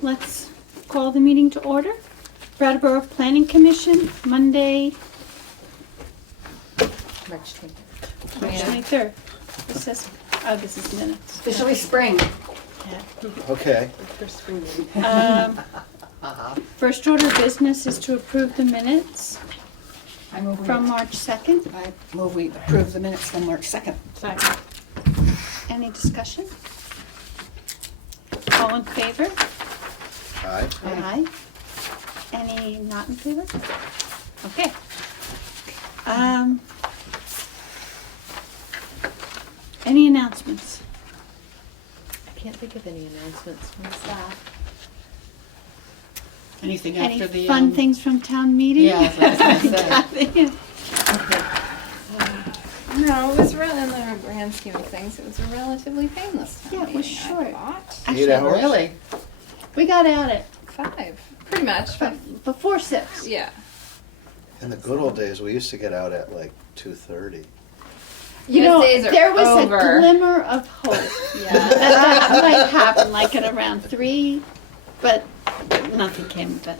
Let's call the meeting to order. Brattleboro Planning Commission, Monday, March 20th. March 23rd. This is minutes. Officially spring. Okay. First spring meeting. First order of business is to approve the minutes I move from March 2nd. I move we approve the minutes from March 2nd. Second. Any discussion? All in favor? Aye. Aye. Any not in favor? Okay. Any announcements? I can't think of any announcements from staff. Anything Any after the fun things from town meeting? Yeah, that's what I was gonna say. Kathy? No, it was really, in the grand scheme of things, it was a relatively painless time Yeah, it was meeting, short. I thought. Actually, hours? Really? we got out at 5, pretty much, but before 6. yeah. In the good old days, we used to get out at like 2:30. You Those know, days are there was over. a glimmer of hope Yeah. that might happen, like at around 3, but nothing came of it.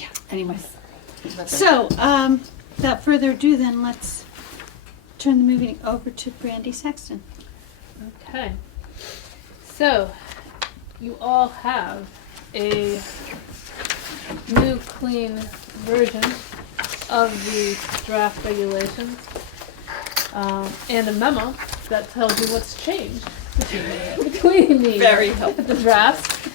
Yeah. Anyway, so without further ado, then let's turn the meeting over to Brandy Sexton. Okay. So, you all have a new clean version of the draft regulations and a memo that tells you what's changed between the drafts.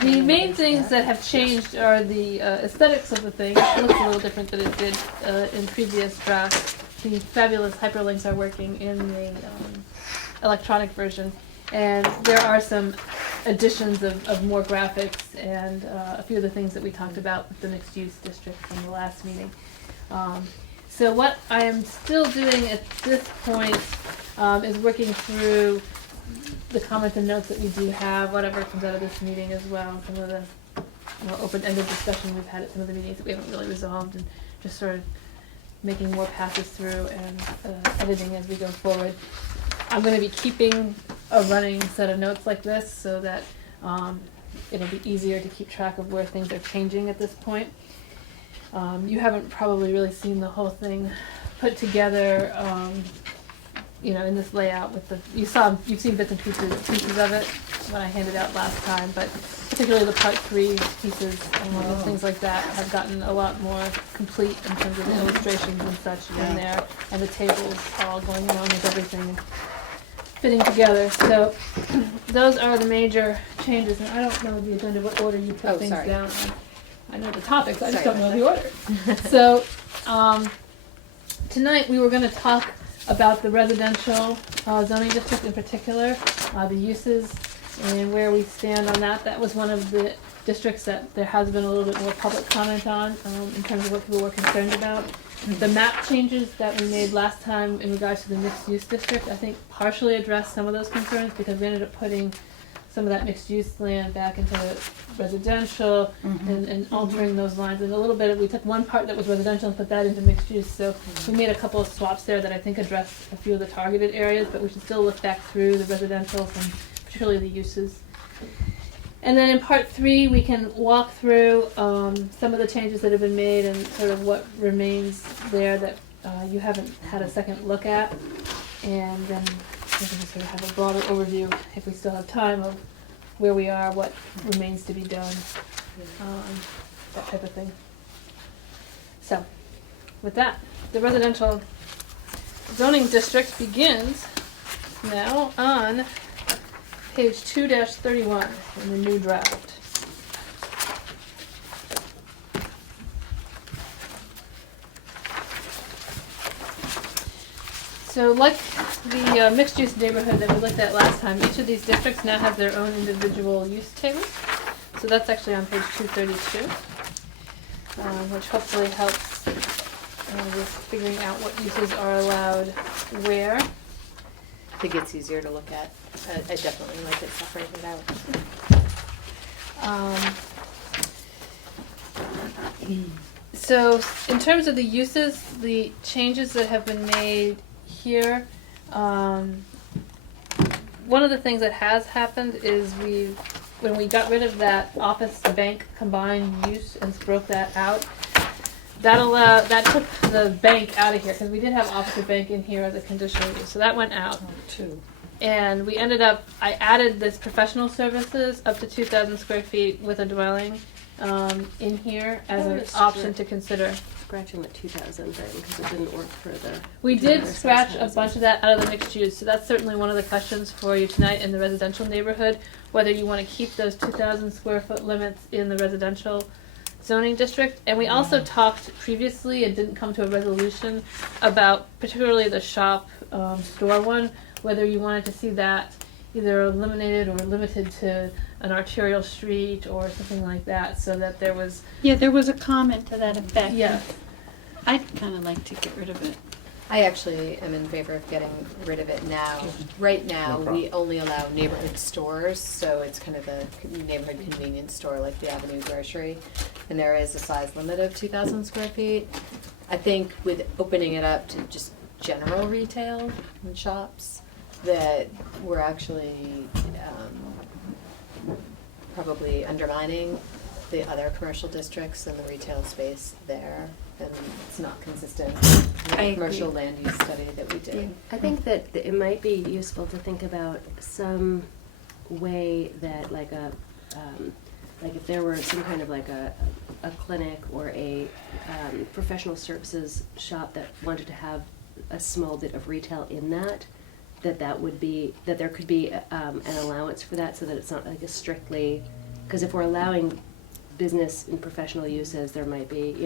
The main things that have changed are the aesthetics of the thing. It looks a little different than it did in previous drafts. The fabulous hyperlinks are working in the electronic version, and there are some additions of more graphics and a few of the things that we talked about with the mixed-use district from the last meeting. So what I am still doing at this point is working through the comments and notes that we do have, whatever comes out of this meeting as well, some of the more open-ended discussion we've had at some of the meetings that we haven't really resolved, and just sort of making more passes through and editing as we go forward. I'm going to be keeping a running set of notes like this so that it'll be easier to keep track of where things are changing at this point. You haven't probably really seen the whole thing put together, in this layout with you've seen bits and pieces of it when I handed out last time, but particularly the part 3 pieces and things like that have gotten a lot more complete in terms of the illustrations and such in there, and the tables all going along with everything and fitting together. So those are the major changes, and I don't know the agenda, what order you put things down in. I know the topics, I just don't know the order. So tonight we were going to talk about the residential zoning district in particular, the uses and where we stand on that. That was one of the districts that there has been a little bit more public comment on in terms of what people were concerned about. The map changes that we made last time in regards to the mixed-use district, I think partially addressed some of those concerns because we ended up putting some of that mixed-use land back into residential and altering those lines. And a little bit, we took one part that was residential and put that into mixed-use. So we made a couple of swaps there that I think address a few of the targeted areas, but we should still look back through the residentials and particularly the uses. And then in part 3, we can walk through some of the changes that have been made and sort of what remains there that you haven't had a second look at. And then we can sort of have a broader overview, if we still have time, of where we are, what remains to be done, that type of thing. So, with that, the residential zoning district begins now on page 2-31 in the new draft. So like the mixed-use neighborhood that we looked at last time, each of these districts now have their own individual use tables. So that's actually on page 232, which hopefully helps with figuring out what uses are allowed where. I think it's easier to look at. I definitely like it separated out. So in terms of the uses, the changes that have been made here, one of the things that has happened is when we got rid of that office bank combined use and broke that out, that took the bank out of here, because we did have office or bank in here as a conditional use, so that went out. Two. And we ended up, I added this professional services up to 2,000 square feet with a dwelling in here as I an would've option to consider. Scratching the 2,000 thing because it didn't work for the. We did general scratch a housing. bunch of that out of the mixed use, so that's certainly one of the questions for you tonight in the residential neighborhood, whether you want to keep those 2,000 square foot limits in the residential zoning district. And we also talked previously and didn't come to a resolution about particularly the shop store one, whether you wanted to see that either eliminated or limited to an arterial street or something like that, so that there was. Yeah, there was a comment to that effect. Yeah. I'd kind of like to get rid of it. I actually am in favor of getting rid of it now. Right now, No we only allow neighborhood stores, so it's kind of a neighborhood convenience store like the Avenue Grocery. And there is a size limit of 2,000 square feet. I think with opening it up to just general retail and shops, that we're actually probably undermining the other commercial districts and the retail space there. And it's not consistent with I agree. the commercial land use study that we did. I think that it might be useful to think about some way that like like if there were some kind of like a clinic or a professional services shop that wanted to have a small bit of retail in that would be, that there could be an allowance for that, so that it's not like a strictly, because if we're allowing business and professional uses, there might be,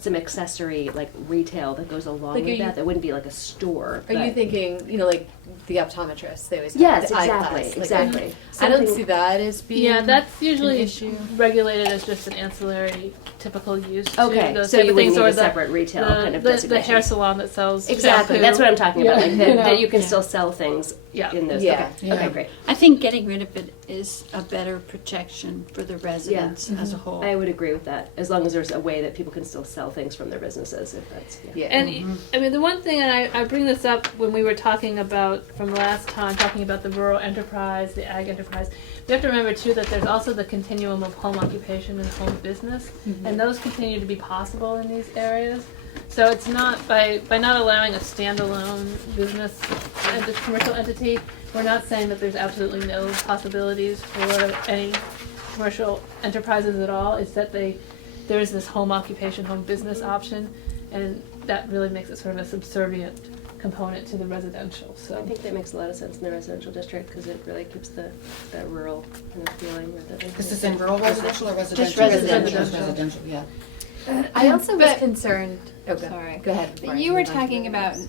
some accessory like retail that goes along Like, with are that you- wouldn't be like a store. Are you but- thinking, like the optometrists, they always have Yes, the eye exactly, class, exactly. I don't Something- see that as being Yeah, that's usually issue. regulated as just an ancillary typical use to Okay, those so type you of wouldn't things, need or a separate retail kind of the designation. hair salon that sells Exactly, shampoo. that's what I'm talking about, like Yeah. that you can Yeah. still sell things Yeah. in those, Yeah. okay, Yeah. okay, great. I think getting rid of it is a better protection for the residents as a whole. I would agree with that, as long as there's a way that people can still sell things from their businesses, if that's, yeah. Yeah. And I mean, the one thing, and I bring this up when we were talking about, from last time, talking about the rural enterprise, the ag enterprise, we have to remember too that there's also the continuum of home occupation and home business, and those continue to be possible in these areas. So it's not, by not allowing a standalone business and a commercial entity, we're not saying that there's absolutely no possibilities for any commercial enterprises at all. It's that there is this home occupation, home business option, and that really makes it sort of a subservient component to the residential. I So think that makes a lot of sense in the residential district, because it really keeps that rural kind of feeling with it. This is in rural residential or residential? Just residential. Just residential, yeah. I also was But- concerned. Oh, Sorry. Go ahead. before I You were move on to talking the about others.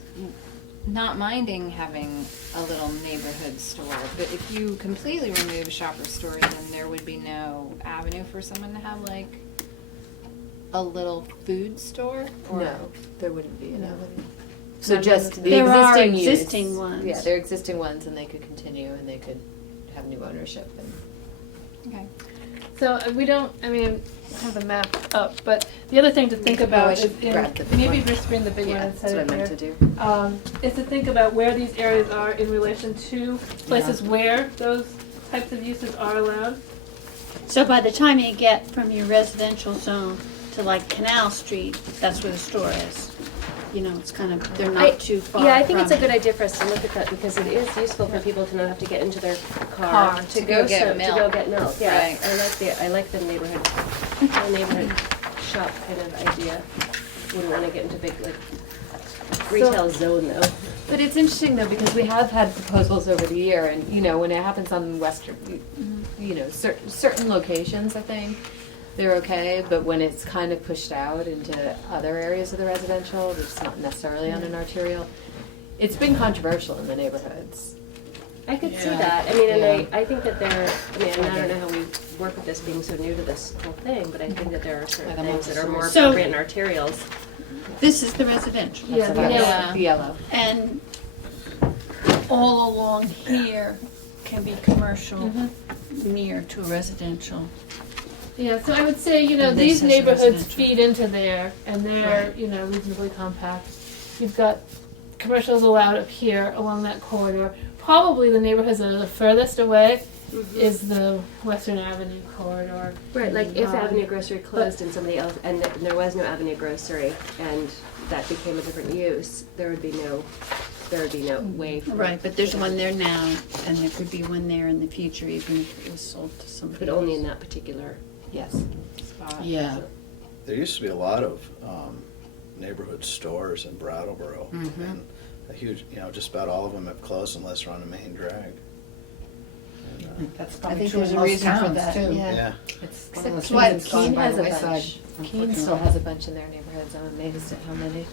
not minding having a little neighborhood store, but if you completely remove shopper stores, then there would be no avenue for someone to have like a little food store? Or No, there wouldn't be an No. avenue. So Not just the There are existing use. existing ones. Yeah, they're existing ones, and they could continue, and they could have new ownership. And Okay. So we don't, I mean, I have the map up, but the other thing to think about I is, should grab the big maybe one. just bring the big one yeah, and that's set what I it meant there. to do. Is to think about where these areas are in relation to places where those types of uses are allowed. So by the time you get from your residential zone to like Canal Street, that's where the store is. It's kind of, they're not too far. Yeah, I think it's a from good it. idea for us to look at that, because it is useful for people to not have to get into their car Car to to go go get to go milk. get milk. Yeah, Right. I like the neighborhood shop kind of idea. Wouldn't want to get into big like retail zone though. But it's interesting though, because we have had proposals over the year, and when it happens on western, certain locations, I think they're okay. But when it's kind of pushed out into other areas of the residential, that's not necessarily on an arterial, it's been controversial in the neighborhoods. I could see Yeah. that. I mean, and Yeah. I think that I don't know how we work with this being so new to this whole thing, but I think that there are certain Like a things that are more So- appropriate in arterials. This is the residential. Yeah, That's yeah. the yellow. And all along here can be commercial near to a residential. Yeah, so I would say, And this these is neighborhoods residential. feed into there, and they're, reasonably compact. You've got commercials allowed up here along that corridor. Probably the neighborhoods that are the furthest away is the Western Avenue corridor. Right, like if Um, Avenue Grocery closed and somebody else, and there was no Avenue Grocery, and that became a different use, there would be no way for. Right, but there's one there now, and there could be one there in the future, even if it was sold to somebody. But only in that particular. Yes. Spot. Yeah. There used to be a lot of neighborhood stores in Brattleboro, and a huge, just about all of them have closed unless they're on the main drag. And, That's I probably think true there's in a most reason for towns that, too. yeah. yeah, It's One of those What? things that's gone Keene by has the a wayside, bunch. Keene still unfortunately. has a bunch in their neighborhoods. I'm amazed at how many.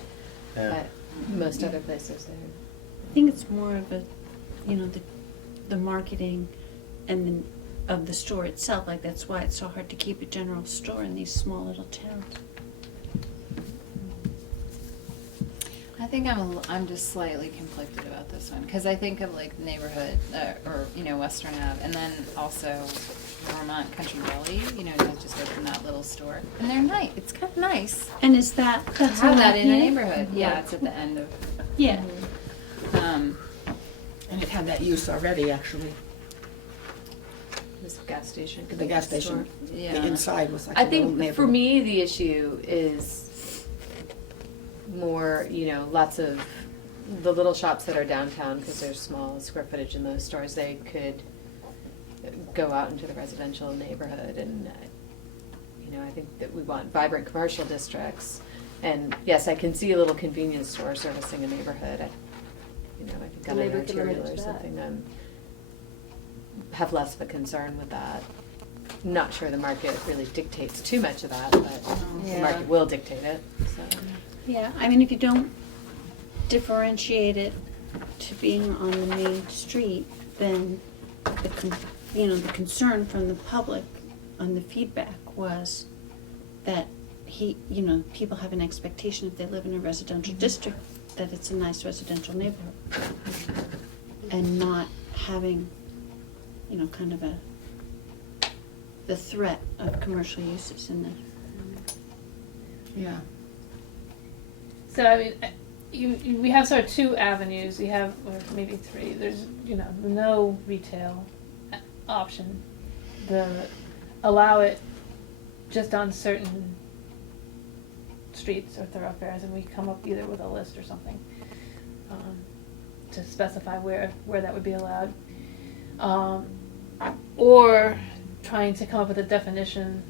yeah. But most other places there. I think it's more of a, the marketing and of the store itself, like that's why it's so hard to keep a general store in these small little towns. I think I'm just slightly conflicted about this one because I think of like neighborhood or Western Ave, and then also Vermont Country Deli. To just open that little store, and they're nice. It's kind of nice And is that, to that's have all that in a here? neighborhood. Yeah, it's at the end of. Yeah, Um, And it had that use already, actually. This gas station. The gas station, store. yeah. the inside was like I a little think for neighborhood. me the issue is more, lots of the little shops that are downtown because there's small square footage in those stores. They could go out into the residential neighborhood, and I think that we want vibrant commercial districts. And yes, I can see a little convenience store servicing a neighborhood. I think on And an maybe we can arterial manage or that. something. Have less of a concern with that. Not sure the market really dictates too much of that, but the Yeah. market will dictate it. So. yeah, I mean, if you don't differentiate it to being on the main street, then the concern from the public on the feedback was that people have an expectation if they live in a residential district, that it's a nice residential neighborhood. And not having, kind of the threat of commercial uses in there. Yeah. So I mean, we have sort of two avenues. We have, or maybe three. There's the no retail option, the allow it just on certain streets or thoroughfares, and we come up either with a list or something to specify where that would be allowed, or trying to come up with a definition.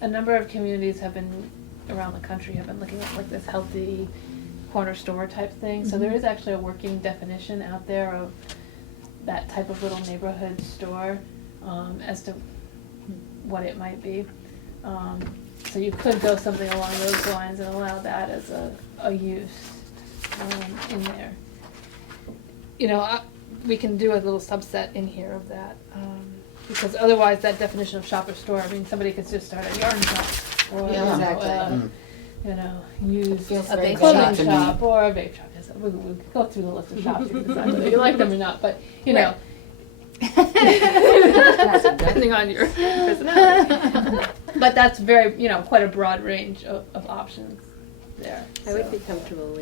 A number of communities around the country have been looking at like this healthy corner store type thing. So there is actually a working definition out there of that type of little neighborhood store as to what it might be. So you could go something along those lines and allow that as a use in there. We can do a little subset in here of that. Because otherwise that definition of shop or store, I mean, somebody could just start a yarn shop or, Yeah, exactly. Use Feels a very clothing vague to me. shop or a vape shop. Yes, we could go through the list of shops, you can decide whether you like them or not, but, depending on your personality. But that's very, quite a broad range of options there. I would so. be comfortable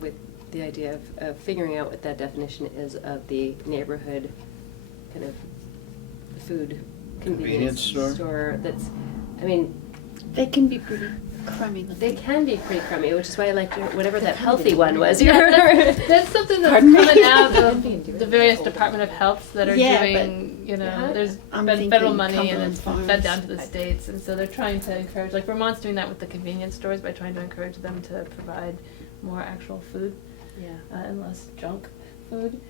with the idea of figuring out what that definition is of the neighborhood kind of food Convenience store? That's, I mean, They can be pretty crummy looking. they can be pretty crummy, which is why I liked whatever that healthy be one was. That's something that's Pardon me? coming out of Being doing the various older. Department of Healths that are Yeah, doing, Yeah. there's I'm been federal thinking money and Cumberland it's been Farms. fed down to the states, and so they're trying to encourage, like Vermont's doing that with the convenience stores by trying to encourage them to provide more actual food Yeah. and less junk food.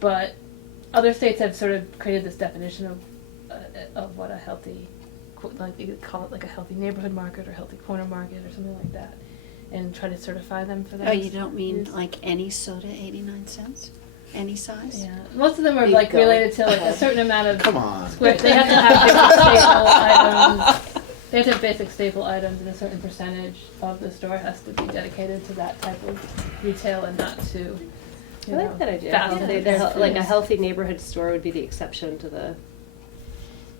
But other states have sort of created this definition of what a healthy, like you could call it like a healthy neighborhood market or healthy corner market or something like that, and try to certify them for that. Oh, you don't mean use. like any soda, 89 cents? Any size? Yeah, most of them are Big like go. related to like a certain amount of Come on. square. They have to have basic staple items. They have to have basic staple items, and a certain percentage of the store has to be dedicated to that type of retail and not to. I like that idea. fast Healthy- food. like a healthy neighborhood store would be the exception to the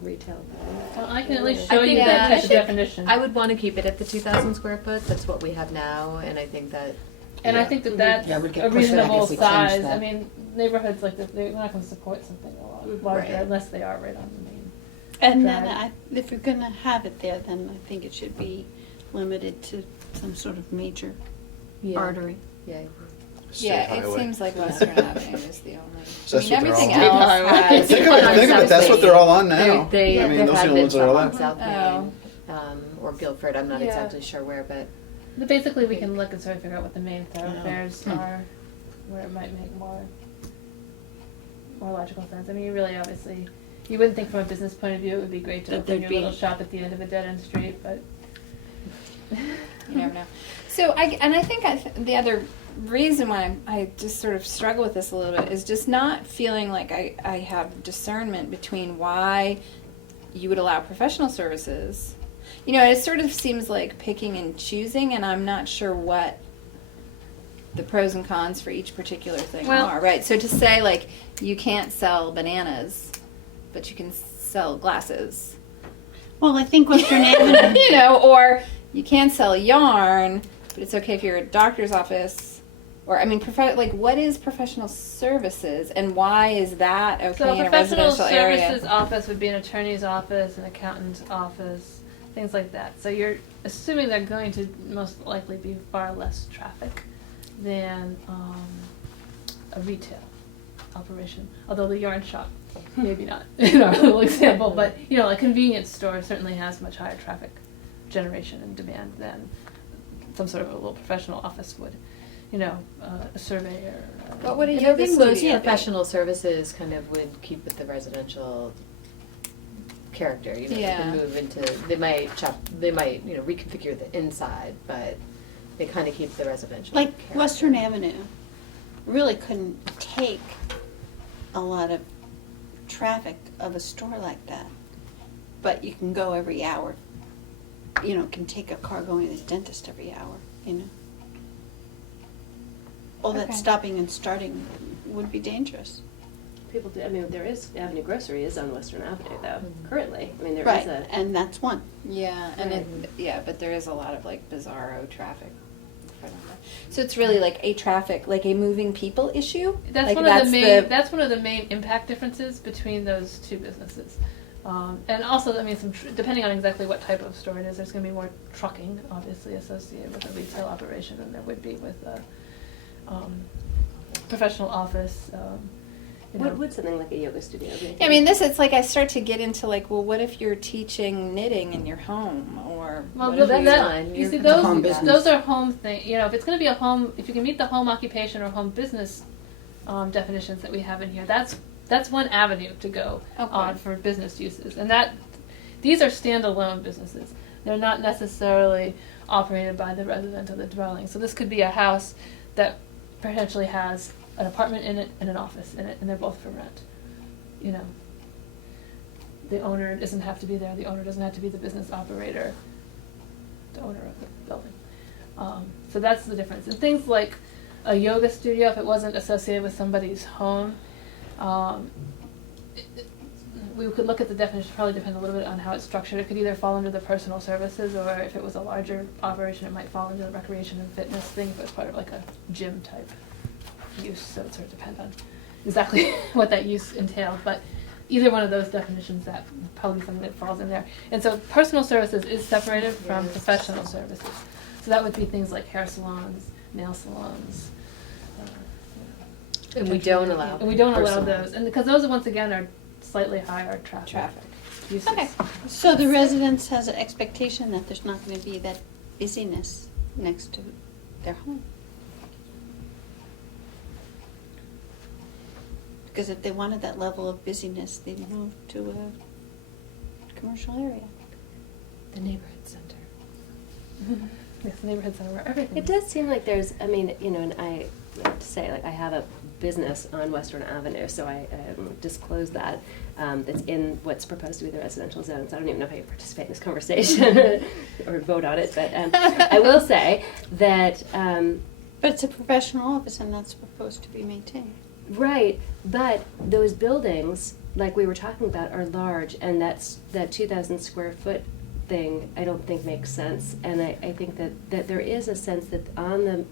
retail. Well, I can at least I show think you that- that I type of think definition. I would want to keep it at the 2,000 square foot. That's what we have now, and I think that And I Yeah. think that that's Yeah, we'd get a pushback reasonable if we changed size. that. I mean, neighborhoods like this, they're not going to support something a lot larger Right. unless they are right on the main. And then Drag. if you're gonna have it there, then I think it should be limited to some sort of major artery. Yeah. State Yeah, it highway. seems like Western Avenue is the only. So I that's mean, what they're everything all on. else has. Think of it, that's what they're all on now. They, I mean, there those are have the been ones that are some allowed. on South Main, or Guilford. I'm not Yeah. exactly sure where, but But basically, we can look and sort of figure out what the main thoroughfares Hmm. are, where it might make more logical sense. I mean, you really obviously, you wouldn't think from a business point of view it would be great to That open there'd your be- little shop at the end of a dead end street, but. You never know. So I think the other reason why I just sort of struggle with this a little bit is just not feeling like I have discernment between why you would allow professional services. You know, it sort of seems like picking and choosing, and I'm not sure what the pros and cons for each particular thing Well- are, right? So to say, like, you can't sell bananas, but you can sell glasses. Well, I think Western Avenue, You know, or you can't sell yarn, but it's okay if you're at a doctor's office. Or, I mean, like, what is professional services, and why is that okay So a in a professional residential area? services office would be an attorney's office, an accountant's office, things like that. So you're assuming they're going to most likely be far less traffic than a retail operation. Although the yarn shop, maybe not in our little example, but you know, a convenience store certainly has much higher traffic generation and demand than some sort of a little professional office would. You know, a surveyor. What would a and I yoga think most studio be? professional services kind of would keep with the residential character. You know, Yeah. they move into they might reconfigure the inside, but they kind of keep the residential. like character. Western Avenue, really couldn't take a lot of traffic of a store like that. But you can go every hour. You know, can take a car going to the dentist every hour, you know. All that Okay. stopping and starting would be dangerous. People do, I mean, there is, Avenue Grocery is on Western Avenue though, currently. I mean, there is Right, a. and that's one. Yeah, and but there is a lot of like bizarro traffic. So it's really like a traffic, like a moving people issue. That's like one of the main. That's one of the main impact differences between those two businesses, and also, I mean, depending on exactly what type of store it is, there's going to be more trucking, obviously, associated with a retail operation than there would be with a professional office. You know. What would something like a yoga studio be? I mean, it's like I start to get into like, well, what if you're teaching knitting in your home, or Well, what if that, you're- fine. you see, It's a home business. those are home thing. You know, if it's going to be a home, if you can meet the home occupation or home business definitions that we have in here, that's one avenue to go Okay. on for business uses, and that these are standalone businesses. They're not necessarily operated by the resident of the dwelling. So this could be a house that potentially has an apartment in it and an office in it, and they're both for rent. You know, the owner doesn't have to be there. The owner doesn't have to be the business operator, the owner of the building. So that's the difference. And things like a yoga studio, if it wasn't associated with somebody's home, we could look at the definition. Probably depend a little bit on how it's structured. It could either fall under the personal services, or if it was a larger operation, it might fall into the recreation and fitness thing. If it was part of like a gym type use, so it sort of depends on exactly what that use entailed. But either one of those definitions, that probably something that falls in there. And so personal services is separated from professional services. So that would be things like hair salons, nail salons. And we don't allow. And we don't allow personal. those, and because those once again are slightly higher traffic uses. Okay. So the residents has an expectation that there's not going to be that busyness next to their home. Because if they wanted that level of busyness, they'd move to a commercial area. The neighborhood center. Yes, neighborhood center where everything. It does seem like there's, I mean, you know, and I have to say, like, I have a business on Western Avenue, so I disclose that. That's in what's proposed to be the residential zones. I don't even know if I can participate in this conversation or vote on it, but I will say that, But it's a professional office and that's supposed to be maintained. Right, but those buildings, like we were talking about, are large, and that 2,000 square foot thing, I don't think makes sense. And I think that there is a sense that on the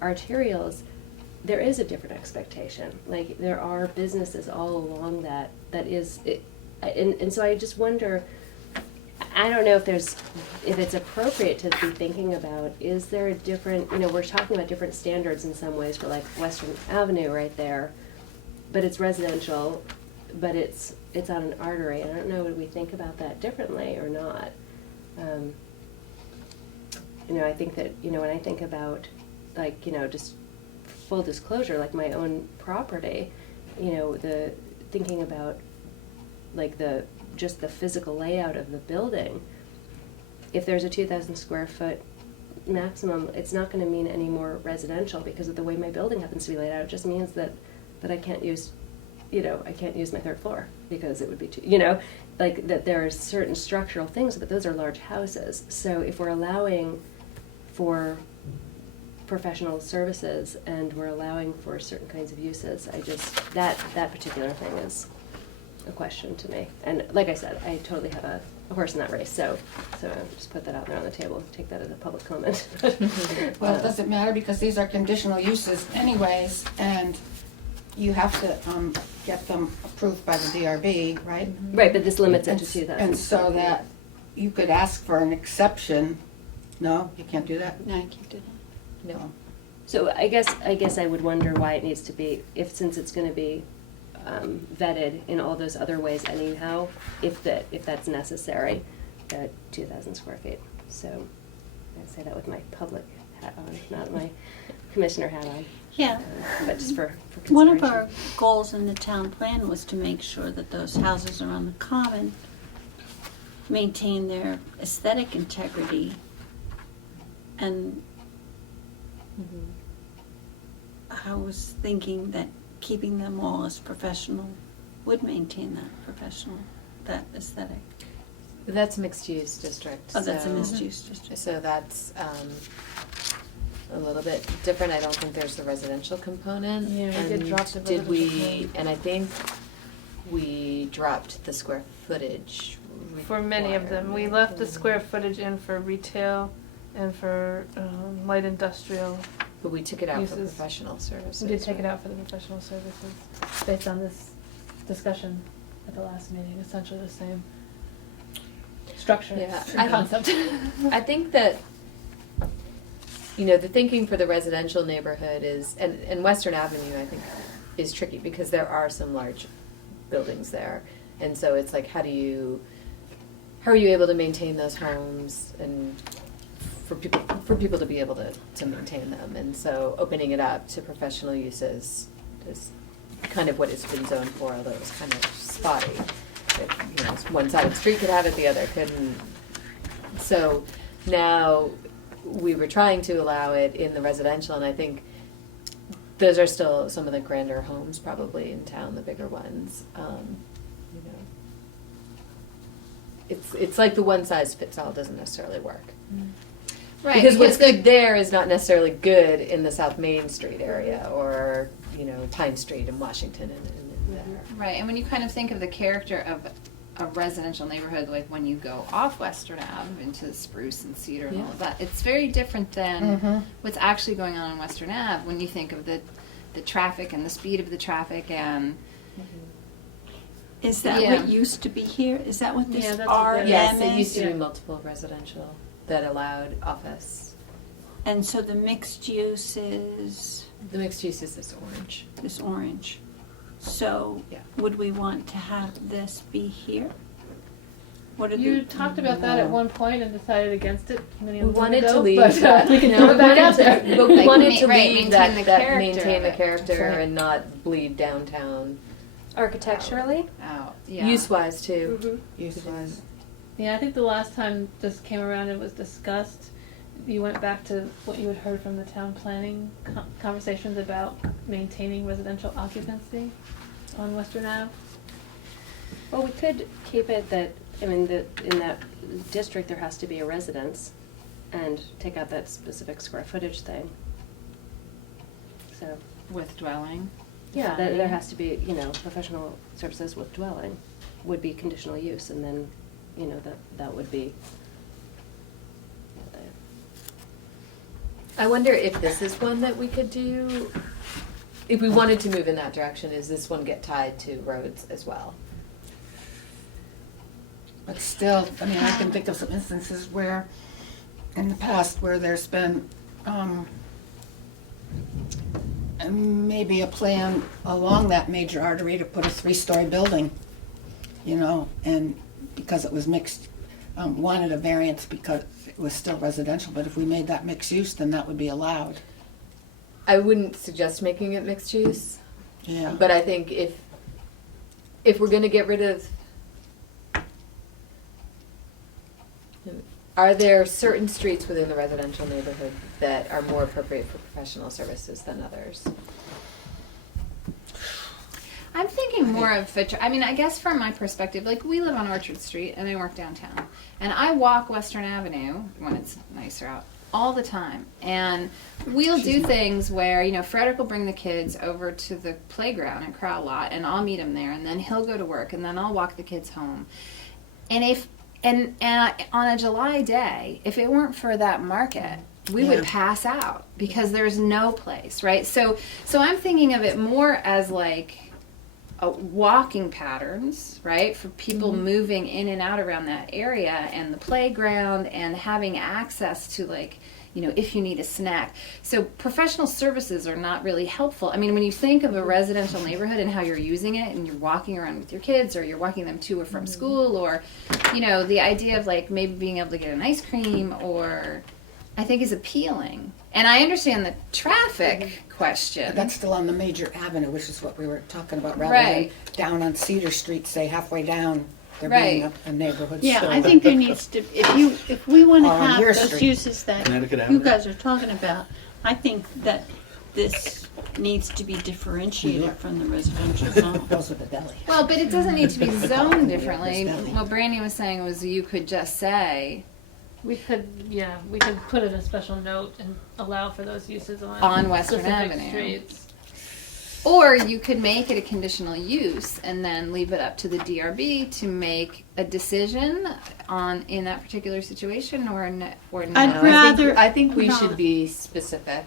arterials, there is a different expectation. Like, there are businesses all along that is, and so I just wonder, I don't know if it's appropriate to be thinking about, is there a different, we're talking about different standards in some ways for like Western Avenue right there, but it's residential, but it's on an artery. I don't know, would we think about that differently or not? I think that, when I think about, like, just full disclosure, like my own property, the thinking about, like, just the physical layout of the building, if there's a 2,000 square foot maximum, it's not going to mean any more residential because of the way my building happens to be laid out. It just means that I can't use, I can't use my third floor because it would be too, like that there are certain structural things, but those are large houses. So if we're allowing for professional services and we're allowing for certain kinds of uses, that particular thing is a question to me. And like I said, I totally have a horse in that race, so I'll just put that out there on the table, take that as a public comment. Well, it doesn't matter because these are conditional uses anyways, and you have to get them approved by the DRB, right? Right, but this limits it to 2,000. And so that you could ask for an exception. No, you can't do that? No, I can't do that. No. So I guess I would wonder why it needs to be, since it's going to be vetted in all those other ways anyhow, if that's necessary, 2,000 square feet. So I say that with my public hat on, not my commissioner hat on. Yeah. But just for One of consideration. our goals in the town plan was to make sure that those houses around the common maintain their aesthetic integrity. And I was thinking that keeping them all as professional would maintain that aesthetic. That's mixed use district. Oh, that's a so- misuse district. So that's a little bit different. I don't think there's the residential component. Yeah, we did And drop the Did we, residential. and I think we dropped the square footage For many of them, we left the square footage in for retail and for light industrial. But we took it out for uses. professional services. We did take it out for the professional services, based on this discussion at the last meeting, essentially the same structure, Yeah, same concept. I think that, the thinking for the residential neighborhood is, and Western Avenue, I think, is tricky because there are some large buildings there. And so it's like, how are you able to maintain those homes and for people to be able to maintain them? And so opening it up to professional uses is kind of what it's been zoned for, although it was kind of spotty. One side of the street could have it, the other couldn't. So now we were trying to allow it in the residential, and I think those are still some of the grander homes probably in town, the bigger ones. It's like the one size fits all doesn't necessarily work. Right, Because what's the- good there is not necessarily good in the South Main Street area or, Pine Street in Washington and there. Right, and when you kind of think of the character of a residential neighborhood, like when you go off Western Ave into Spruce and Cedar and all of that, it's very different than what's actually going on Western Ave when you think of the traffic and the speed of the traffic and Is that Yeah. what used to be here? Is that what this Yeah, that's what RM that Yes, is? it used to be Yeah. multiple residential that allowed office. And so the mixed use is The mixed use is this orange. this orange. So Yeah. would we want to have this be here? What are You the, talked about that at one point and decided against it many We months wanted ago, to leave but, that. we can No, throw we it back wanted out there. But we Like, wanted ma- to right, leave maintain the that character maintain of the it. character That's right. and not bleed downtown. Architecturally? out. Yeah. Use wise too. Mm-hmm. Use wise. Yeah, I think the last time this came around and was discussed, you went back to what you had heard from the town planning conversations about maintaining residential occupancy on Western Ave. Well, we could keep it that, in that district, there has to be a residence, and take out that specific square footage thing. So, With dwelling. Yeah, there has to be, professional services with dwelling would be conditional use, and then, that would be. I wonder if this is one that we could do, if we wanted to move in that direction, is this one get tied to roads as well? But still, I mean, I can think of some instances where, in the past, where there's been, maybe a plan along that major artery to put a 3-story building, and because it was mixed, wanted a variance because it was still residential, but if we made that mixed use, then that would be allowed. I wouldn't suggest making it mixed use, Yeah. but I think if we're gonna get rid of, are there certain streets within the residential neighborhood that are more appropriate for professional services than others? I'm thinking more of I mean, I guess from my perspective, like we live on Orchard Street and I work downtown, and I walk Western Avenue when it's nicer out all the time, and we'll do things where Frederick will bring the kids over to the playground and Crowd Lot, and I'll meet him there, and then he'll go to work, and then I'll walk the kids home, and on a July day, if it weren't for that market, we would pass out because there's no place, right? So I'm thinking of it more as like walking patterns, right, for people moving in and out around that area, and the playground, and having access to, like, if you need a snack. So professional services are not really helpful. I mean, when you think of a residential neighborhood and how you're using it, and you're walking around with your kids, or you're walking them to or from school, or the idea of like maybe being able to get an ice cream, or I think is appealing. And I understand the traffic question. That's still on the major avenue, which is what we were talking about, rather Right. than down on Cedar Street, say halfway down, there Right. being a neighborhood Yeah, store. I think there needs to, if we want to Or on have your those street. uses that Connecticut you Avenue. guys are talking about, I think that this needs to be differentiated from the residential zone. Those with the deli. Well, but it doesn't need to be zoned differently. There's What Brandy was saying was you could just say We could put in a special note and allow for those uses On Western specific Avenue. streets. Or you could make it a conditional use and then leave it up to the DRB to make a decision in that particular situation, or no. I'd rather I think we not. should be specific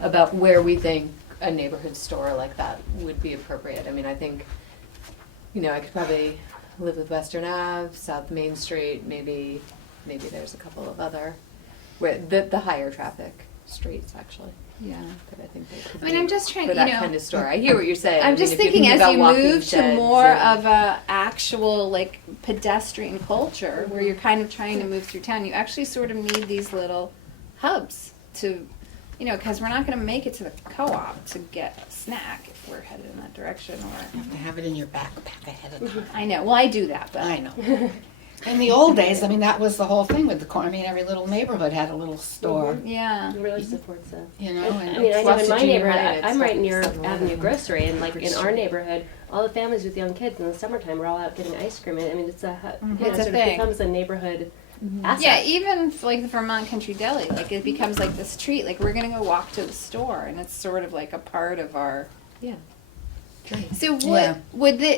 about where we think a neighborhood store like that would be appropriate. I mean, I think, I could probably live with Western Ave, South Main Street, maybe there's a couple of other, where the higher traffic streets actually. Yeah. But I think they could I mean, be I'm just trying, for that kind of store. I hear what you're saying. I'm I just mean, if you're thinking as about you walking move to sheds more and- of a actual like pedestrian culture where you're kind of trying to move through town, you actually sort of need these little hubs to, because we're not going to make it to the co-op to get a snack if we're headed in that direction. Or You have to have it in your backpack ahead of time. I know, well, I do that, but I know. In the old days, I mean, that was the whole thing with the corner. I mean, every little neighborhood had a little store, yeah. It really supports that. you know. I And mean, I know in my Substitute neighborhood, money, I'm right near it's Avenue Grocery, and like Pretty in our sure. neighborhood, all the families with young kids in the summertime, we're all out getting ice cream. And I mean, it's It's a sort of thing. becomes a neighborhood asset. Yeah, even like the Vermont Country Deli, like it becomes like this treat. Like we're gonna go walk to the store, and it's sort of like a part of our. Yeah. So Yeah.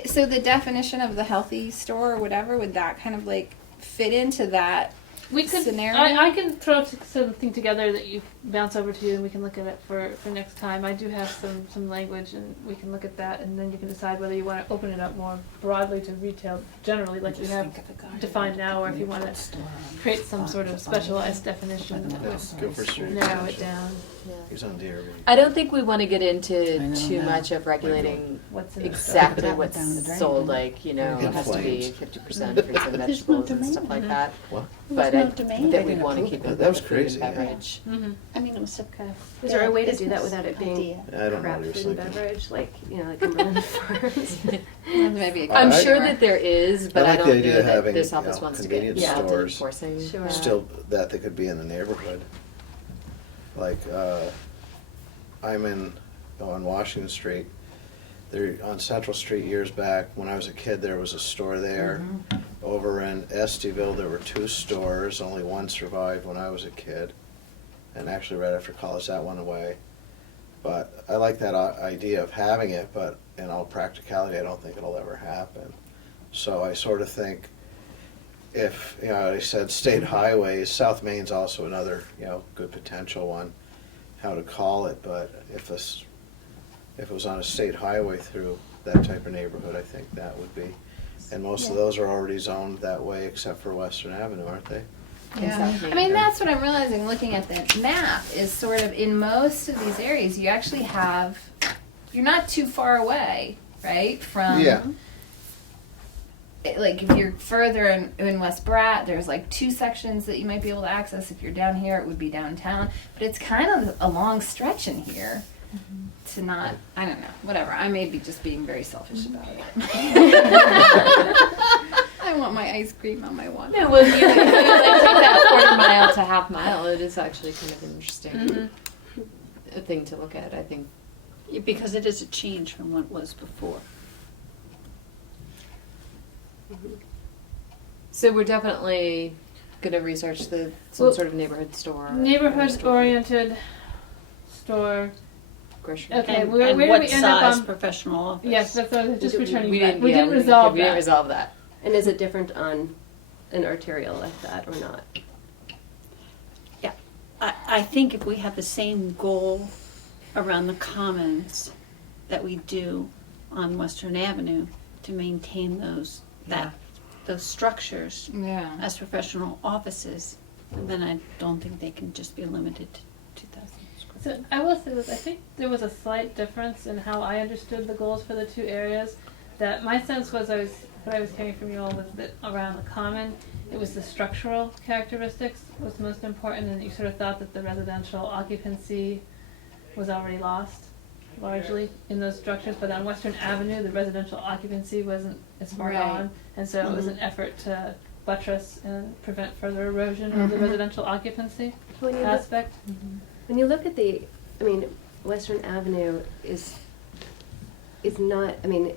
so the definition of the healthy store or whatever, would that kind of like fit into that? We could. Scenario? I can throw something together that you bounce over to you, and we can look at it for next time. I do have some language, and we can look at that, and then you can decide whether you want to open it up more broadly to retail generally, like we Just have think of the guy defined who now, or if you put want the to store on. create some sort of specialized definition that would Gopher Street. narrow it down. He's on DRB. I don't think we want to get into I know too that. much of regulating What's in exactly That what's went down the drain, sold, didn't it? like, it In has to be flames. 50% fruits and There's no vegetables and demand. stuff like that. What? But no I demand. think that They we didn't want to approve keep it. it That was with food and crazy, yeah. beverage. Mm-hmm. I mean, it was a Is there a way to do business that without it being idea. I don't know crap what he was food and thinking. beverage, like like Cumberland Farms? Maybe a I'm I- sure that there is, but I I like don't the idea know of that having, this office wants to get convenience involved in stores enforcing. Sure. that. Still, that they could be in the neighborhood. Like, I'm on Washington Street. There, on Central Street years back, when I was a kid, there was a store there. Over in Estyville, there were 2 stores, only one survived when I was a kid. And actually, right after college, that went away. But I like that idea of having it, but in all practicality, I don't think it'll ever happen. So I sort of think if, I said state highways, South Main's also another, good potential one, how to call it, but if it was on a state highway through that type of neighborhood, I think that would be. And most of those are already zoned that way except for Western Avenue, aren't they? Yeah. I mean, that's what I'm realizing looking at the map is sort of in most of these areas, you actually have, you're not too far away, right? From, Yeah. like if you're further in West Brat, there's like 2 sections that you might be able to access. If you're down here, it would be downtown. But it's kind of a long stretch in here to not, I don't know, whatever. I may be just being very selfish about it. I want my ice cream on my one. No, well, you like take that quarter mile to half mile. It is actually kind of an interesting thing to look at, I think. Because it is a change from what it was before. So we're definitely going to research some Well, sort of neighborhood store. Neighborhood-oriented store. Grocery. Okay, And, where and did what we end size up on? professional office? Yes, that's what I was just returning We back. didn't, We yeah, didn't resolve we didn't that. resolve that. And is it different on an arterial like that or not? I think if we have the same goal around the commons that we do on Western Avenue to maintain those structures Yeah. as professional offices, then I don't think they can just be limited to 2,000 square So feet. I will say this, I think there was a slight difference in how I understood the goals for the 2 areas. That my sense was what I was hearing from you all was that around the common, it was the structural characteristics was most important, and you sort of thought that the residential occupancy was already lost largely in those structures, but on Western Avenue, the residential occupancy wasn't as far Right. gone, and so it was an effort to buttress and prevent further erosion of the residential occupancy When you look, aspect. when you look at I mean, Western Avenue is not, I mean,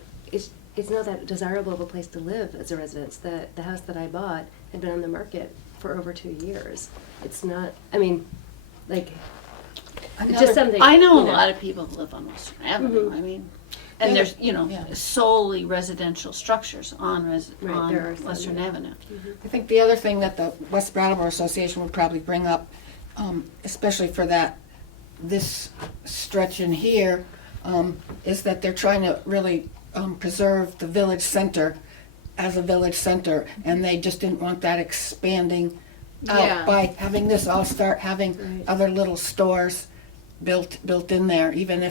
it's not that desirable of a place to live as a residence. The house that I bought had been on the market for over 2 years. It's not, I mean, like, it's just something. I know a lot of people who live on Western Avenue, Mhm. I mean, and Yeah, there's, yeah. solely residential structures on Right, there are some, Western yeah. Avenue. I think the other thing that the West Brattleboro Association would probably bring up, especially for this stretch in here, is that they're trying to really preserve the village center as a village center, and they just didn't want that expanding out Yeah. by having this all start having Right. other little stores built in there, even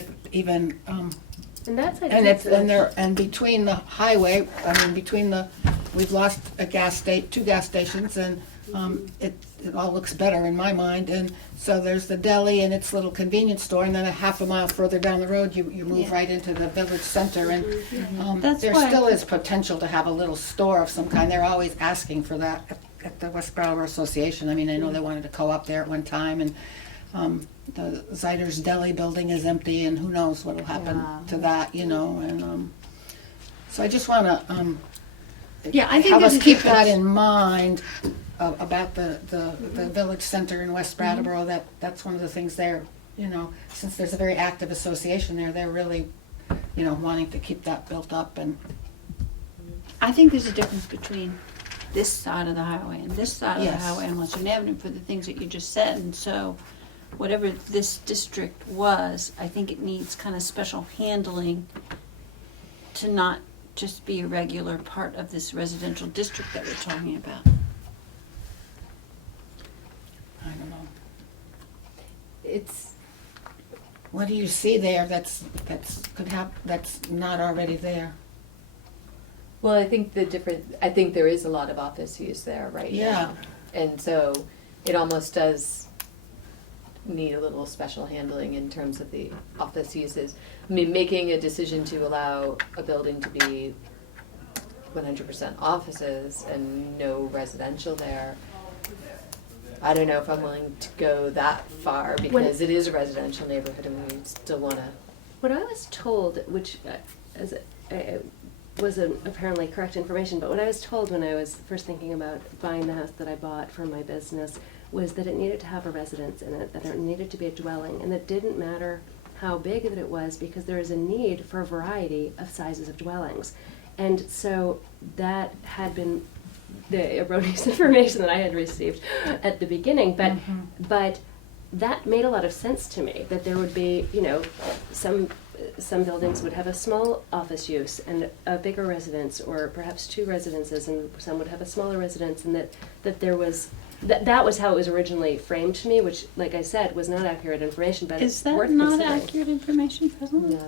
And that's, I and think, and between the highway, I mean, we've lost a two gas stations, and it all looks better in my mind. And so there's the deli and its little convenience store, and then a half a mile further down the road, you move right into the village center. And That's there why- still is potential to have a little store of some kind. They're always asking for that at the West Brattleboro Association. I mean, I know they wanted a co-op there at one time, and the Zeider's Deli building is empty, and who knows what'll happen to that, and so I just want to Yeah, I think have there's us a keep that difference. in mind about the village center in West Brattleboro. That's one of the things there, since there's a very active association there, they're really, wanting to keep that built up. And I think there's a difference between this side of the highway and this side of the Yes. highway on Western Avenue for the things that you just said. And so whatever this district was, I think it needs kind of special handling to not just be a regular part of this residential district that we're talking about. I don't know, It's, what do you see there that's not already there? well, I think I think there is a lot of office use there right Yeah. now. And so it almost does need a little special handling in terms of the office uses. I mean, making a decision to allow a building to be 100% offices and no residential there, I don't know if I'm willing to go that far because it is a residential neighborhood and we still want to. what I was told, which wasn't apparently correct information, but what I was told when I was first thinking about buying the house that I bought for my business was that it needed to have a residence in it, that it needed to be a dwelling, and it didn't matter how big that it was because there is a need for a variety of sizes of dwellings. And so that had been the erroneous information that I had received at the beginning, but that made a lot of sense to me, that there would be, you know, some buildings would have a small office use and a bigger residence, or perhaps two residences, and some would have a smaller residence, and that there was, that was how it was originally framed to me, which, like I said, was not accurate information, but Is it's that worth not considering. accurate information presently? No,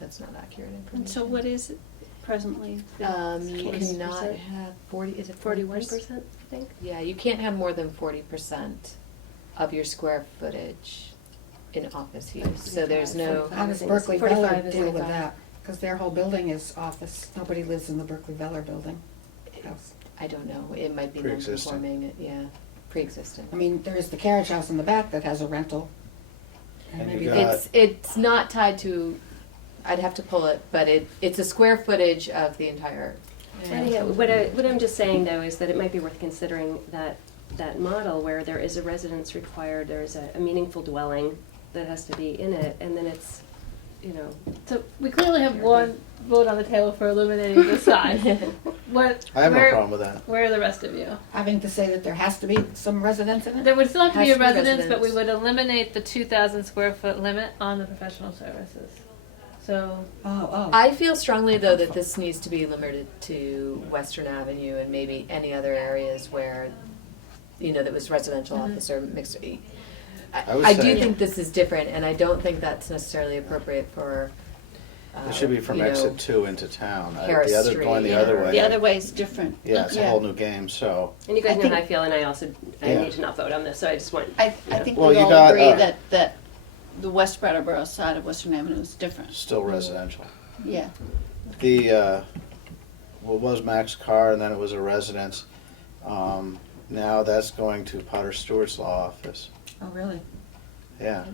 that's not accurate information. And so what is it presently? You 40%? cannot have 40, is it 41%, I think. Yeah, you can't have more than 40% of your square footage in office use. So there's no, How does think Berkeley 45 Veller is deal with 45. that? Because their whole building is office. Nobody lives in the Berkeley Veller building. House. I don't know, it might be Pre-existing. non-conforming, yeah, pre-existing. I mean, there is the carriage house in the back that has a rental. And And maybe you they- got- It's not tied to, I'd have to pull it, but it's a square footage of the entire. Anyhow, what I'm just saying though is that it might be worth considering that model where there is a residence required, there is a meaningful dwelling that has to be in it, and then it's, you know. So we clearly have one vote on the table for eliminating this side. What? I have no where, problem with that. Where are the rest of you? having to say that there has to be some residence in it? There would still have to Has be a to be residence, but we residence. would eliminate the 2,000 square foot limit on the professional services. So Oh. I feel strongly though that this needs to be limited to Western Avenue and maybe any other areas where, you know, that was residential office or mixed. I would I do say- think this is different, and I don't think that's necessarily appropriate for. It should be from you know, exit 2 into town. Harris The other, Street, going the yeah. other way. The other way is different. Yeah, it's a whole new game, so. And you guys I know think- how I feel, and I also Yeah. need to not vote on this, so I just want. I think Well, we you all got, agree uh, that the West Brattleboro side of Western Avenue is different. Still residential. Yeah. The, what was Mac's car, and then it was a residence. Now that's going to Potter Stewart's law office. Oh, really? Yeah.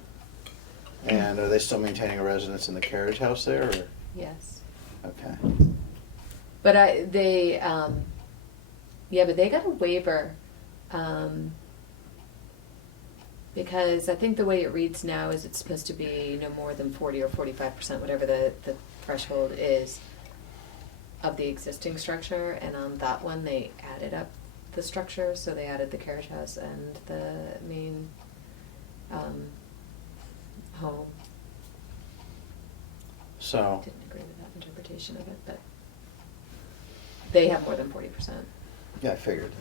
And are they still maintaining a residence in the carriage house there, or? Yes, Okay. but they got a waiver, because I think the way it reads now is it's supposed to be no more than 40 or 45%, whatever the threshold is, of the existing structure, and on that one, they added up the structure, so they added the carriage house and the main, home. So, Didn't agree with that interpretation of it, but they have more than 40%. yeah, I figured.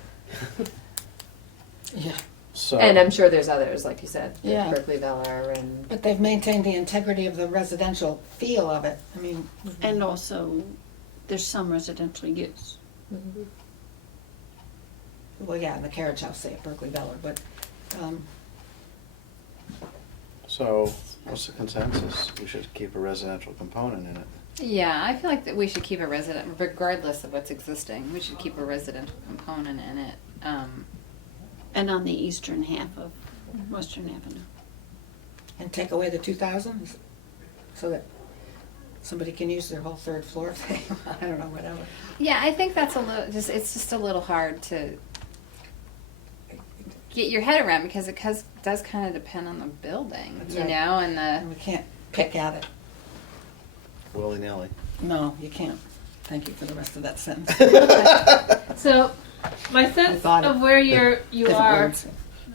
Yeah. So. And I'm sure there's others, like you said, Yeah. Berkeley Veller and. But they've maintained the integrity of the residential feel of it. I mean, And also, there's some residential use. Mhm. well, yeah, the carriage house, say at Berkeley Veller, but, So, what's the consensus? We should keep a residential component in it. Yeah, I feel like that we should keep a resident, regardless of what's existing, we should keep a residential component in it. And on the eastern half of Western Avenue. and take away the 2,000 so that somebody can use their whole third floor thing. I don't know, whatever. Yeah, I think that's it's just a little hard to get your head around because it does kind of depend on the building, That's you right. know, and And we can't pick at it. Willy-nilly. No, you can't. Thank you for the rest of that sentence. So, my sense thought it- of where you Different are, words.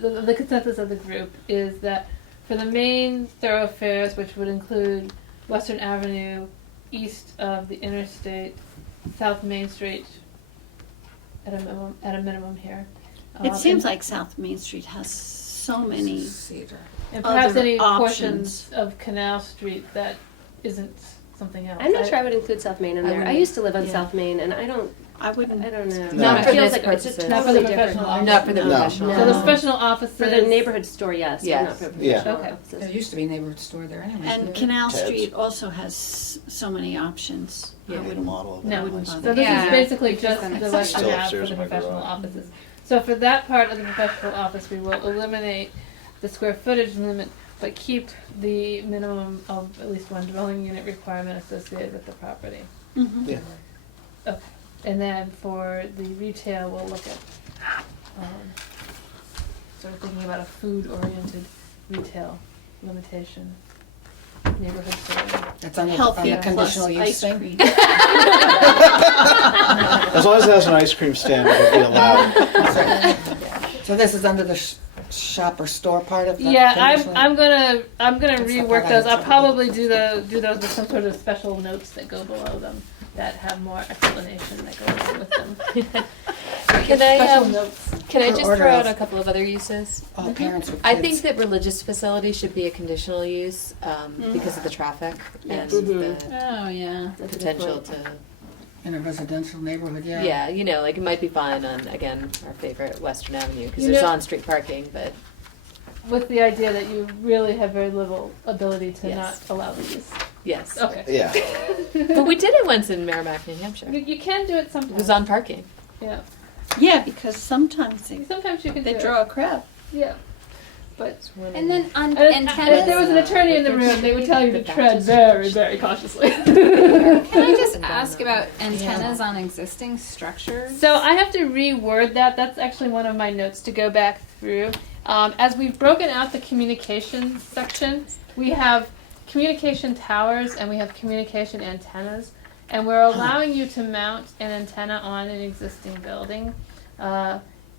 the consensus of the group is that for the main thoroughfares, which would include Western Avenue, east of the interstate, South Main Street, at a minimum here. It seems and- like South Main Street has so many. Cedar. and perhaps other any options. portions of Canal Street that isn't something else. I'm not sure I would include South Main in I there. I wouldn't- used to live on yeah. South Main, and I don't I wouldn't. know. Not It for feels this like it's just purposes. Not for the totally different. professional office. Not for the No. professional. No. So the No. professional offices. For the neighborhood store, yes, but Yes. not for the Yeah. professional Okay. offices. There used to be a neighborhood store there anyway. And Canal Ted's. Street also has so many options. Yeah. I A wouldn't. model of No. that wouldn't place. bother. So this Yeah. is basically It's just just the an Western Still half for upstairs the in my professional garage. offices. So for that part of the professional office, we will eliminate the square footage limit, but keep the minimum of at least one dwelling unit requirement associated with the property. Mhm. Yeah. Okay. And then for the retail, we'll look at, sort of thinking about a food-oriented retail limitation. neighborhood store. That's on the Healthy conditional plus use ice thing? cream. As long as it has an ice cream stand, it would be allowed. So this is under the shop or store part of the Yeah, conditional? I'm gonna That's the part rework I those. had I'll trouble probably do those with some sort of special notes that go below them that have more explanation that go along with them. Can Special I notes. can I Per just order throw out of- a couple of other uses? All parents with kids. I think that religious facilities should be a conditional use because of the traffic and the Oh, yeah. That's a good potential point. to. In a residential neighborhood, yeah. Yeah, you know, like it might be fine on, again, our favorite Western Avenue, because You there's know- on-street parking, but With the idea that you really have very little ability to Yes. not allow these. yes. Okay. Yeah. But we did it once in Merrimack, New Hampshire. You can do it It sometimes. was on parking. Yeah. Yeah, because sometimes Sometimes you can they do draw it. a crowd. Yeah. But And then on and if there antennas, was an attorney in the room, they would tell you to tread very, very cautiously. can I just ask about antennas on existing structures? So I have to reword that. That's actually one of my notes to go back through. As we've broken out the communication section, we have communication towers and we have communication antennas. And we're allowing you to mount an antenna on an existing building.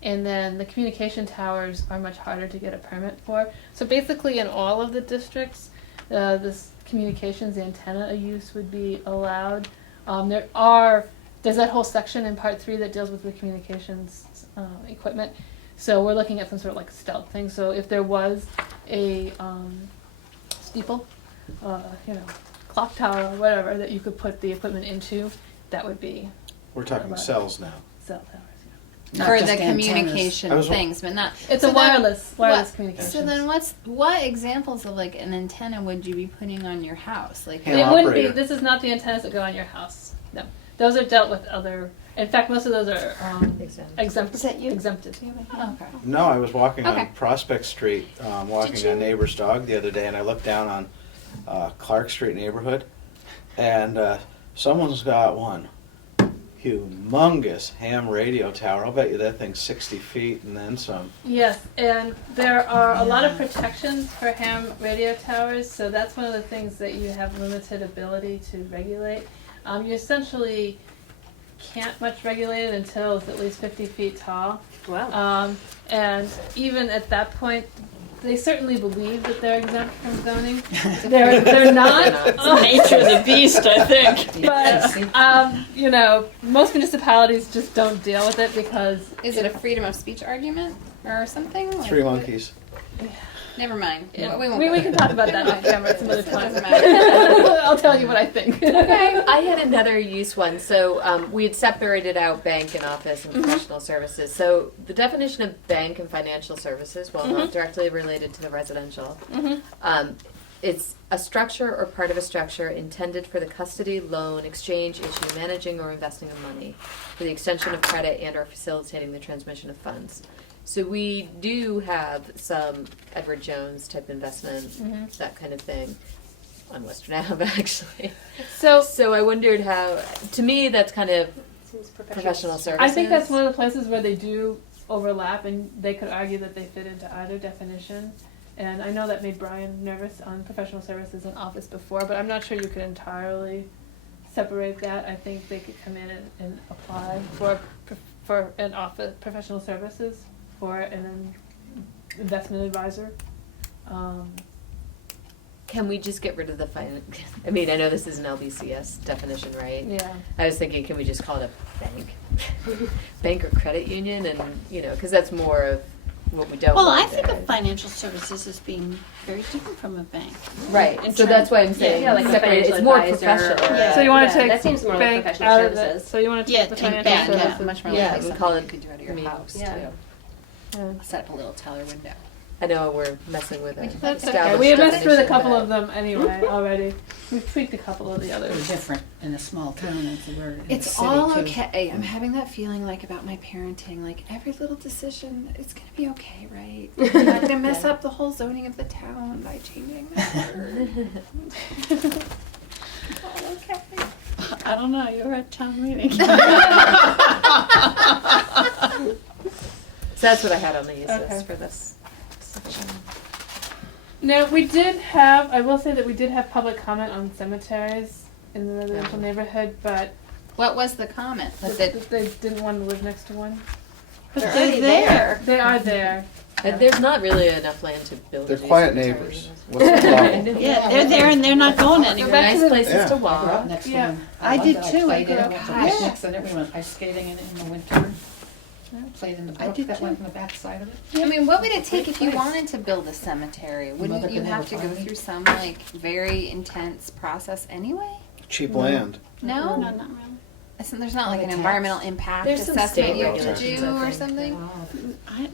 And then the communication towers are much harder to get a permit for. So basically in all of the districts, this communications antenna use would be allowed. There's that whole section in part 3 that deals with the communications equipment. So we're looking at some sort of like stealth thing. So if there was a steeple, clock tower or whatever that you could put the equipment into, that would be We're talking cells now. cell towers. Not For just the antennas. communication I was- things, but not. It's so a then wireless what- communication. So then, what examples of like an antenna would you be putting on your house? Like, Hand It wouldn't be. operator. This is not the antennas that go on your house. No, those are dealt with other. In fact, most of those are exempt. Is that you? Exempted. okay. No, I was walking Okay. on Prospect Street, walking a neighbor's dog the other day, and I looked down on Clark Street neighborhood, and someone's got one humongous ham radio tower. I'll bet you that thing's 60 feet and then some. Yes, and there are a lot of protections for ham radio towers, so that's one of the things that you have limited ability to regulate. You essentially can't much regulate it until it's at least 50 feet tall. Wow. And even at that point, they certainly believe that they're exempt from zoning. They're not. Nature of the beast, I think. But most municipalities just don't deal with it because Is it a freedom of speech argument or something? Like, 3 monkeys. Never mind. Yeah. We won't. we go can there. talk about that off camera some other It time. doesn't matter. I'll tell you what I think. I had another use one. So we had separated out bank and office and professional services. So the definition of bank and financial services, while not directly related to the residential, it's a structure or part of a structure intended for the custody, loan, exchange, issue, managing, or investing of money, for the extension of credit and or facilitating the transmission of funds. So we do have some Edward Jones type investment, that kind of thing, on Western Ave actually. So I wondered how, to me, that's kind of Seems professional services. I think that's one of the places where they do overlap, and they could argue that they fit into either definition. And I know that made Brian nervous on professional services and office before, but I'm not sure you could entirely separate that. I think they could come in and apply for an office professional services for an investment advisor. Can we just get rid of the I mean, I know this is an LBCS definition, right? Yeah. I was thinking, can we just call it a bank? Bank or credit union, and, because that's more of what we don't Well, want I think there. of financial services as being very different from a bank. Right, in so terms- that's why I'm saying, Yeah, like a separate, it's financial more advisor professional. or- So you want to Yeah, take that seems more like bank professional out of services. it. So you want to Yeah, take the take financial bank out. services. Much more Yeah, like we something call it- you could do out of I your mean, house yeah. too. Yeah. Set up a little teller window. I know we're messing with it. That's okay. We have messed with a couple of them anyway already. We've tweaked a couple of the They're others. different in a small town as they were in the It's city, all too. okay. I'm having that feeling like about my parenting. Like every little decision, it's gonna be okay, right? I'm not gonna mess up the whole zoning of the town by changing that word. All okay. I don't know, you were at town meeting. So that's what I had on the uses Okay. for this section. Now, we did have, I will say that we did have public comment on cemeteries in the residential neighborhood, but What was the comment? Was that it, they didn't want to live next to one. But They're they're already there. They are there. And there's not really enough land to build. They're adjacent quiet to neighbors. it. What's the problem? Yeah, they're there and they're not going They're anywhere. nice places Yeah. to I grew up walk. next to Yeah. one. I loved did it. too. I played grew in it, up- went to Gosh. picnics in it, we went ice skating in it in the winter. Played in the I brook did that too. went in the back side of it. I mean, what would it take Great if you place. wanted to build a cemetery? Mother Wouldn't you could have never to go find me. through some like very intense process anyway? Cheap land. No? No, not really. There's not like an Tax. environmental impact There's some assessment state you have to regulations, do I or think. something?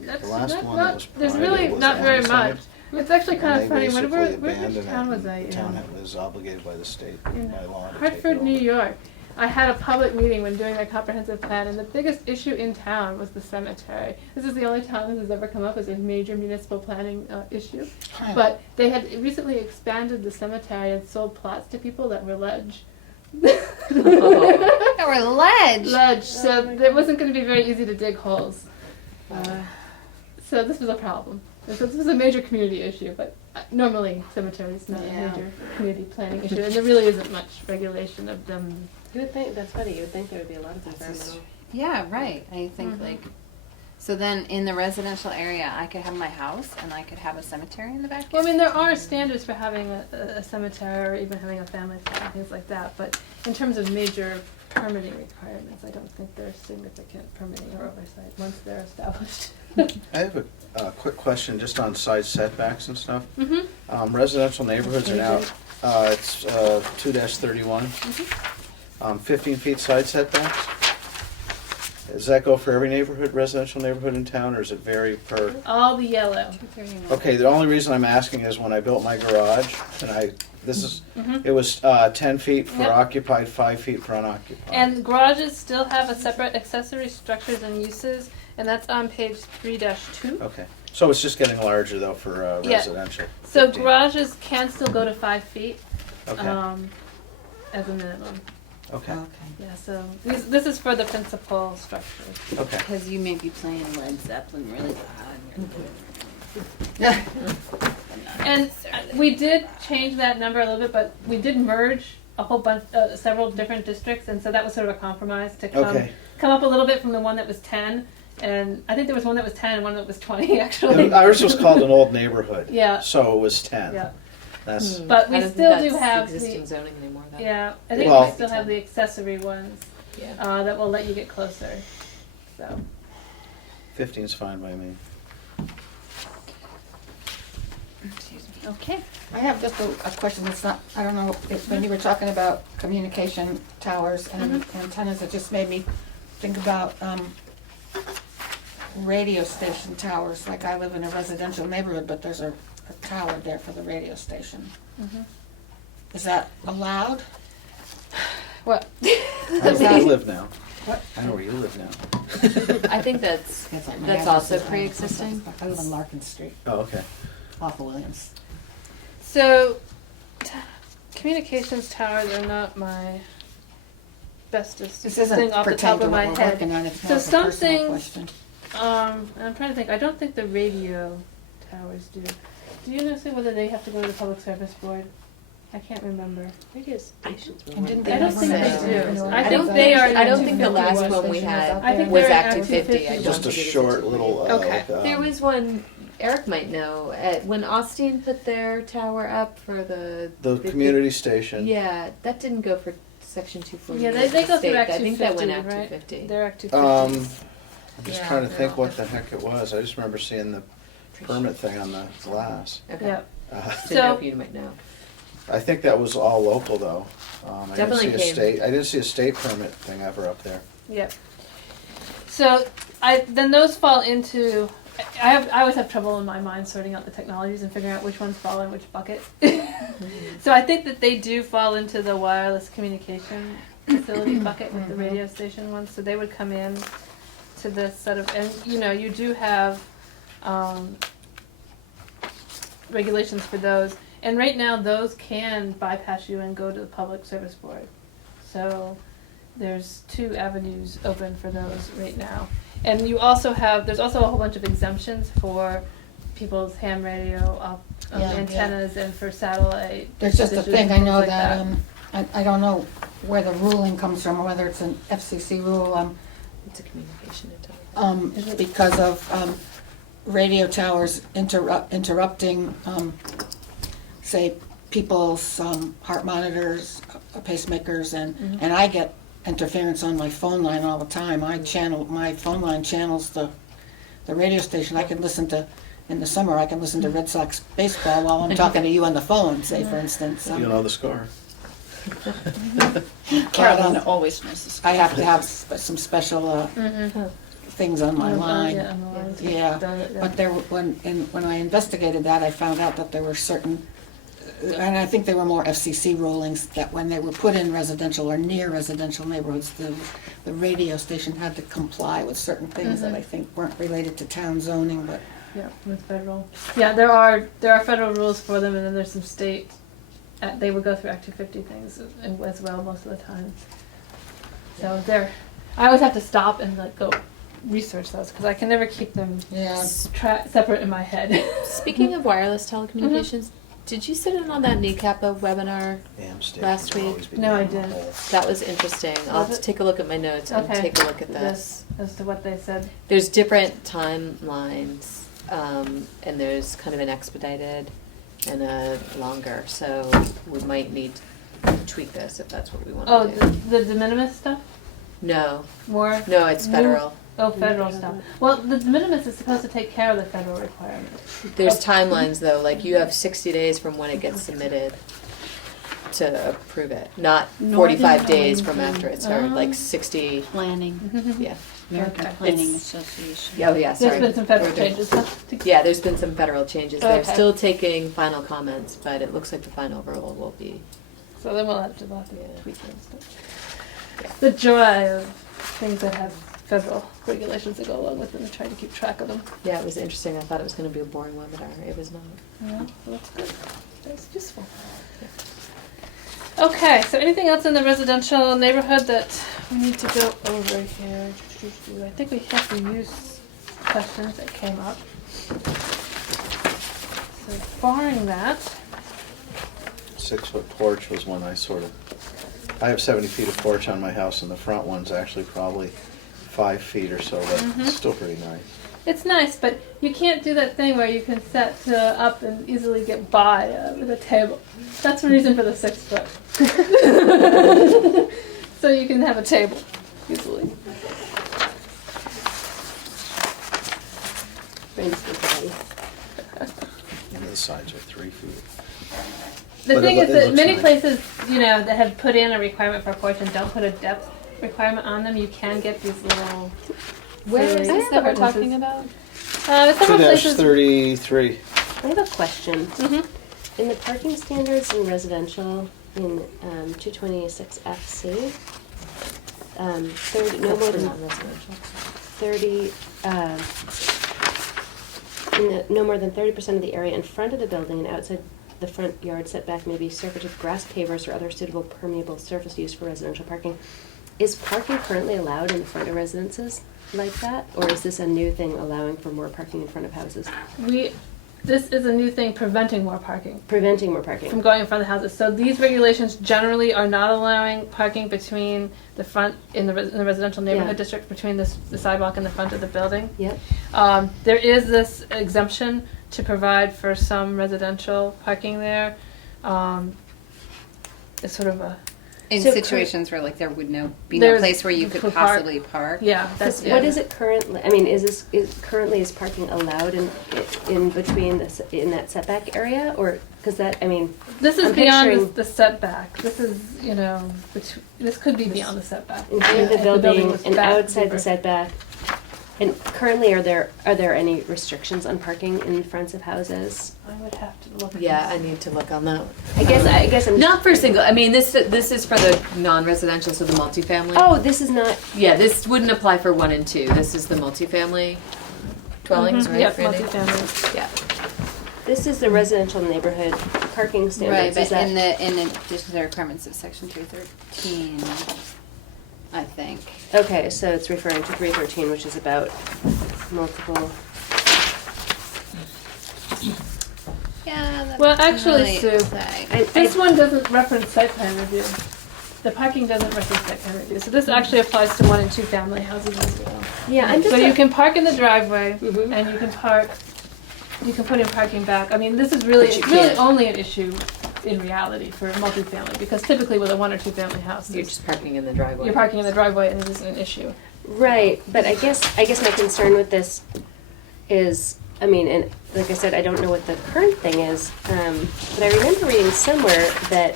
That's The last not, one not, that was there's private really was not very Ambleside. much. It's actually kind And of they funny. basically Which abandoned town it, was I and in? the town was obligated by the state In by law to take Hartford, it New over. York. I had a public meeting when doing my comprehensive plan, and the biggest issue in town was the cemetery. This is the only town this has ever come up as a major municipal planning issue. Huh. But they had recently expanded the cemetery and sold plots to people that were ledge. Or ledge. Ledge, so it wasn't going to be very easy to dig holes. So this was a problem. So this was a major community issue, but normally cemetery is not Yeah. a major community planning issue, and there really isn't much regulation of them. You would think, that's funny, you would think there would be a lot of That's environmental. Yeah, right. I think Mhm. like, so then in the residential area, I could have my house and I could have a cemetery in the back. Well, I mean, there are standards for having a cemetery or even having a family farm and things like that, but in terms of major permitting requirements, I don't think there's significant permitting or oversight once they're established. I have a quick question just on side setbacks and stuff. Mm-hmm. Residential neighborhoods are now, it's 2-31. 15 feet side setbacks. Does that go for every neighborhood, residential neighborhood in town, or does it vary per? All the yellow. Okay, the only reason I'm asking is when I built my garage, and Mhm. it was 10 feet for Yep. occupied, 5 feet for unoccupied. And garages still have a separate accessory structures and uses, and that's on page 3-2. Okay, so it's just getting larger though for Yeah. residential. So 15. garages can still go to 5 feet, Okay, as a minimum. okay, Yeah, so this is for the principal structures. okay. Because you may be playing Led Zeppelin really loud. And we did change that number a little bit, but we did merge a whole bunch, several different districts, and so that was sort of a compromise to Okay. come up a little bit from the one that was 10. And I think there was one that was 10 and one that was 20, actually. Ours was called an old neighborhood. Yeah. So it was 10. Yeah. That's, But we I don't think still do that's have existing the, zoning anymore. Though. yeah, I think Well- we still have the accessory ones Yeah. that will let you get closer. So 15's fine by me. Excuse me. Okay. I have just a question that's not, I don't know, when you were talking about communication towers and antennas, it just made me think about radio station towers. Like I live in a residential neighborhood, but there's a tower there for the radio station. Is that allowed? what? I know where you live now. What? I know where you live now. I think that's It's like my that's address also is on- pre-existing. I live on Larkin Street, Oh, okay. off of Williams. So communications towers are not my bestest This thing isn't off the top pertaining to of my what we're head. working on, it's So more of a some personal things- question. And I'm trying to think. I don't think the radio towers do. Do you know Sue, whether they have to go to the public service board? I can't remember. Radio stations were And didn't they I don't have think one they there? do. I I think don't they are. I don't in think the 250 last ones. one we had I think was they're Act Act 250. 250. I Just don't a think it's short 250. little, Okay. There was one. Eric might know. When Austin put their tower up for the community station. Yeah, that didn't go for Section 240. Yeah, they go through Act I think that went 250, Act right? 250. They're Act 250. I'm just Yeah, trying to they're think all what the heck it was. I just remember seeing the permit thing on the glass. Okay. Yeah. Didn't know So- if you might know. I think that was all local though. Definitely came. I didn't see a state permit thing ever up there. Yep. So then those fall into. I always have trouble in my mind sorting out the technologies and figuring out which ones fall in which bucket. So I think that they do fall into the wireless communication facility bucket with the radio station ones. So they would come in to this set of, and you do have regulations for those. And right now those can bypass you and go to the public service board. So there's 2 avenues open for those right now. And there's also a whole bunch of exemptions for people's ham radio Yeah. antennas and for satellite. There's just a dishes thing, I and know things like that, I don't know where the ruling comes from, or whether it's an FCC rule, It's a communication intelligence. because of radio towers interrupting, say, people's heart monitors, pacemakers, and I get interference on my phone line all the time. My phone line channels the radio station. I can listen to, in the summer, I can listen to Red Sox baseball while I'm talking to you on the phone, say, for instance. You know the score. Carolyn always knows this. I have to have some special things on my line. Yeah, on the lines. Yeah, Done it, yeah. but there, when I investigated that, I found out that there were certain, and I think they were more FCC rulings, that when they were put in residential or near residential neighborhoods, the radio station had to comply with certain things that I think weren't related to town zoning, but Yeah, with federal. Yeah, there are federal rules for them, and then there's some state. They would go through Act 250 things as well most of the time. So I always have to stop and like go research those because I can never keep them yeah. separate in my head. Speaking of wireless telecommunications, did you sit in on that NECAPA webinar? Damn state. Last will week. always be No, I down the didn't. hole. That was interesting. I'll have Was to it? take a look at my notes and Okay. take a look at this. As to what they said. There's different timelines, and there's kind of an expedited and a longer. So we might need to tweak this if that's what we want Oh, to do. the de minimis stuff? No, More? no, it's federal. Oh, federal stuff. Well, the de minimis is supposed to take care of the federal requirements. There's timelines though, like you have 60 days from when it gets submitted to approve it, not 45 days from after it started, like 60, Planning, yeah. American Okay. Planning It's- Association. Oh, yeah, sorry. There's been some federal We're doing- changes. Huh? Yeah, there's been some federal changes. They're Okay. still taking final comments, but it looks like the final rule will be, So then we'll have to Yeah. tweak it and stuff. The joy of things that have federal regulations that go along with them and trying to keep track of them. yeah, it was interesting. I thought it was going to be a boring webinar. It was not. Yeah, well, that's good. That's useful. Okay, so anything else in the residential neighborhood that we need to go over here? I think we have the use questions that came up. So barring that, 6-foot porch was one I have 70 feet of porch on my house, and the front one's actually probably 5 feet or so, but it's still pretty nice. it's nice, but you can't do that thing where you can set up and easily get by with a table. That's the reason for the 6 foot. So you can have a table easily. Brings spaghetti. And the sides are 3 feet. The But thing it is that looks many nice. places, that have put in a requirement for a porch and don't put a depth requirement on them, you can get these little. Where is silly this that we're hardnesses. talking about? Several places. 2-33. I have a question. Mhm. In the parking standards in residential, in 226FC, 30, no more than non-residential. 30, no more than 30% of the area in front of the building and outside the front yard setback may be surfaced with grass pavers or other suitable permeable surface used for residential parking. Is parking currently allowed in the front of residences like that? Or is this a new thing allowing for more parking in front of houses? This is a new thing preventing more parking Preventing more from parking? going in front of the houses. So these regulations generally are not allowing parking between the front, in the residential neighborhood Yeah. district, between the sidewalk and the front of the building. Yep. There is this exemption to provide for some residential parking there. It's sort of a, In So situations where like there would be no There's- place where you could could park. possibly park. yeah, that's, What is it currently, I mean, is parking allowed in between in that setback area? Or, because that, I mean, This is I'm beyond picturing- the setback. This is, this could be beyond the setback. in front of the If the building building was and back outside deeper. the setback? And currently, are there any restrictions on parking in fronts of houses? I would have to look at Yeah, I this. need to look on that. I guess I'm Not for single. I mean, this is for the non-residential, so the multifamily. Oh, this is not. Yeah, this wouldn't apply for 1 and 2. This is the multifamily dwellings, right? Yes, Randy? multifamily. Yeah. This is the residential neighborhood parking Right, standards. but Is that in addition to the requirements of section 313, I think. okay? So it's referring to 313, which is about multiple. Yeah, that Well, doesn't actually, really Sue, say. this one doesn't reference site plan review. The parking doesn't reference site plan review, so this actually applies to 1 and 2 family houses as well. Yeah, I'm just. So you can park in the driveway, Mhm. and you can put in parking back. I mean, this is really, But you it's really can't. only an issue in reality for multifamily, because typically with a 1 or 2 family house, You're just parking in the driveway. you're parking in the driveway and it isn't an issue. Right, but I guess my concern with this is, I mean, and like I said, I don't know what the current thing is, but I remember reading somewhere that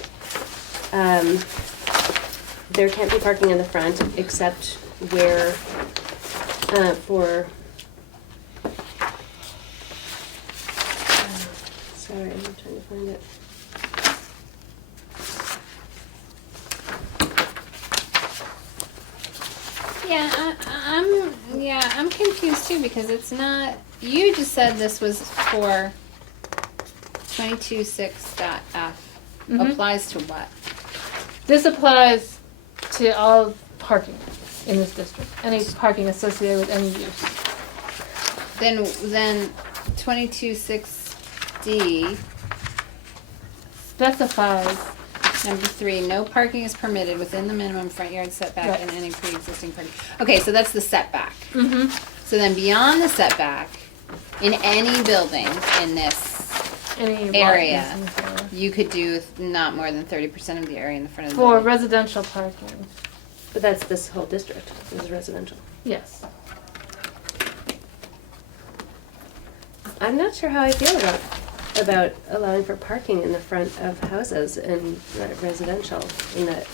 there can't be parking in the front except where for. Sorry, I'm trying to find it. I'm confused too because it's not. You just said this was for 22.6.f. Mhm. Applies to what? This applies to all parking in this district, any parking associated with any use. Then 22.6D Specifies, number 3. No parking is permitted within the minimum front yard setback Right. in any pre-existing parking. Okay, so that's the setback. mm-hmm, So then beyond the setback, in any building in this any lot Area. in this area. you could do not more than 30% of the area in the front of the For building. residential parking, But that's this whole district is residential. yes. I'm not sure how I feel about allowing for parking in the front of houses in residential. In that,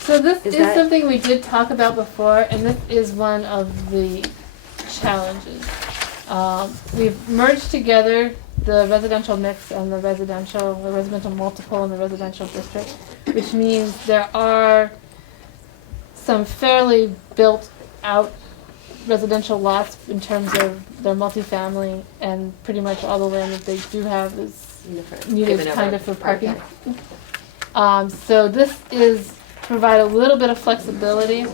So this Is is that- something we did talk about before, and this is one of the challenges. We've merged together the residential mix and the residential multiple and the residential district, which means there are some fairly built-out residential lots in terms of their multifamily, and pretty much all the land that they do have is in the front. needed Given kind over. of for parking. So this is provide a little bit of flexibility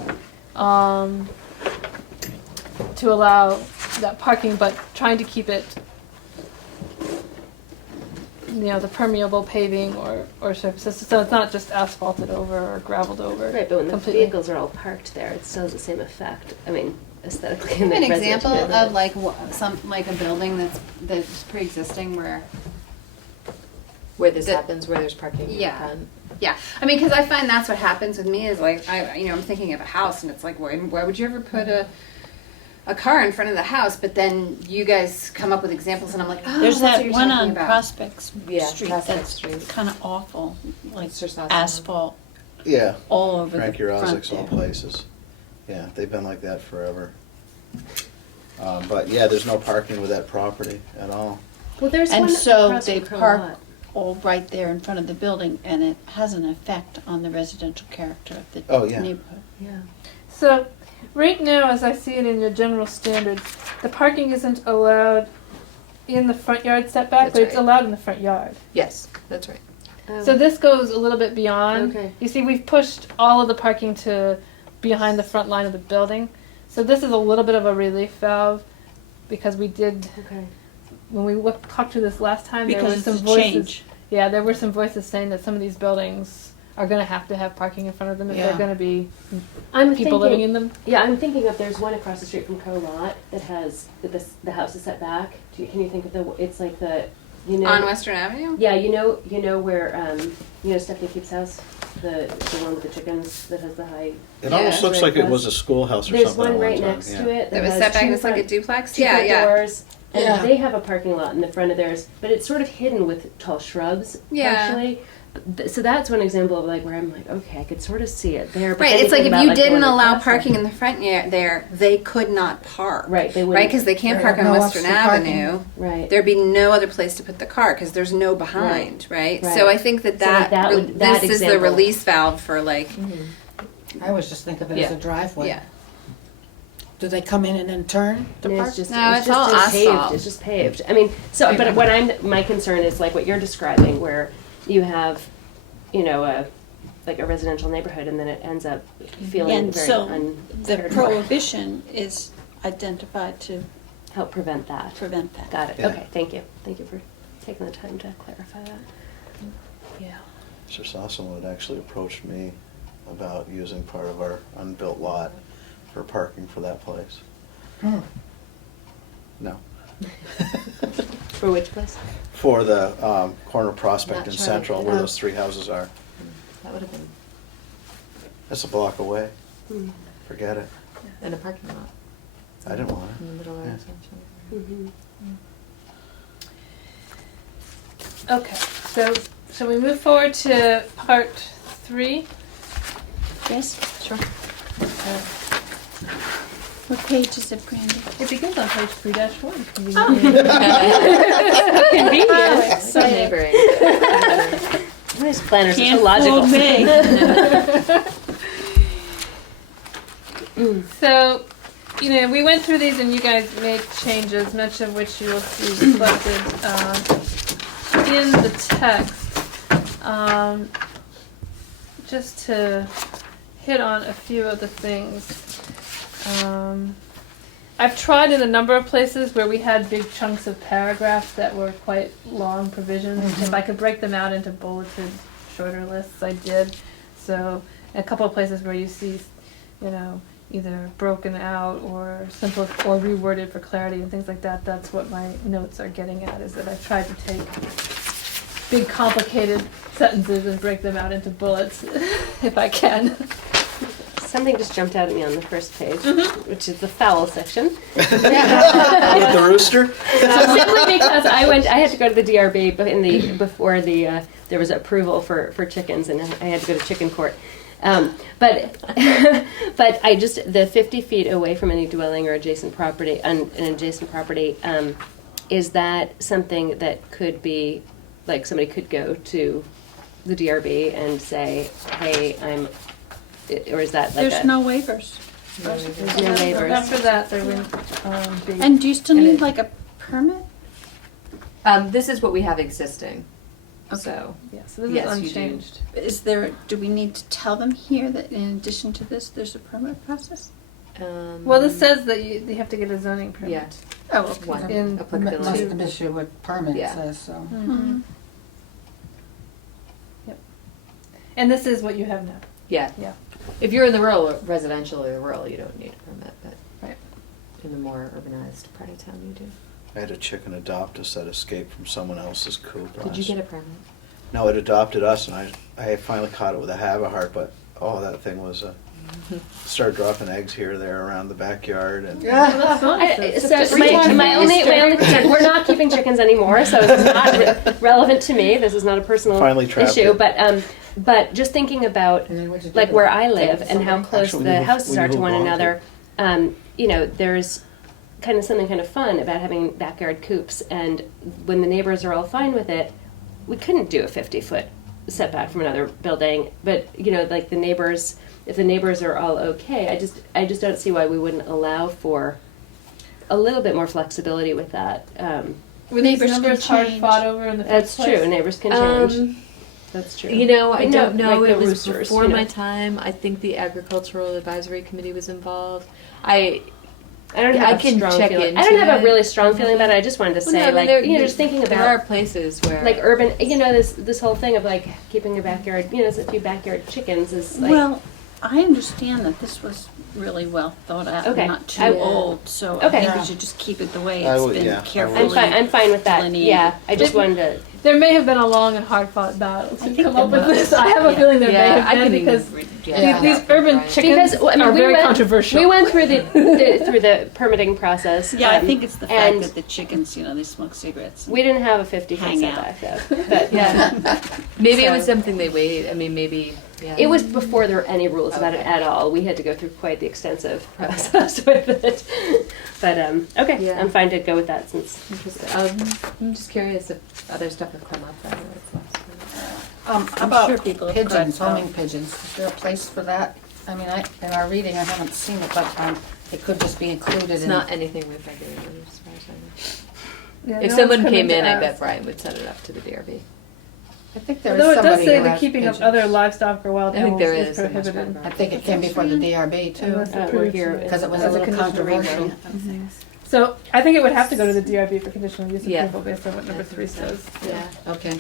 to allow that parking, but trying to keep it, the permeable paving or surfaces, so it's not just asphalted over or gravelled over. Right, but when the completely. vehicles are all parked there, it still has the same effect. I mean, aesthetically. Give me an in the example residential of like like a building that's pre-existing where. Where this The- happens, where there's parking. in Yeah. front. Yeah, I mean, because I find that's what happens with me is like I'm thinking of a house and it's like why would you ever put a car in front of the house? But then you guys come up with examples and I'm like, oh, There's that's what that you're one talking on about. Prospect Yeah, Street Prospect that's Street. kind of awful, like It's just awesome. asphalt Yeah, all over the Frank front Urozic's all there. places. Yeah, they've been like that forever. But yeah, there's no parking with that property at all. Well, there's And one so across they from Crow park Lot. all right there in front of the building, and it has an effect on the residential character of the Oh, yeah. neighborhood. Yeah. So, right now, as I see it in your general standards, the parking isn't allowed in the front yard setback, That's but it's right. allowed in the front yard. Yes, that's right. So this goes a little bit beyond. Okay. You see, we've pushed all of the parking to behind the front line of the building. So this is a little bit of a relief valve, because we did, Okay. when we talked to this last time, there Because were some it's a voices. change. Yeah, there were some voices saying that some of these buildings are going to have parking in front of them if they're Yeah. going to be I'm people thinking, living in them. Yeah, I'm thinking of there's one across the street from Crow Lot that has the house is set back. Can you think of it's like On Western Avenue? Yeah, you know where Stephanie Keep's house, the one with the chickens that has the high. It Yeah. almost looks Right like it across. was a schoolhouse or There's something at one one right time. next Yeah. to it That was has set back two and it's like a front- duplex? two Yeah, front yeah. doors, and Yeah. they have a parking lot in the front of theirs, but it's sort of hidden with tall shrubs. Yeah. Actually, so that's one example of like where I'm like, okay, I could sort of see it there. But Right, then it's like think if about, you the didn't one allow across from- parking in the front there, they could not park. Right, they Right, wouldn't. because they can't They park have on no Western off-street parking. Avenue. Right. There'd be no other place to put the car because there's no behind, right? Right. So I think that So like that would- that this is the example- release valve for like, I always just think of it as Yeah. a driveway. yeah. Do they come in and then turn to No, park? it's just, No, it's just all paved. asphalt. It's just paved. I mean, so but my concern is like what you're describing, where you have, like a residential neighborhood, and then it ends up feeling And very so the uncared for. prohibition is identified to Help prevent that. prevent that. Got it. Yeah. Okay. Thank you. Thank you for taking the time to clarify that. Yeah. There's also someone that actually approached me about using part of our unbuilt lot for parking for that place. Hmm. No. For which place? For the corner Prospect Not and sure. Central, where Oh. those 3 houses are. That would have been That's a block away. Hmm. Forget it. in a parking lot. I didn't want In the it. middle of Yeah. Central. Mhm. Okay, so shall we move forward to part 3? Yes, Sure. what page is it, Brandy? It begins on page 3-1. Convenient. So neighboring. These planners are so Can't logical. fool me. So, we went through these and you guys made changes, much of which you will see reflected in the text. Just to hit on a few of the things. I've tried in a number of places where we had big chunks of paragraphs that were quite long provisions. If I could break them out into bulleted shorter lists, I did. So a couple of places where you see, either broken out or simple or reworded for clarity and things like that, that's what my notes are getting at, is that I've tried to take big complicated sentences and break them out into bullets if I can. Something just jumped out at me on the first page, which is the foul section. With the rooster? Simply because I had to go to the DRB before there was approval for chickens, and I had to go to chicken court. But I just, the 50 feet away from any dwelling or adjacent property, an adjacent property, is that something that could be, like somebody could go to the DRB and say, hey, or is that like There's no waivers. there's no waivers? After that, there were big. And do you still And need it- like a permit? This is what we have existing. Okay. So, Yeah, so this Yes, is you do. unchanged. Do we need to tell them here that in addition to this, there's a permit process? Well, this says that you have to get a zoning permit. Yeah. Oh, okay. One In- Must applicability. have issued what permit Yeah. says, so. Mhm. And this is what you have now. Yeah. Yeah. If you're in the rural, residential or rural, you don't need a permit, but Right. in the more urbanized part of town, you do. I had a chicken adopt us that escaped from someone else's coop. Did you get a permit? No, it adopted us, and I finally caught it with a have-a-heart, but, that thing was, started dropping eggs here or there around the backyard, and Well, that's nice. So my only concern, we're not keeping chickens anymore, so this is not relevant to me. This is not a personal Finally trapped issue. it. But just thinking about like where I live and how close Actually, the we houses are to moved one on another, there's something kind of fun about having backyard coops. And when the neighbors are all fine with it, we couldn't do a 50-foot setback from another building. But like the neighbors, if the neighbors are all okay, I just don't see why we wouldn't allow for a little bit more flexibility with that. Were these Neighbors can numbers hard change. fought over in the That's first place? true. Neighbors can change. That's true. I But don't know. like It the was roosters, before my time. I think the agricultural advisory committee was involved. I don't I have a can strong check feeling. I into don't have a it. really strong feeling about it. I just wanted to say, just thinking there are about places where like urban, this whole thing of like keeping a backyard, a few backyard chickens is like. Well, I understand that this was really well thought out Okay. and not too I- old, so I Okay. think Yeah. we should just keep it the way I it's would- been yeah, I would. carefully. I'm fine with that. delineated. Yeah, I just wanted to. There may have been a long and hard fought battle I to think come there up with was. this. I have a Yeah. feeling there may I have been can because yeah, these urban chickens Because I mean, are we very went, controversial. We went through through the permitting process. Yeah, I think it's the fact and that the chickens, they smoke cigarettes. we didn't have a 50-foot Hang out. setback though. But Yeah. Maybe it was So- something they waited. I mean, maybe. Yeah. it was before there were any rules about it Okay. at all. We had to go through quite the extensive process with it. But okay, Yeah. I'm fine to go with that since. Interesting. I'm just curious if other stuff have come up. I don't know, it's lost. I'm About sure people have pigeons, cried foul. homing pigeons, is there a place for that? I mean, in our reading, I haven't seen it, but it could just be included It's in. not anything we've regulated as far as I know. Yeah, If no someone one's come came to in, I us. bet Brian would send it up to the DRB. I think there is Although it somebody does say who the has keeping of pigeons. other livestock or wild I think animals there is is in this prohibited. I think it came before the DRB too, Unless we're approved here tonight. because it was As a little condition of controversial. approval. So I think it would have to go to the DRB for conditional use Yeah. approval based on what number 3 says. Yeah. Okay.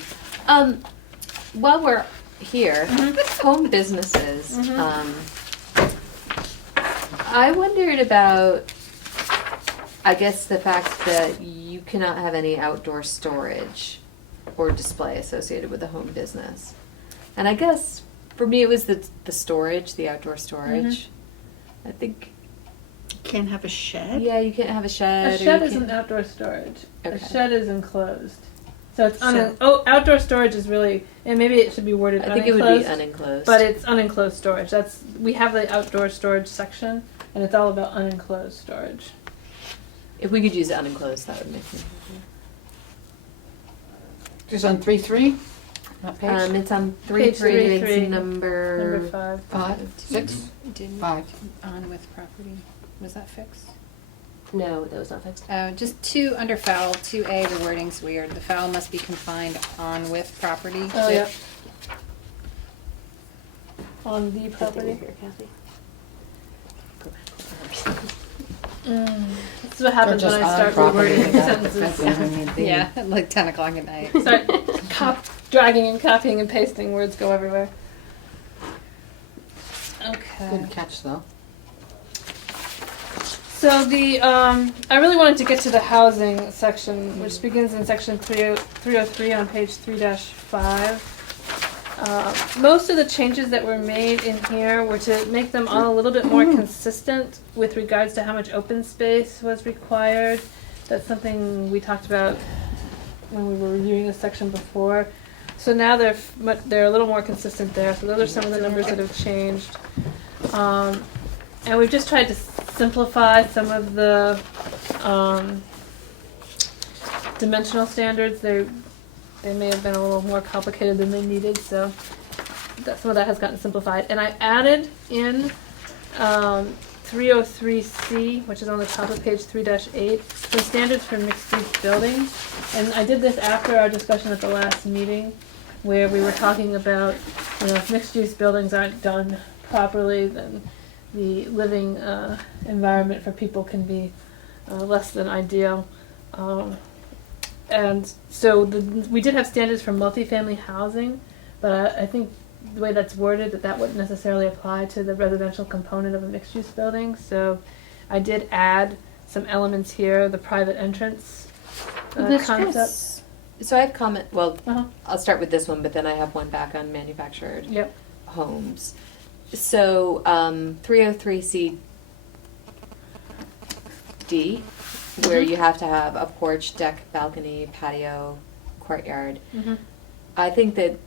While we're here, home businesses. I wondered about, I guess, the fact that you cannot have any outdoor storage or display associated with a home business. And I guess for me it was the storage, the outdoor storage. I think, Can't have a shed? yeah, you can't have a shed. A or shed you isn't can't- outdoor storage. A Okay. shed is enclosed. So it's So- outdoor storage is really, and maybe it should be worded I think it unenclosed. would be unenclosed. But it's unenclosed storage. We have the outdoor storage section, and it's all about unenclosed storage. If we could use unenclosed, that would make me happy. Just on 3-3? That page? It's on Page 3-3, three, it's number... Number 5. 5, 6, Didn't 5. on with property, was that fixed? No, that was not fixed. Just 2 under foul, 2A, the wording's weird. The foul must be confined on with property. Oh, yeah. On the Good thing property. you're here, Kathy. Go back over. This is what happens when I start rewording sentences. Yeah, at like 10 o'clock at night. Start dragging and copying and pasting, words go everywhere. Okay. Good catch, though. So I really wanted to get to the housing section, which begins in section 303 on page 3-5. Most of the changes that were made in here were to make them all a little bit more consistent with regards to how much open space was required. That's something we talked about when we were reviewing this section before. So now they're a little more consistent there. So those are some of the numbers that have changed. And we've just tried to simplify some of the dimensional standards. They may have been a little more complicated than they needed, so some of that has gotten simplified. And I added in 303C, which is on the top of page 3-8, some standards for mixed-use buildings. And I did this after our discussion at the last meeting, where we were talking about, if mixed-use buildings aren't done properly, then the living environment for people can be less than ideal. And so we did have standards for multifamily housing, but I think the way that's worded, that wouldn't necessarily apply to the residential component of a mixed-use building. So I did add some elements here, the private entrance concept. So I have comment, well, Uh-huh. I'll start with this one, but then I have one back on manufactured Yep. homes. So 303C D, where you have to have a porch, deck, balcony, patio, courtyard. Mm-hmm. I think that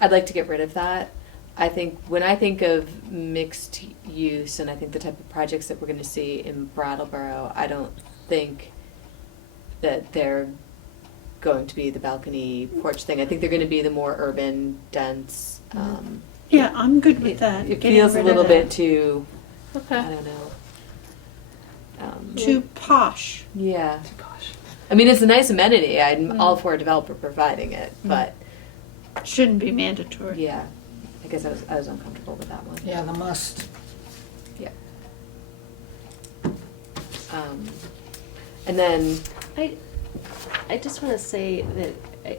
I'd like to get rid of that. I think when I think of mixed use and I think the type of projects that we're going to see in Brattleboro, I don't think that they're going to be the balcony porch thing. I think they're going to be the more urban, dense. Yeah, I'm good with that. It getting feels a rid of little that. bit too, Okay. I don't know. Too posh. Yeah. I mean, it's a nice amenity. I'm all for a developer providing it, but Shouldn't be mandatory. yeah, I guess I was uncomfortable with that one. Yeah, the must. Yeah. And then I just want to say that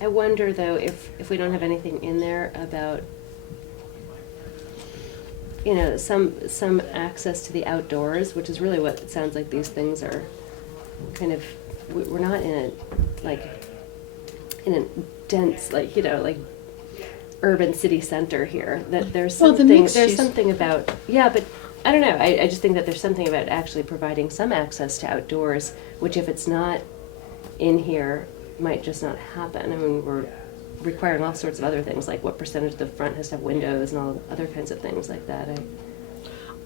I wonder though if we don't have anything in there about some access to the outdoors, which is really what it sounds like these things are kind of. We're not in a dense like urban city center here. That there's Well, the something mixed there's use- something about but I don't know. I just think that there's something about actually providing some access to outdoors, which if it's not in here, might just not happen. I mean, we're requiring all sorts of other things, like what percentage of the front has to have windows and all other kinds of things like that.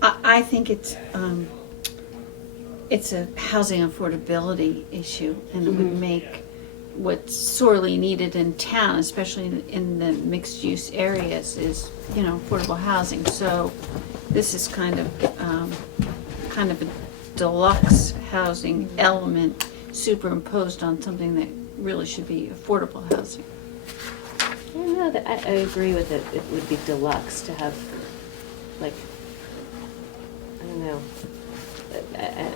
I think it's a housing affordability issue, and it would make what's sorely needed in town, especially in the mixed-use areas, is affordable housing. So this is kind of a deluxe housing element superimposed on something that really should be affordable housing. I don't know that I agree with it. It would be deluxe to have, like, I don't know.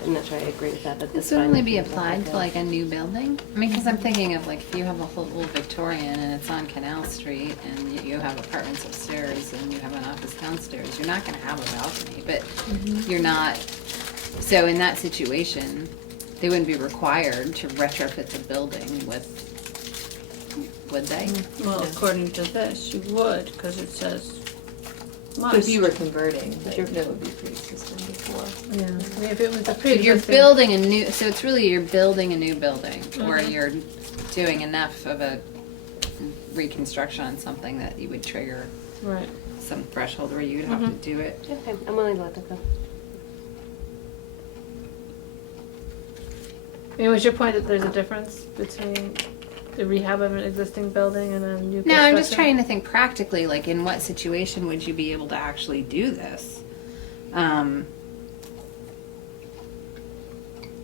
I'm not sure I agree with that, but This that's would fine. only with be me. applied to like a new building? I mean, because I'm thinking of like if you have a whole old Victorian and it's on Canal Street and you have apartments upstairs and you have an office downstairs, you're not gonna have a balcony, but you're not, so in that situation, they wouldn't be required to retrofit the building with, would they? Well, according to this, you would, because it says But if must. you were converting, like, that would be pre-existing before. Yeah, I mean, if it was a So you're pre-existing. building a new, so it's really you're building a new building, or Mhm. you're doing enough of a reconstruction on something that you would trigger Right. some threshold where you'd have to do it. Okay, I'm willing to let that go. I mean, was your point that there's a difference between the rehab of an existing building and a new No, I'm just construction? trying to think practically, like in what situation would you be able to actually do this?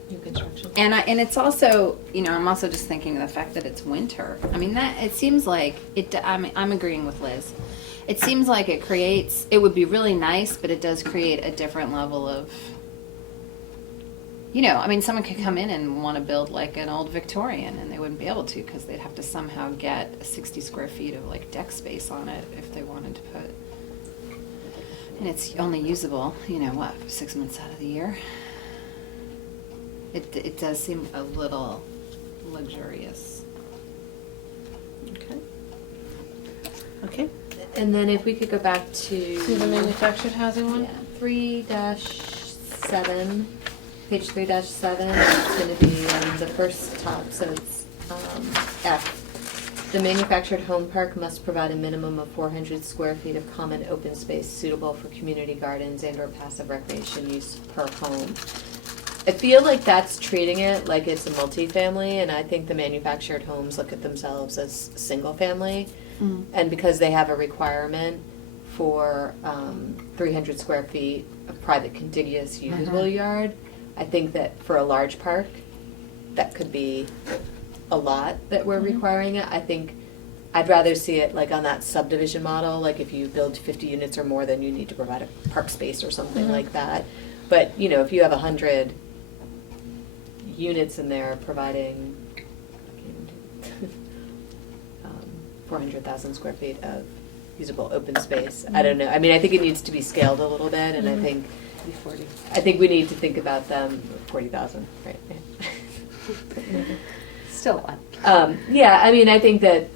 New construction. And it's also, you know, I'm also just thinking of the fact that it's winter. I mean, that it seems like it. I'm agreeing with Liz. It seems like it creates. It would be really nice, but it does create a different level of. You know, I mean, someone could come in and want to build like an old Victorian, and they wouldn't be able to because they'd have to somehow get 60 square feet of like deck space on it if they wanted to put. And it's only usable, you know, what, 6 months out of the year. It does seem a little luxurious. Okay. Okay. And then if we could go back to. See the manufactured housing one? Yeah, 3-7, page 3-7, it's gonna be the first top, so it's F. The manufactured home park must provide a minimum of 400 square feet of common open space suitable for community gardens and or passive recreation use per home. I feel like that's treating it like it's a multifamily, and I think the manufactured homes look at themselves as single family. And because they have a requirement for 300 square feet of private contiguous usable yard, I think that for a large park, that could be a lot that we're requiring it. I think I'd rather see it like on that subdivision model, like if you build 50 units or more, then you need to provide a park space or something like that. But, you know, if you have 100 units in there providing 400,000 square feet of usable open space. I don't know. I mean, I think it needs to be scaled a little bit, and I think 40. I think we need to think about them 40,000, right? Still a lot. Yeah, I mean, I think that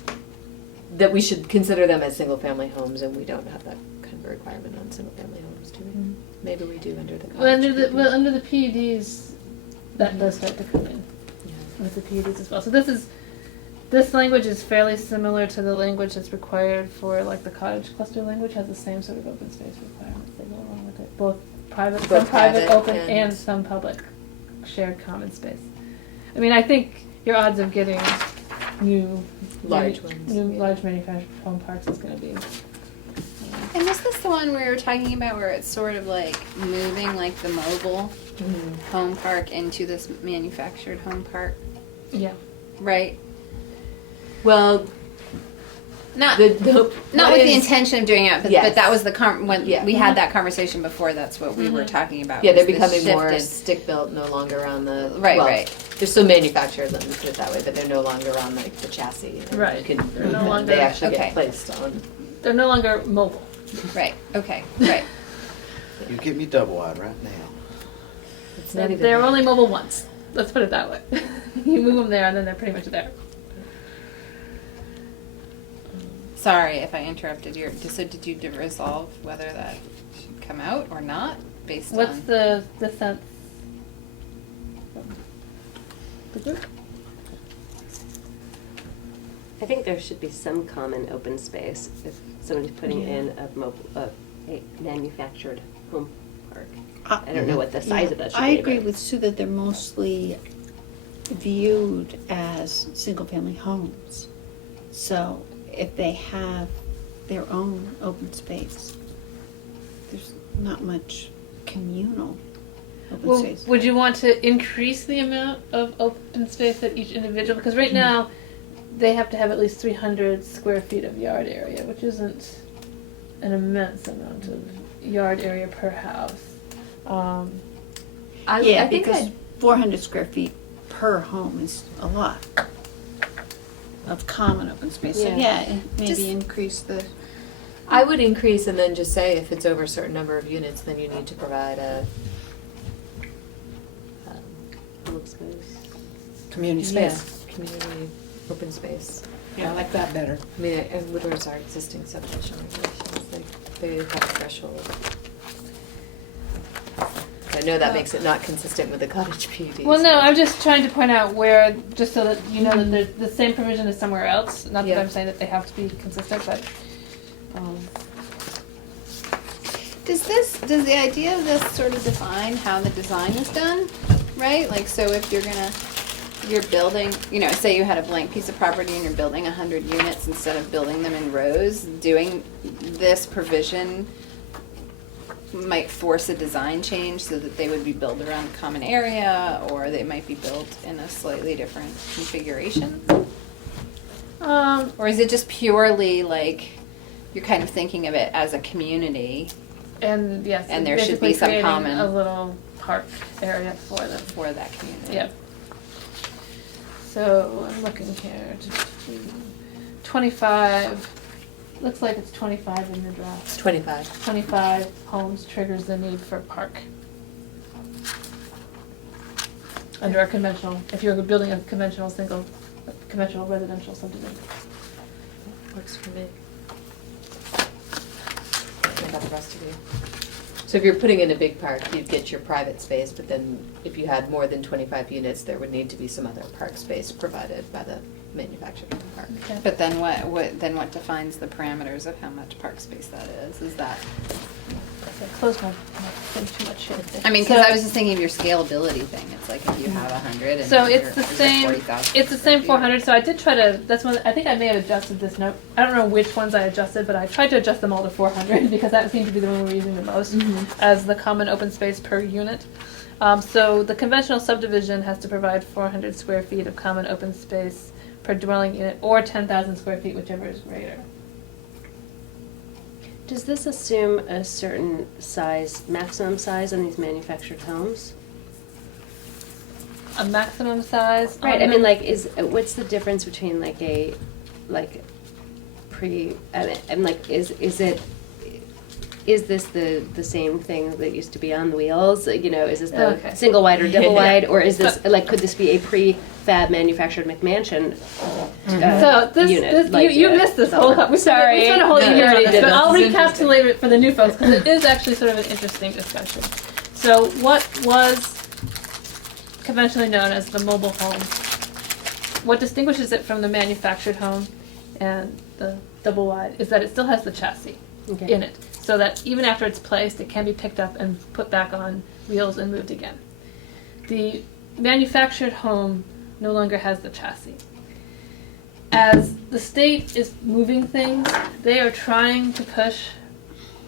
we should consider them as single-family homes, and we don't have that kind of a requirement on single-family homes, do we? Maybe we do under the cottage. Under the PUDs, that does start to come in with the PUDs as well. So this language is fairly similar to the language that's required for like the cottage cluster language, has the same sort of open space requirements that go along with it. Both private, some private open and some public shared common space. I mean, I think your odds of getting new Large ones, new yeah. large manufactured home parks is going to be. And is this the one we were talking about where it's sort of like moving like the mobile home park into this manufactured home park? Yeah. Right? Well, Not the not with the intention of doing it, but, Yes. but that was the when Yeah. we had that conversation before. That's what we were talking about. yeah, they're was this becoming more shifted- stick-built, no longer on the Right, well, right. They're still manufactured, let me put it that way, but they're no longer on like the chassis. And Right. You can, They're no longer- they actually okay. get placed on. They're no longer mobile. Right. Okay. Right. You get me double-eyed right now. It's not even. They're that. only mobile once. Let's put it that way. You move them there, and then they're pretty much there. Sorry if I interrupted your. So did you resolve whether that should come out or not based What's on? the sense? The group? I think there should be some common open space if somebody's putting in a manufactured home park. I don't know what the size of that should be. I agree but- with Sue that they're mostly viewed as single-family homes. So if they have their own open space, there's not much communal open Well, space. would you want to increase the amount of open space at each individual? Because right now, they have to have at least 300 square feet of yard area, which isn't an immense amount of yard area per house. Yeah, I think because 400 square feet per home is a lot of common open space. So Yeah. maybe Just- increase the. I would increase and then just say if it's over a certain number of units, then you need to provide a Community space. community open space. Yeah, I like that better. I mean, and what are our existing subdivision regulations? They have a threshold. I know that makes it not consistent with the cottage PUDs. Well, no, I'm just trying to point out where, just so that you know that there's the same provision is somewhere else. Not that Yeah. I'm saying that they have to be consistent, but Does the idea of this sort of define how the design is done, right? Like, so if you're building, say you had a blank piece of property and you're building 100 units instead of building them in rows, doing this provision might force a design change so that they would be built around a common area, or they might be built in a slightly different configuration? Or is it just purely like, you're kind of thinking of it as a community and yes, And there should be basically some creating common- a little park area for them. for that community? Yep. So I'm looking here. 25. Looks like it's 25 in the draft. 25. 25 homes triggers the need for a park. Under a conventional, if you're building a conventional residential subdivision. Works for me. What about the rest of you? So if you're putting in a big park, you'd get your private space, but then if you had more than 25 units, there would need to be some other park space provided by the manufactured park. Okay. But then what defines the parameters of how much park space that is? Is that, So close my think too much here. I mean, because So- I was just thinking of your scalability thing. It's like if you have 100 and So you're- it's the there's same. 40,000 It's the square same feet. 400. So I did try to. That's one. I think I may have adjusted this note. I don't know which ones I adjusted, but I tried to adjust them all to 400 because that seemed to be the one we were using the most as the common open space per unit. So the conventional subdivision has to provide 400 square feet of common open space per dwelling unit, or 10,000 square feet, whichever is greater. Does this assume a certain size, maximum size on these manufactured homes? A maximum size. Right, on I mean, them? like, what's the difference between like I'm like, is this the same thing that used to be on the wheels? Is this the Okay. single wide or double Yeah. wide, or is this, could this be a prefab manufactured McMansion So this, unit? you missed this whole. We Sorry. spent a whole No, year you on already this, did but this. I'll This is recapitulate it for the new folks because it is actually sort of an interesting discussion. So what was conventionally known as the mobile home? What distinguishes it from the manufactured home and the double wide is that it still has the chassis Okay. in it, so that even after it's placed, it can be picked up and put back on wheels and moved again. The manufactured home no longer has the chassis. As the state is moving things, they are trying to push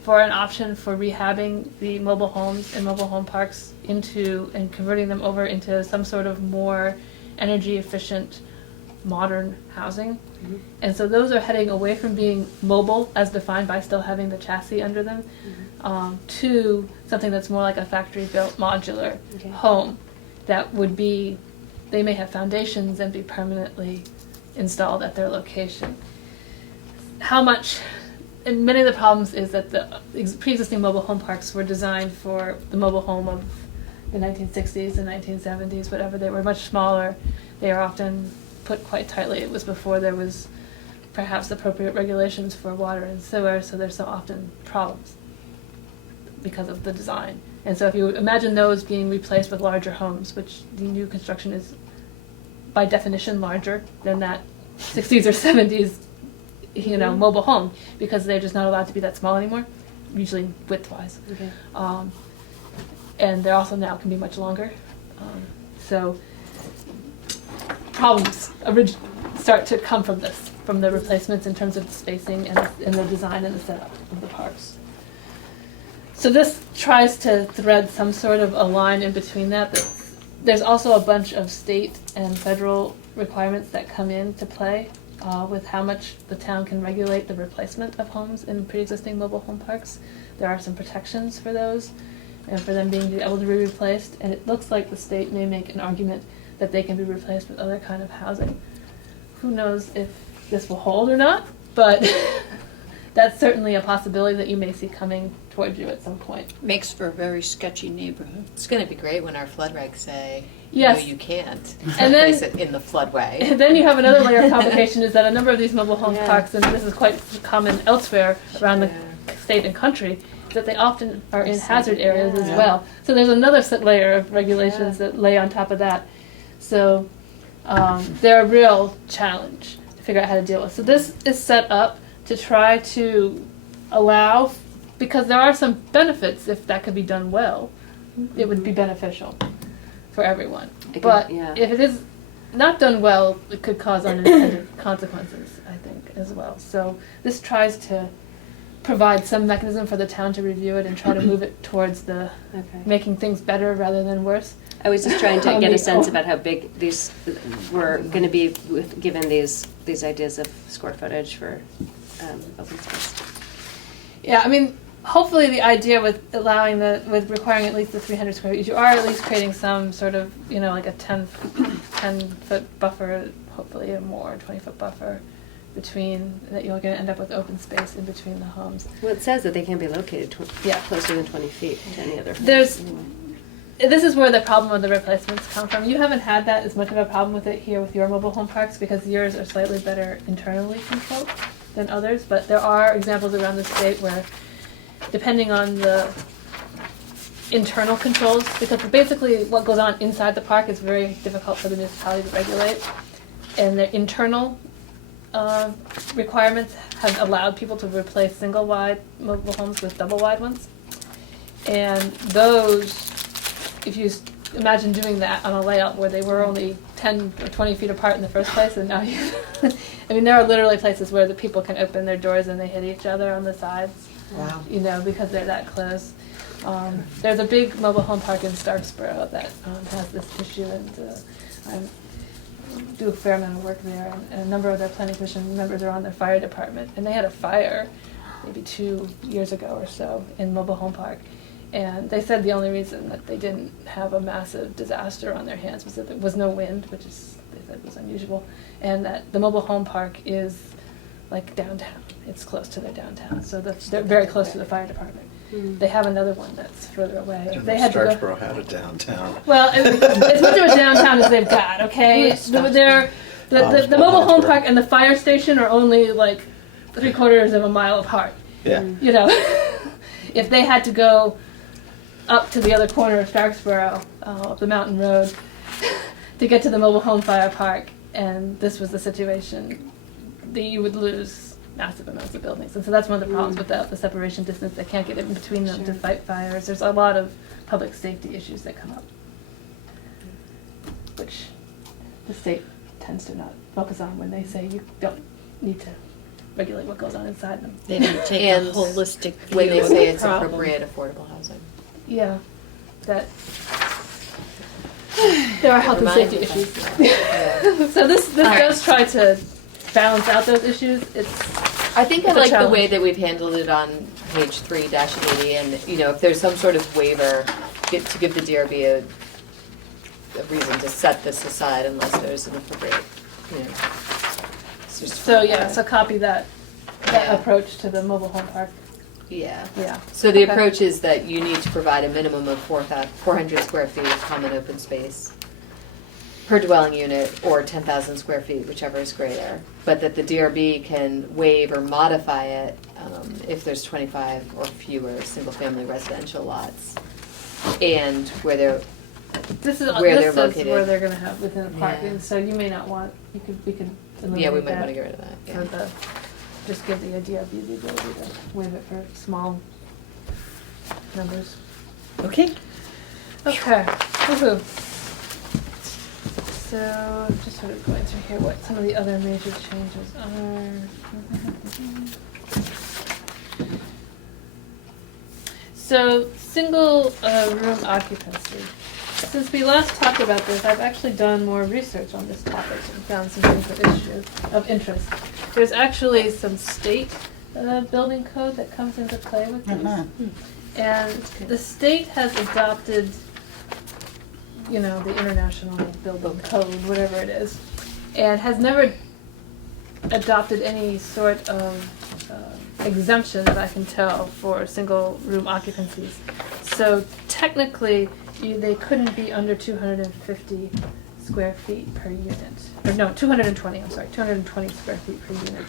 for an option for rehabbing the mobile homes and mobile home parks into and converting them over into some sort of more energy efficient modern housing. Mhm. And so those are heading away from being mobile as defined by still having the chassis under them to something that's more like a factory built modular Okay. home that would be, they may have foundations and be permanently installed at their location. How much, and many of the problems is that the pre-existing mobile home parks were designed for the mobile home of the 1960s and 1970s, whatever. They were much smaller. They are often put quite tightly. It was before there was perhaps appropriate regulations for water and sewer, so there's so often problems because of the design. And so if you imagine those being replaced with larger homes, which the new construction is by definition larger than that 60s or 70s, mobile home, because they're just not allowed to be that small anymore, usually width-wise. Okay. And they also now can be much longer. So problems start to come from this, from the replacements in terms of the spacing and the design and the setup of the parks. So this tries to thread some sort of a line in between that. There's also a bunch of state and federal requirements that come into play with how much the town can regulate the replacement of homes in pre-existing mobile home parks. There are some protections for those. and for them being able to be replaced. And it looks like the state may make an argument that they can be replaced with other kind of housing. Who knows if this will hold or not, but that's certainly a possibility that you may see coming towards you at some point. Makes for a very sketchy neighborhood. It's going to be great when our flood regs say, Yes. no, you can't And then- place it in the floodway. And then you have another layer of complication is that a number of these mobile home Yeah. parks, and this is quite common elsewhere around the Yeah. state and country, is that they often are in hazard areas as Yeah. well. So there's another layer of regulations that lay on top of that. So they're a real challenge to figure out how to deal with. So this is set up to try to allow, because there are some benefits if that could be done well, it would be beneficial for everyone. Again, But yeah. if it is not done well, it could cause unintended consequences, I think, as well. So this tries to provide some mechanism for the town to review it and try to move it towards the Okay. making things better rather than worse. I was just trying to On get the- a sense about how big these were going to be, given these ideas of square footage for open space. Yeah, I mean, hopefully the idea with with requiring at least the 300 square feet, you are at least creating some sort of, like a 10-foot buffer, hopefully a more 20-foot buffer between, that you're going to end up with open space in between the homes. Well, it says that they can't be located Yeah. closer than 20 feet to any other home. There's- anyway. This is where the problem with the replacements come from. You haven't had that as much of a problem with it here with your mobile home parks because yours are slightly better internally controlled than others, but there are examples around the state where, depending on the internal controls, because basically what goes on inside the park is very difficult for the municipality to regulate, and the internal requirements have allowed people to replace single-wide mobile homes with double-wide ones. And those, if you imagine doing that on a layout where they were only 10 or 20 feet apart in the first place, and now you, I mean, there are literally places where the people can open their doors and they hit each other on the sides, Wow. because they're that close. There's a big mobile home park in Starksboro that has this issue, and I do a fair amount of work there, and a number of their planning commission members are on their fire department, and they had a fire maybe 2 years ago or so in mobile home park. And they said the only reason that they didn't have a massive disaster on their hands was that there was no wind, which is, they said, was unusual, and that the mobile home park is like downtown. It's close to their downtown, so they're very close to the fire department. They have another one that's further away. Didn't They know had to go. Starksboro had a downtown. Well, as much of a downtown as they've got, okay? The mobile home park and the fire station are only like 3/4 of a mile apart. Yeah. If they had to go up to the other corner of Starksboro, up the mountain road, to get to the mobile home fire park, and this was the situation, you would lose massive amounts of buildings. And so that's one of the problems with the separation distance. They can't get in between them to fight fires. There's a lot of public safety issues that come up, which the state tends to not focus on when they say you don't need to regulate what goes on inside them. They don't take And a holistic view When they of say the it's problem. appropriate affordable housing. Yeah, that there are health and Remind safety me. issues. Yeah. So this All right. does try to balance out those issues. I think I It's a like the challenge. way that we've handled it on page 3-80, and if there's some sort of waiver, to give the DRB a reason to set this aside unless there's an appropriate, it's just- So copy that Yeah. approach to the mobile home park. Yeah. Yeah. So the Okay. approach is that you need to provide a minimum of 400 square feet of common open space per dwelling unit, or 10,000 square feet, whichever is greater, but that the DRB can waive or modify it if there's 25 or fewer single-family residential lots, and where they're This is Where they're this is located. where they're going to have within the park, Yeah. and so you may not want. We could eliminate yeah, we might that want to get rid of that. for Yeah. just give the DRB the ability to waive it for small numbers. Okay. Okay. Woohoo. So, just sort of going through here what some of the other major changes are. So, single room occupancy. Since we last talked about this, I've actually done more research on this topic and found some things of interest. There's actually some state building code that comes into play with these. And the state has adopted, the International Building Code, whatever it is, and has never adopted any sort of exemption that I can tell for single room occupancies. So technically, they couldn't be under 250 square feet per unit. Or no, 220, 220 square feet per unit.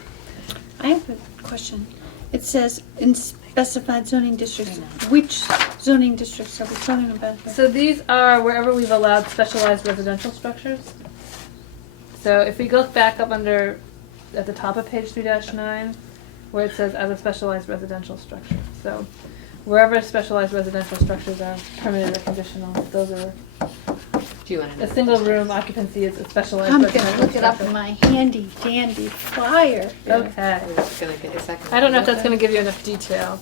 I have a question. It says in specified zoning districts, which zoning districts are we talking about here? So these are wherever we've allowed specialized residential structures. So if we go back up at the top of page 3-9, where it says as a specialized residential structure. So wherever specialized residential structures are permanent or conditional, those are, Do you want to a single room occupancy is a specialized I'm residential gonna look it up structure. in my handy dandy flyer. Okay. I was gonna get a second. I don't know if that's going to give you enough detail.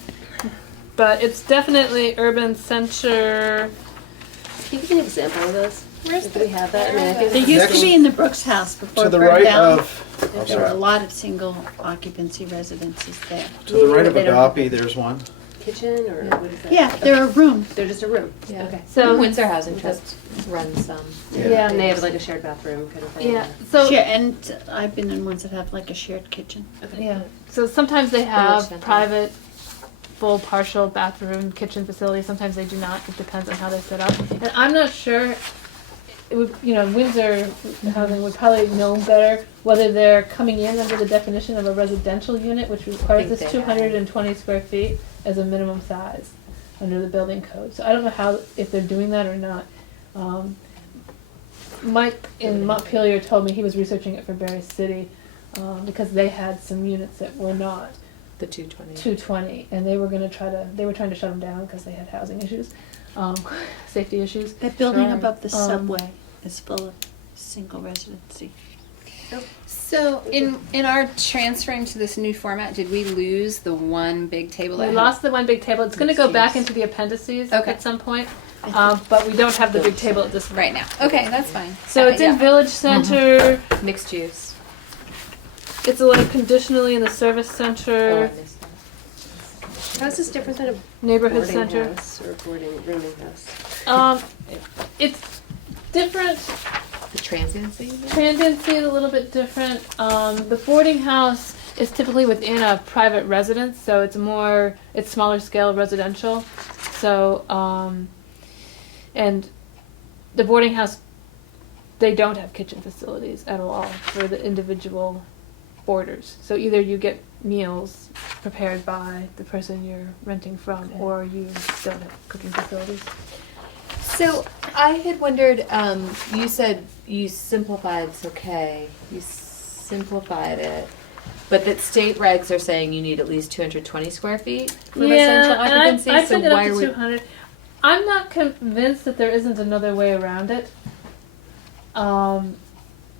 But it's definitely urban center. Can you give an example of those? Do we have that? I mean, I think There used to be in the Brooks House before To it the burned right down. of, I'm There were a sorry, lot of single occupancy residences there. to the right of They don't- Agape, there's one. kitchen or what is that? Yeah, they're a room. They're just a room. Yeah. Okay. So Windsor Housing Trust runs some. yeah. And they have like a shared bathroom kind of thing. Yeah. So Share, and I've been in ones that have like a shared kitchen. yeah. So sometimes they have center. private, full, partial bathroom, kitchen facilities. Sometimes they do not. It depends on how they're set up. And I'm not sure. It would, Windsor Housing would probably know better whether they're coming in under the definition of a residential unit, which requires think this they have. 220 square feet as a minimum size under the building code. So I don't know if they're doing that or not. Mike in Montpelier told me he was researching it for Berry City because they had some units that were not The 220. 220, and they were trying to shut them down because they had housing issues, safety issues. That building Sure. above the Um, subway is full of single residency. So in our transferring to this new format, did we lose the one big table? We that lost the one big table. It's going to go back Mixed into the appendices Okay. at some point, but we don't have the big table at this point. right now? Okay, that's fine. So it's in Village Center. Mixed use. It's allowed conditionally in the Service Oh, I Center, missed that. How's this different than a Neighborhood boarding Center. house or boarding rooming house? It's different. The transiency? you mean? Transiency is a little bit different. The boarding house is typically within a private residence, so it's smaller scale residential. So, and the boarding house, they don't have kitchen facilities at all for the individual boarders. So either you get meals prepared by the person you're renting from, or you don't have cooking facilities. So I had wondered, you said you simplified, it's okay, you simplified it, but that state regs are saying you need at least 220 square feet for residential and occupancy, I so took it why up are to we? 200. I'm not convinced that there isn't another way around it.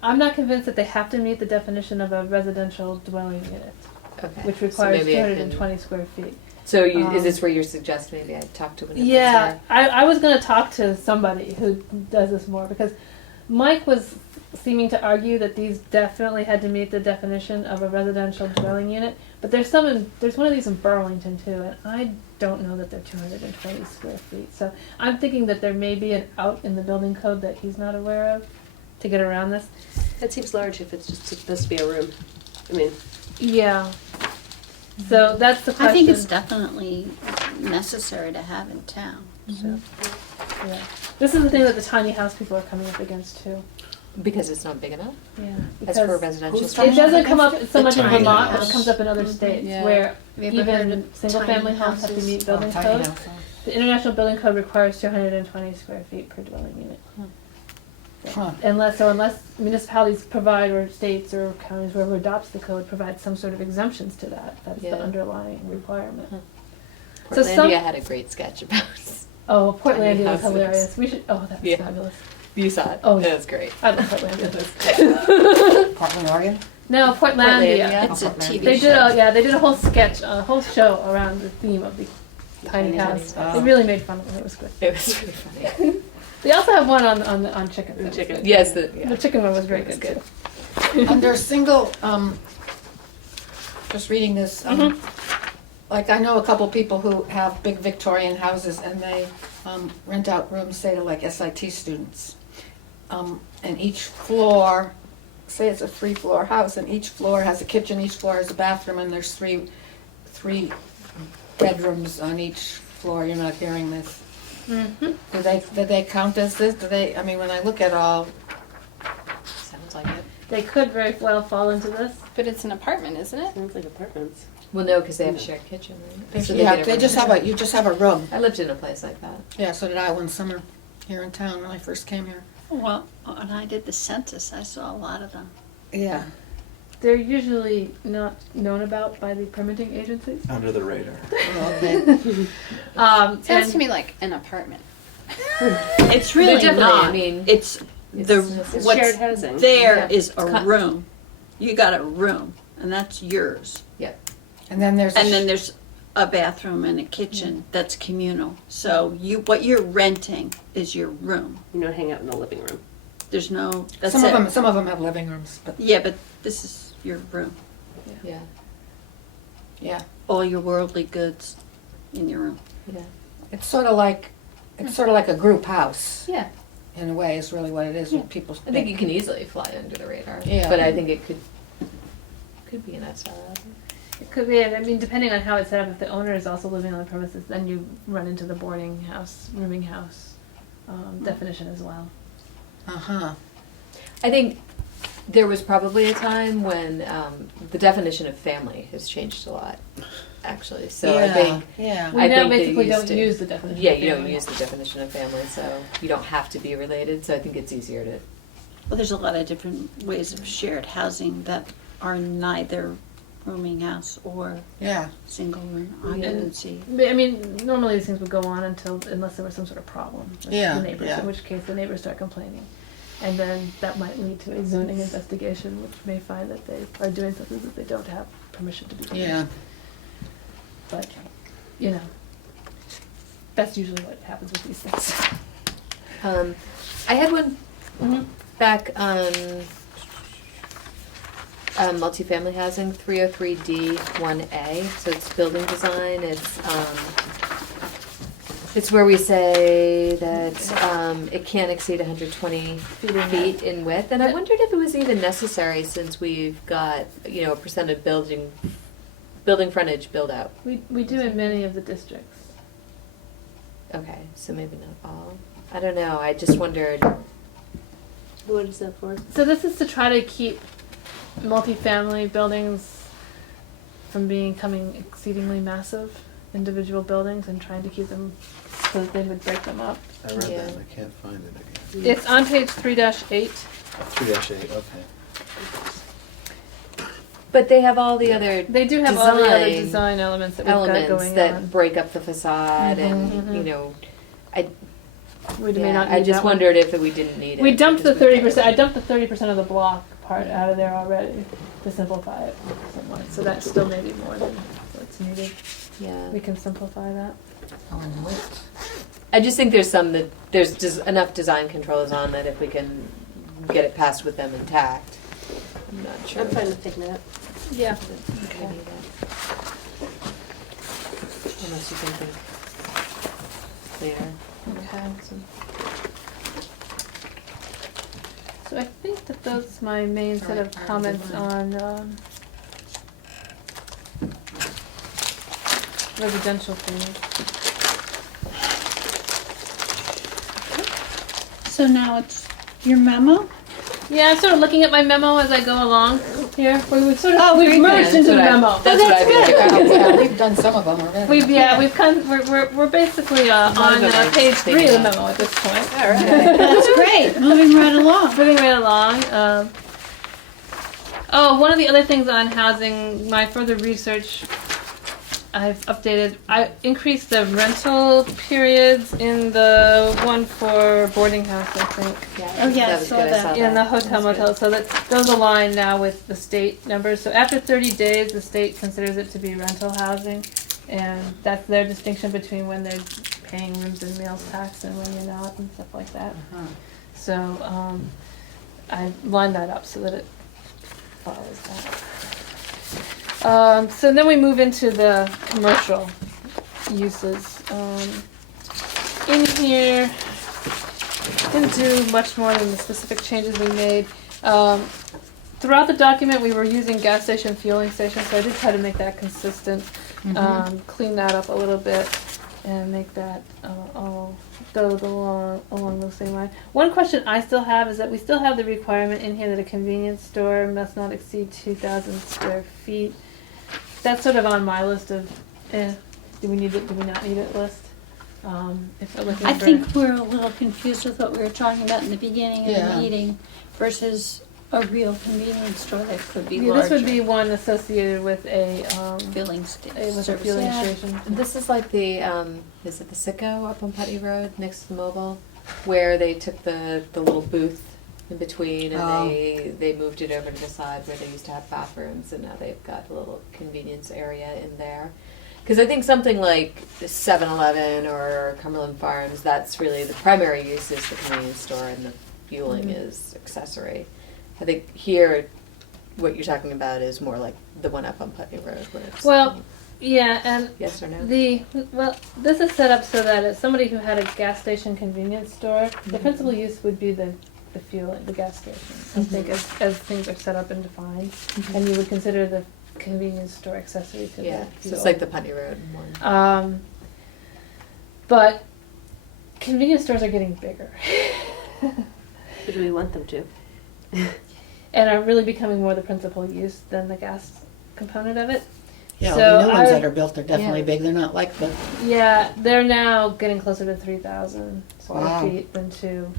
I'm not convinced that they have to meet the definition of a residential dwelling unit, Okay. which so requires maybe I can- 220 square feet. So is this where you're suggesting maybe I talk to one of the Yeah, I was going to talk to somebody who does this more, because Mike was seeming to argue that these definitely had to meet the definition of a residential dwelling unit, but there's one of these in Burlington too, and I don't know that they're 220 square feet. So I'm thinking that there may be an out in the building code that he's not aware of to get around this. That seems large if it's just supposed to be a room. I mean, Yeah. So that's the question. I think it's definitely necessary to have in town. So. Yeah. This is the thing that the tiny house people are coming up against too. Because it's not big enough? Yeah. That's for Because residential Who's it structure? doesn't come up so The much in tiny Vermont, but house. it comes up in other states Yeah. where Have you ever heard even of single tiny family homes have to houses? meet building code. The International Building Code requires 220 square feet per dwelling unit. Huh. Unless municipalities provide, or states or counties, whoever adopts the code, provide some sort of exemptions to that. That's Yeah. the underlying requirement. Huh. So some- Portlandia had a great sketch about Oh, Portlandia was houses. hilarious. We should. Oh, that's Yeah. fabulous. You saw it? Oh, yeah. That was great. I love Portlandia. Portland, Oregon? No, Portlandia. Portlandia. It's a Portland. TV They show. did a whole sketch, a whole show around the theme of the tiny house. house. They really made fun of it. It was good. It was really funny. They also have one on chicken. That was chicken. good. Yes, The chicken one was very It was good. good. Too. Under single, just reading this, like I know a couple people who have big Victorian houses and they rent out rooms, say to like SIT students. And each floor, say it's a 3-floor house, and each floor has a kitchen, each floor has a bathroom, and there's three bedrooms on each floor. You're not hearing this. Mm-hmm. Do they count as this? Do they? I mean, when I look at all, Sounds like it. They could very well fall into this. But it's an apartment, isn't it? Sounds like apartments. Well, no, because they have a shared kitchen, right? So yeah, get a they room. just have you just have a room. I lived in a place like that. Yeah, so did I one summer here in town when I first came here. Well, when I did the census, I saw a lot of them. Yeah. They're usually not known about by the permitting agencies. Under the radar. Oh, okay. Sounds And to me like an apartment. It's really definitely, not. I mean, It's the, It's what's shared housing. there Yeah. is a Cut. room. You got a room, and that's yours. And then there's And then there's a bathroom and a kitchen that's communal. So what you're renting is your room. You don't hang out in the living room. There's no, that's some it. of them have living rooms, but Yeah, but this is your room. Yeah. yeah, All your worldly goods in your room. Yeah. it's sort of like a group house Yeah. in a way. Is really what it is. When people I think you can easily fly under the radar. Yeah. But I think it could be an SR. it could be, I mean, depending on how it's set up, if the owner is also living on the premises, then you run into the boarding house, rooming house definition as well. Uh-huh. I think there was probably a time when the definition of family has changed a lot, actually. So yeah, I think, yeah. We I now think they basically used don't to- use the definition. yeah, of you don't family. use the definition of family, so you don't have to be related. So I think it's easier to. Well, there's a lot of different ways of shared housing that are neither rooming house or Yeah. single room occupancy. But, I mean, normally these things would go on unless there was some sort of problem with Yeah, the neighbors, yeah. in which case the neighbors start complaining. And then that might lead to a zoning investigation, which may find that they are doing something that they don't have permission to do. Yeah. But, you know, that's usually what happens with these things. I had one back on multifamily housing, 303D 1A. So it's building design. It's where we say that it can't exceed 120 feet in width. And I wondered if it was even necessary since we've got, a percent of building frontage build out. We do in many of the districts. Okay, so maybe not all. I don't know. I just wondered. What is that for? So this is to try to keep multifamily buildings from becoming exceedingly massive individual buildings and trying to keep them so that they would break them up. I read Yeah. that and I can't find it again. It's on page 3-8. 3-8, okay. But they have all the other They do have all the other Design design elements that we've got elements going that on. break up the facade, and We may not I need just that one. wondered if we didn't need it. We dumped the because we- 30%. I dumped the 30% of the block part out of there already to simplify it somewhat. So that still may be more than what's needed. Yeah, We can simplify that. I just think there's enough design controls on that if we can get it passed with them intact. I'm not sure. I'm fine with taking that. Yeah. Okay. Unless you can think later. Okay. So I think that those my main set of comments on residential things. So now it's your memo? Yeah, I'm sort of looking at my memo as I go along here. We've Oh, very we've good. merged into the memo. That's what I've been doing. Yeah, we've done some of them already. We're basically on of them are page 3 of the taken out. memo at this point. All right. That's great, moving right along. Moving right along. One of the other things on housing, my further research, I increased the rental periods in the one for boarding house, I think. Oh, yeah, that was saw good. I that. saw In the hotel That's good. motel, so that those align now with the state numbers. So after 30 days, the state considers it to be rental housing, and that's their distinction between when they're paying rooms and meals tax and when you're not and stuff like that. So I lined that up so that it follows that. So then we move into the commercial uses. In here, didn't do much more than the specific changes we made. Throughout the document, we were using gas station, fueling station, so I did try to make that consistent, clean that up a little bit, and make that all go along the same line. One question I still have is that we still have the requirement in here that a convenience store must not exceed 2,000 square feet. That's sort of on my list of, do we need it, do we not need it list? If we're looking I for- think we're a little confused with what we were talking about in the beginning of Yeah. the meeting versus a real convenience store that could be Yeah, larger. this would be one associated with a Filling with a service. fueling Yeah. station. This is like the, is it the Sicko up on Putney Road next to the Mobile, where they took the little booth in between and Oh. they moved it over to the side where they used to have bathrooms, and now they've got a little convenience area in there. Because I think something like 7-Eleven or Cumberland Farms, that's really the primary use is the convenience store, and the fueling is accessory. I think here, what you're talking about is more like the one up on Putney Road, where it's Well, yeah, and yes or no. this is set up so that as somebody who had a gas station convenience store, the principal use would be the fueling, the gas station. I think as things are set up and defined, and you would consider the convenience store accessory to Yeah, the so fuel. it's like the Putney Road one. But convenience stores are getting bigger. Or do we want them to? And are really becoming more the principal use than the gas component of it. Yeah, So the new ones I- that are built are definitely Yeah. big. They're not like the, Yeah, they're now getting closer to 3,000 square Wow. feet than to,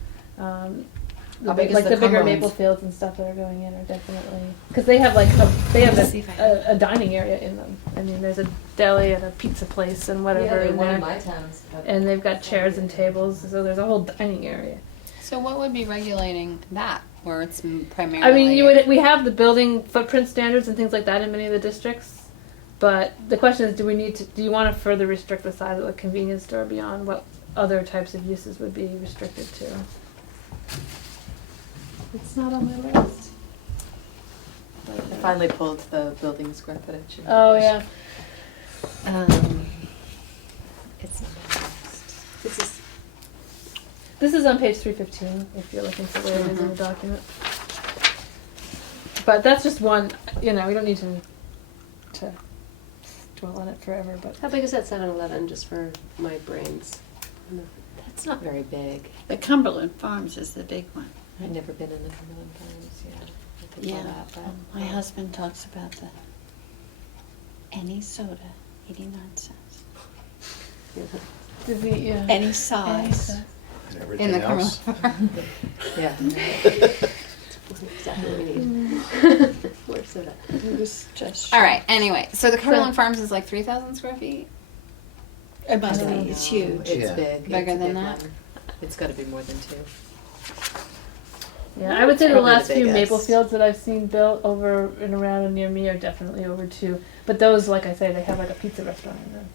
How big is like the the bigger Cumberlands? maple fields and stuff that are going in are definitely, because they have like a dining area in them. I mean, there's a deli and a pizza place and whatever in there, towns. and they've got chairs and tables, so there's a whole dining area. So what would be regulating that, where it's primarily? I mean, we have the building footprint standards and things like that in many of the districts, but the question is, do you want to further restrict the size of the convenience store beyond what other types of uses would be restricted to? It's not on my list. I finally pulled the building square footage. Oh, yeah. It's not on the list. This is This is on page 315, if you're looking for where it is in the document. But that's just one, we don't need to dwell on it forever, but. how big is that 7-Eleven? Just for my brains. That's not very big. The Cumberland Farms is the big one. I've never been in the Cumberland Farms, yeah. I could Yeah, pull that, but- my husband talks about the any soda, 89 cents. Did we, yeah. Any size. And In the everything else. Cumberland. Yeah. Exactly what we need. More soda. It was just. All right. Anyway, so the Cumberland Farms is like 3,000 square feet. It must be. It's huge. It's Yeah. big. Bigger It's a than big that? one. It's got to be more than 2. Yeah, I would say the Probably the last few maple biggest. fields that I've seen built over and around and near me are definitely over 2. But those, like I say, they have like a pizza restaurant in them.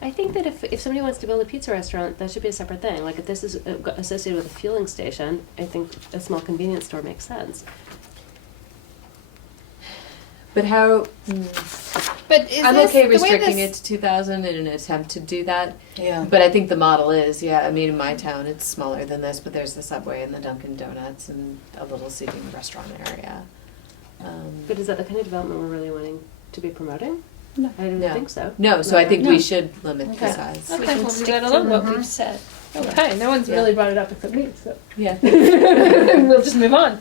I think that if somebody wants to build a pizza restaurant, that should be a separate thing. Like if this is associated with a fueling station, I think a small convenience store makes sense. But how? But is I'm this, okay the way restricting this- it to 2,000 in an attempt to do that. yeah. But I think the model is, I mean, in my town, it's smaller than this, but there's the Subway and the Dunkin' Donuts and a little seating restaurant area. But is that the kind of development we're really wanting to be promoting? No. I don't No. think so. No, so I think No. we should limit Okay. the size. We Okay, can we'll leave stick that to alone. what we've said. Okay, no one's Yeah. really brought it up except me, so Yeah. we'll just move on.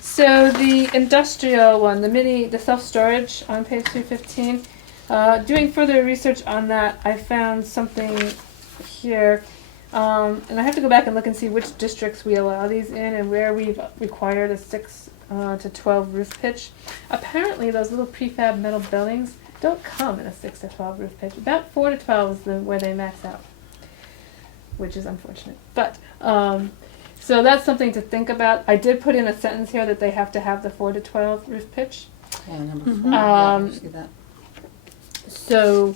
So the industrial one, the self-storage on page 215, doing further research on that, I found something here, and I have to go back and look and see which districts we allow these in and where we've required a 6 to 12 roof pitch. Apparently those little prefab metal buildings don't come in a 6 to 12 roof pitch. About 4 to 12 is where they max out, which is unfortunate. But so that's something to think about. I did put in a sentence here that they have to have the 4 to 12 roof pitch. Yeah, number 4. Mhm. Yeah, I see that. So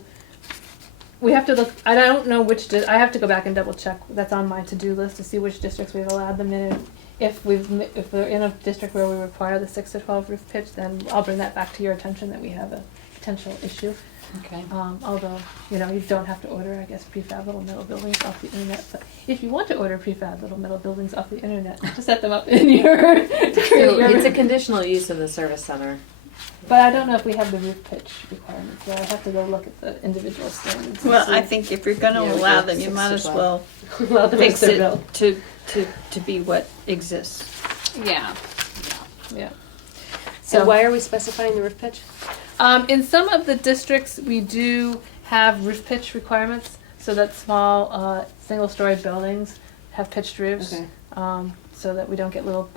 we have to look, I don't know which, I have to go back and double check, that's on my to-do list to see which districts we've allowed them in. If we're in a district where we require the 6 to 12 roof pitch, then I'll bring that back to your attention that we have a potential issue. Okay. Although, you know, you don't have to order, I guess, prefab little metal buildings off the internet. But if you want to order prefab little metal buildings off the internet, to set them up in your, So it's a conditional use in the service center. But I don't know if we have the roof pitch requirements, so I have to go look at the individual standards. and Well, see. I think if you're gonna Yeah, we allow go them, you 6 might to as 12. well Well, the fix rest are it built. to be what exists. Yeah. Yeah. So why are we specifying the roof pitch? In some of the districts, we do have roof pitch requirements, so that small, single-story buildings have pitched roofs. Okay. So that we don't get little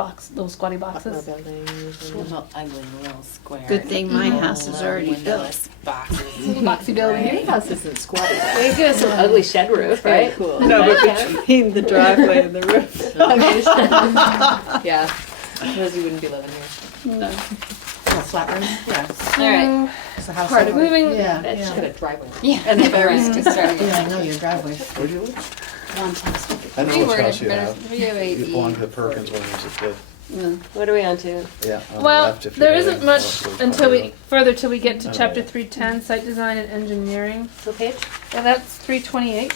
squatty boxes. Little ugly little square. Good thing my house is already built. Boxes. Little boxy building. Your house isn't squatty. We could have some ugly shed roof, Very right? cool. No, but between the driveway and the roof. Yeah. Otherwise you wouldn't be living here. No. A flat roof, yeah. All right. It's a house. Part of that way. moving. Yeah, Just yeah. got a driveway. Yeah. And the Very berries. starting. Yeah, I know your driveway. Where do you live? One house. I know We which were house you better- have. we have You a belong to the Perkins when I was a kid. No. What are we on to? Yeah. on the Well, left if there you're isn't heading much north of until we Colorado. further till we get to I don't chapter know. 310, site design and engineering. What page? And that's 328.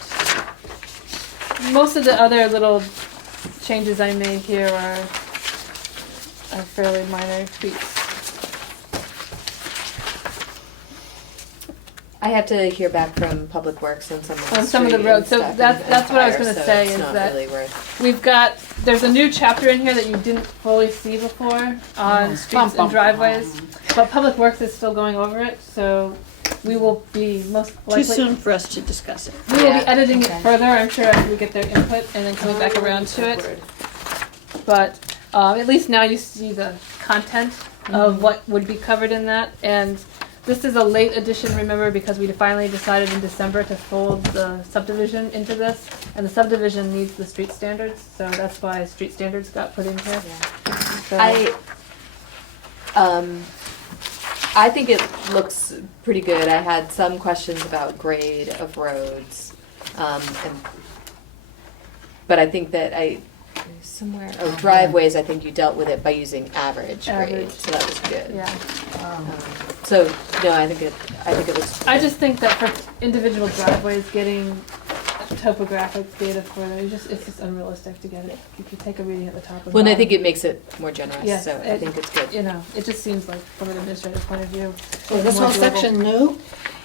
Most of the other little changes I made here are fairly minor tweaks. I have to hear back from Public Works on some of the On some of the street roads, so and stuff that's what I was fire, gonna so say it's is not that- really worth. We've got, there's a new chapter in here that you didn't fully see before on streets and driveways, but Public Works is still going over it, so we will be most Too likely. soon for us to discuss it. We will Yeah, be editing okay. it further, I'm sure, after we get their input and then coming back around to it. But at least now you see the content of what would be covered in that. And this is a late addition, remember, because we finally decided in December to fold the subdivision into this. And the subdivision needs the street standards, so that's why street standards got put in here. So, I think it looks pretty good. I had some questions about grade of roads, but I think that somewhere driveways. I think you dealt with it by using average grade, Average. so that was good. yeah. So no, I think it looks. I just think that for individual driveways, getting topographic data for them, it's just unrealistic to get it. If you take a reading at the top of Well, and I bottom. think it makes it more generous. Yes, so I think it's good. You know, it just seems like from an administrative point of view. Well, this more whole doable. section new?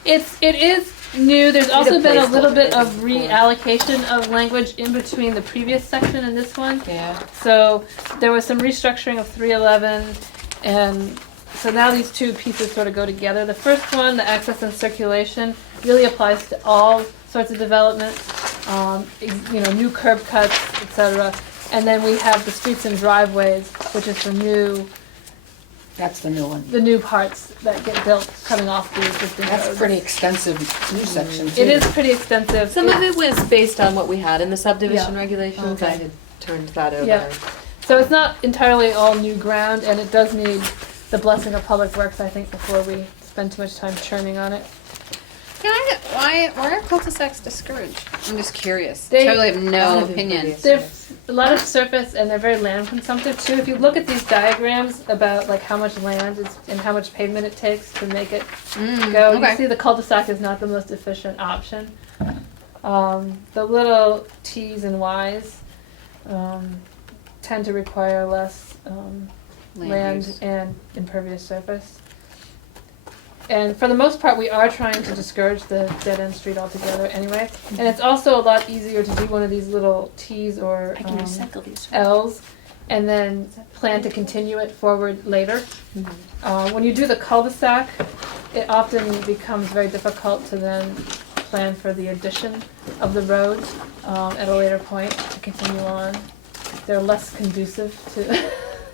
It is new. There's also been a little bit of placeholder. reallocation of language in between the previous section and this one. Yeah. So there was some restructuring of 311, and so now these two pieces sort of go together. The first one, the access and circulation, really applies to all sorts of development, new curb cuts, etc. And then we have the streets and driveways, which is That's the new one. the new parts that get built coming off the existing roads. That's pretty extensive new section too. It is pretty extensive. Some of it was based on what we had in the subdivision Yeah. regulations. I Okay. had turned that over. Yeah. So it's not entirely all new ground, and it does need the blessing of Public Works, I think, before we spend too much time churning on it. Why are cul-de-sacs discouraged? I'm just curious. They- Totally have Kind no of opinion. impervious. They're a lot of surface, and they're very land consumptive too. If you look at these diagrams about like how much land is and how much pavement it takes to make it go, you okay. see the cul-de-sac is not the most efficient option. The little T's and Y's tend to require less land use. and impervious surface. And for the most part, we are trying to discourage the dead-end street altogether anyway. And it's also a lot easier to do one of these little T's or these. L's and then plan to continue it forward later. When you do the cul-de-sac, it often becomes very difficult to then plan for the addition of the road at a later point to continue on. They're less conducive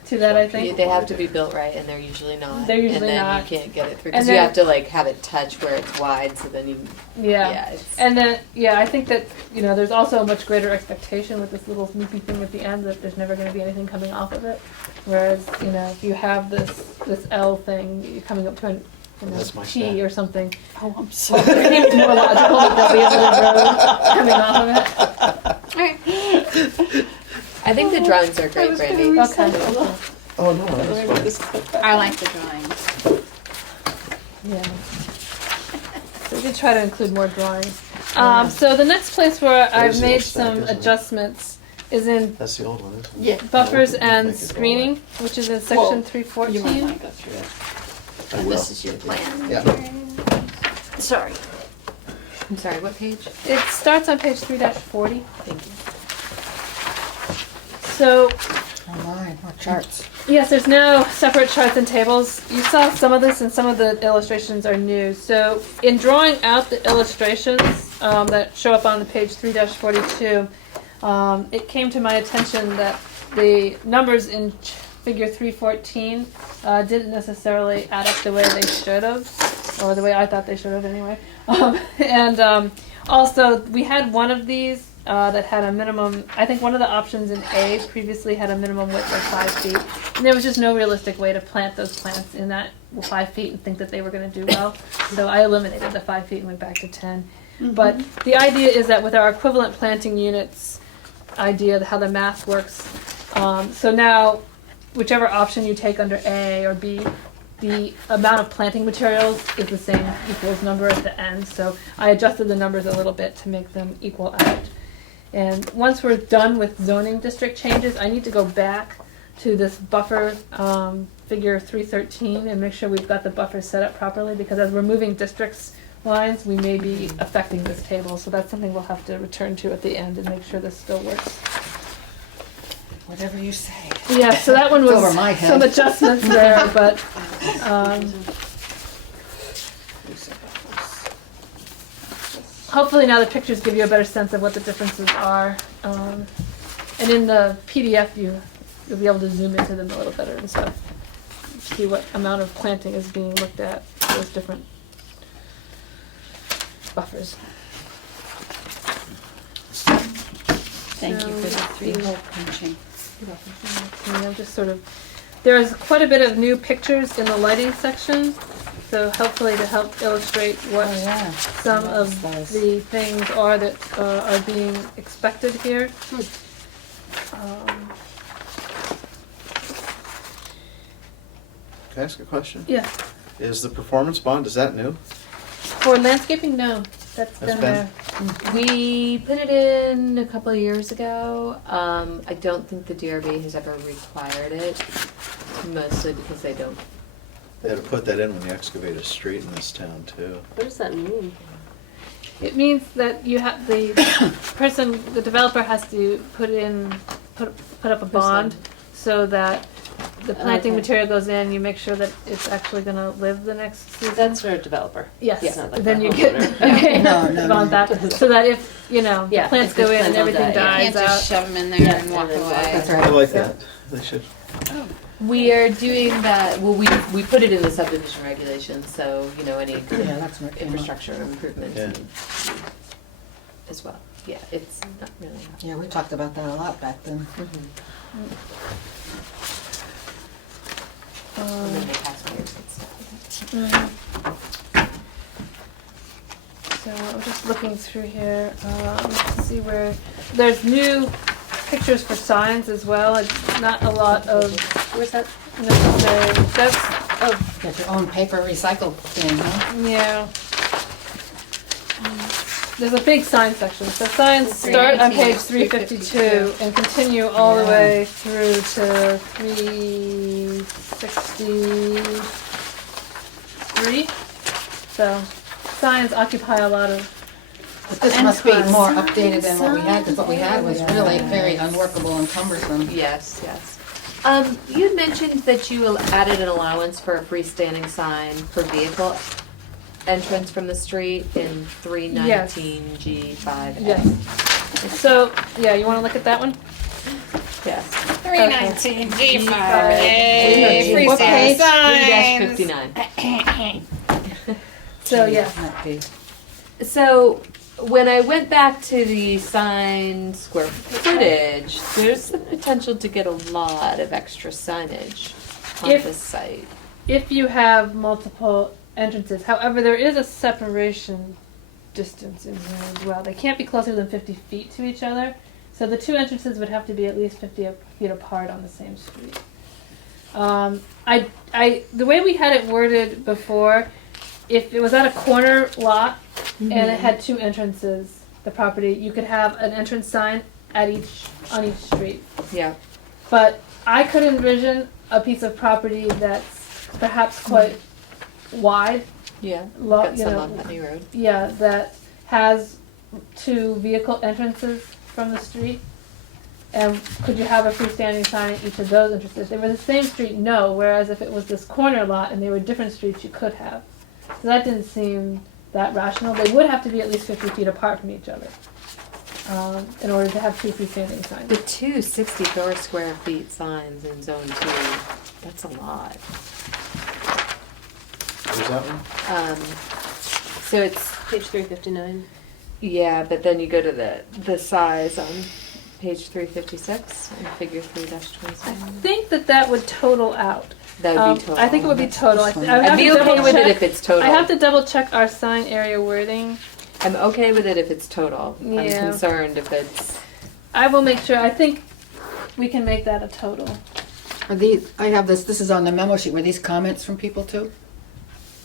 to that, I think. They have to be built right, and they're usually not. They're usually and then not. you can't get it through And because you then- have to like have it touch where it's wide, so then you. Yeah. It's, And then, I think that, there's also a much greater expectation with this little sneaky thing at the end that there's never going to be anything coming off of it. Whereas, if you have this L thing, you're coming up to That's my T stack. or something. Oh, I'm sorry. It's more logical that there'll be another road coming off of it. I think the drawings are great, Brandy. Okay. Oh, no, that's fine. I like the drawings. Yeah. So we did try to include more drawings. So the next place where I've is the made old stack, some isn't it? adjustments is in That's the old one, isn't it? Yeah. buffers I and think it's all screening, which is in Whoa. section You 314. might want to go through it. I will. This is your plan. Yeah. Sorry. I'm sorry, what page? It starts on page 3-40. Thank you. So Oh my, more charts. yes, there's now separate charts and tables. You saw some of this, and some of the illustrations are new. So in drawing out the illustrations that show up on the page 3-42, it came to my attention that the numbers in figure 314 didn't necessarily add up the way they should have, or the way I thought they should have anyway. Also, we had one of these that had a minimum, I think one of the options in A previously had a minimum width of 5 feet. And there was just no realistic way to plant those plants in that 5 feet and think that they were going to do well. So I eliminated the 5 feet and went back to 10. But the idea is that with our equivalent planting units idea, how the math works, so now whichever option you take under A or B, the amount of planting materials is the same equals number at the end. So I adjusted the numbers a little bit to make them equal out. And once we're done with zoning district changes, I need to go back to this buffer figure 313 and make sure we've got the buffers set up properly, because as we're moving districts lines, we may be affecting this table. So that's something we'll have to return to at the end and make sure this still works. Whatever you say. Yeah, so that one It's was over my head. some adjustments there, but hopefully now the pictures give you a better sense of what the differences are. And in the PDF, you'll be able to zoom into them a little better and stuff. See what amount of planting is being looked at, those different buffers. Thank you for the three-hole punching. And I'm just sort of, there's quite a bit of new pictures in the lighting section, so hopefully to help illustrate what some of the things are that are being expected here. Can I ask a question? Yeah, Is the performance bond, is that new? for landscaping, no, that's That's been been- there. We put it in a couple of years ago. I don't think the DRB has ever required it, mostly because they don't. They had to put that in when you excavate a street in this town too. What does that mean? It means that you have, the person, the developer has to put up a bond so that the planting Okay. material goes in, you make sure that it's actually gonna live the next season. That's for a developer. Yes, It's not like then a you get, homeowner. okay, No, no, no. on that, so that if, you know, the Yeah, plants if go there's in and plants all everything die, You dies can't just out. shove them in there Yeah, and walk and then walk. away. That's I right. like Yeah. that. They should. We are doing that. Well, we put it in the subdivision regulations, so you know any Yeah, that's what came up. infrastructure improvements Yeah. and- as well. Yeah, it's not really. Yeah, we talked about that a lot back then. And then they pass years and stuff. So I'm just looking through here, to see where, there's new pictures for signs as well, it's not a lot of, Where's that? necessary, that's, oh, Get your own paper recycled thing, huh? yeah. There's a big sign section, so signs start on page 352 and continue all the way through to 363. So signs occupy a lot of, This And must be plus- more updated than what we had, because what we had was really very unworkable and cumbersome. Yes, yes. You had mentioned that you added an allowance for a freestanding sign for vehicle entrance from the street in 319G5A. yes. So, yeah, you wanna look at that one? Yes. 319 G5. Yay, What page? signs. 3-59. So, yeah. That big. So when I went back to the sign square footage, there's the potential to get a lot of extra signage on If- this site. If you have multiple entrances. However, there is a separation distance in here as well. They can't be closer than 50 feet to each other, so the two entrances would have to be at least 50 feet apart on the same street. The way we had it worded before, if it was at a corner lot and it had two entrances, the property, you could have an entrance sign on each street. Yeah. But I could envision a piece of property that's perhaps quite wide. Yeah. Got some on Putney Road. Yeah, that has two vehicle entrances from the street. And could you have a freestanding sign at each of those entrances? If they were the same street, no. Whereas if it was this corner lot and they were different streets, you could have. So that didn't seem that rational. They would have to be at least 50 feet apart from each other in order to have two freestanding signs. The two 64 square feet signs in zone 2, that's a lot. Where's that one? So it's, Page 359. yeah, but then you go to the size on page 356 and figure 3-27. I think that would total out. That would be total. I think it would be total. I would I'd have be to okay double with it check. if it's total. I have to double check our sign area wording. I'm okay with it if it's total. I'm Yeah. concerned if it's... I will make sure. I think we can make that a total. Are these, I have this is on the memo sheet, were these comments from people too?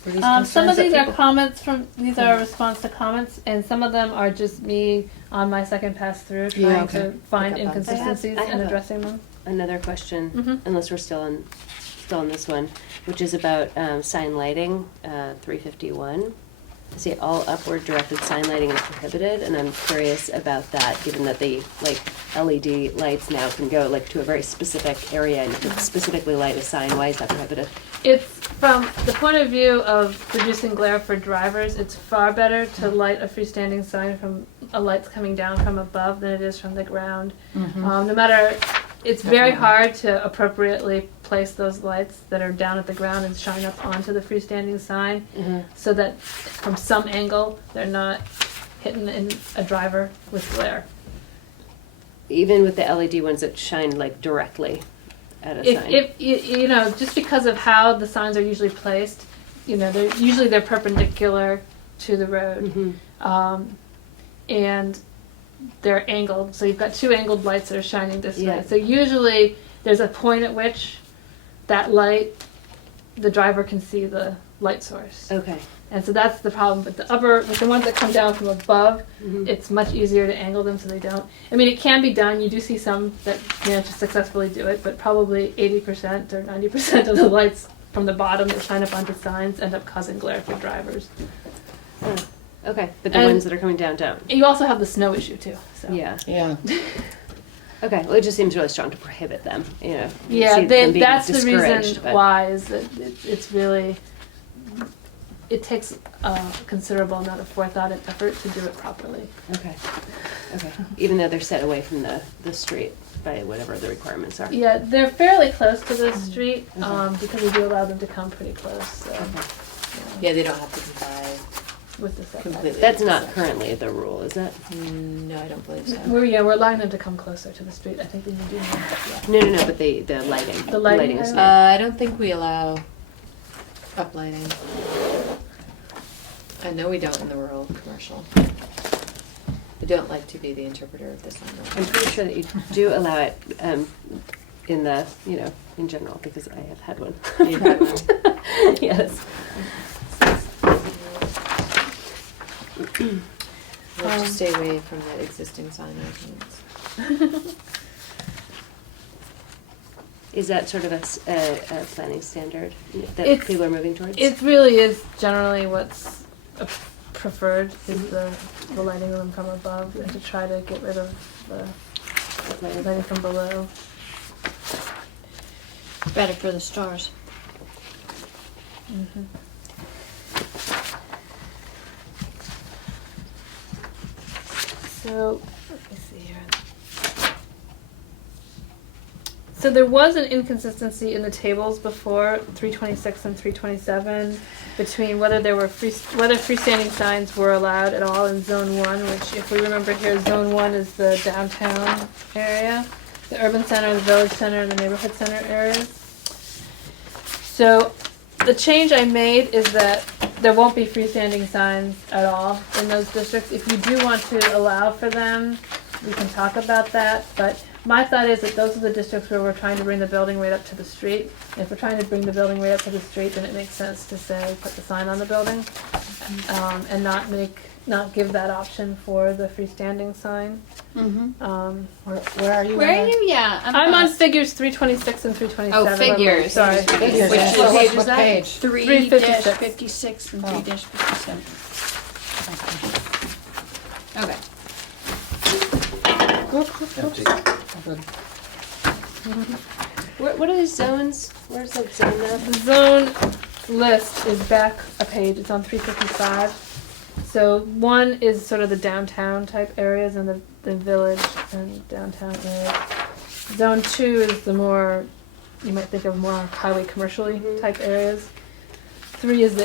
Were these Some concerns of that these are people- comments from, these are a response to comments, and some of them are just me on my second pass through trying Yeah, okay. to find Pick up on- inconsistencies I have and a- addressing them. Another question, Mhm. unless we're still on this one, which is about sign lighting, 351. See, all upward directed sign lighting is prohibited, and I'm curious about that, given that the LED lights now can go to a very specific area and you can specifically light a sign. Why is that prohibited? It's from the point of view of reducing glare for drivers, it's far better to light a freestanding sign from a light's coming down from above than it is from the ground. No matter, it's very hard to appropriately place those lights that are down at the ground and shine up onto the freestanding sign so that from some angle they're not hitting a driver with glare. Even with the LED ones that shine directly at a sign. If you know, just because of how the signs are usually placed, they're perpendicular to the road, and they're angled. So you've got two angled lights that are shining this Yeah. way. So usually there's a point at which that light, the driver can see the light source. Okay. And so that's the problem. But with the ones that come down from above, it's much easier to angle them so they don't. I mean, it can be done. You do see some that manage to successfully do it, but probably 80% or 90% of the lights from the bottom that shine up onto signs end up causing glare for drivers. Oh, okay, but the And- ones that are coming down don't. You also have the snow issue too. So. Yeah. Yeah, Okay. Well, it just seems really strong to prohibit them. Yeah, see them being that's the discouraged, reason but- why is that it's really, it takes a considerable amount of forethought and effort to do it properly. Okay. Okay. Even though they're set away from the street by whatever the requirements are. Yeah, they're fairly close to the street Okay. because we do allow them to come pretty close. So, Yeah, they don't have to comply with the setback. completely. That's not currently the rule, is it? No, I don't believe so. We're allowing them to come closer to the street. I think that you do know that. No. But the lighting. The lighting, is I I don't think we allow uplighting. I know we don't in the rural commercial. I don't like to be the interpreter of this I'm one. pretty sure that you do allow it in the in general because I have had one. You've had one. Yes. We'll have to stay away from the existing sign ordinance. Is that sort of a planning standard that It's- people are moving towards? It really is generally what's preferred is the lighting them from above and to try to get rid of the lighting from below. Better for the stars. So, let me see here. So there was an inconsistency in the tables before 326 and 327 between whether whether freestanding signs were allowed at all in Zone 1, which, if we remember here, Zone 1 is the downtown area, the urban center, the village center, and the neighborhood center areas. So the change I made is that there won't be freestanding signs at all in those districts. If you do want to allow for them, we can talk about that, but my thought is that those are the districts where we're trying to bring the building right up to the street. And if we're trying to bring the building right up to the street, then it makes sense to say, put the sign on the building, and not give that option for the freestanding sign. Where are you? Where are you? Yeah. I'm on figures 326 and 327. Oh, figures. Sorry. Figures, Which yeah. is- What page page is that? Page. 3-56 and 3-57. Okay. What are the zones? Where's that zone map? The zone list is back a page. It's on 355. So one is sort of the downtown type areas and the village and downtown areas. Zone 2 is the more, you might think of more highway commercially type areas. 3 is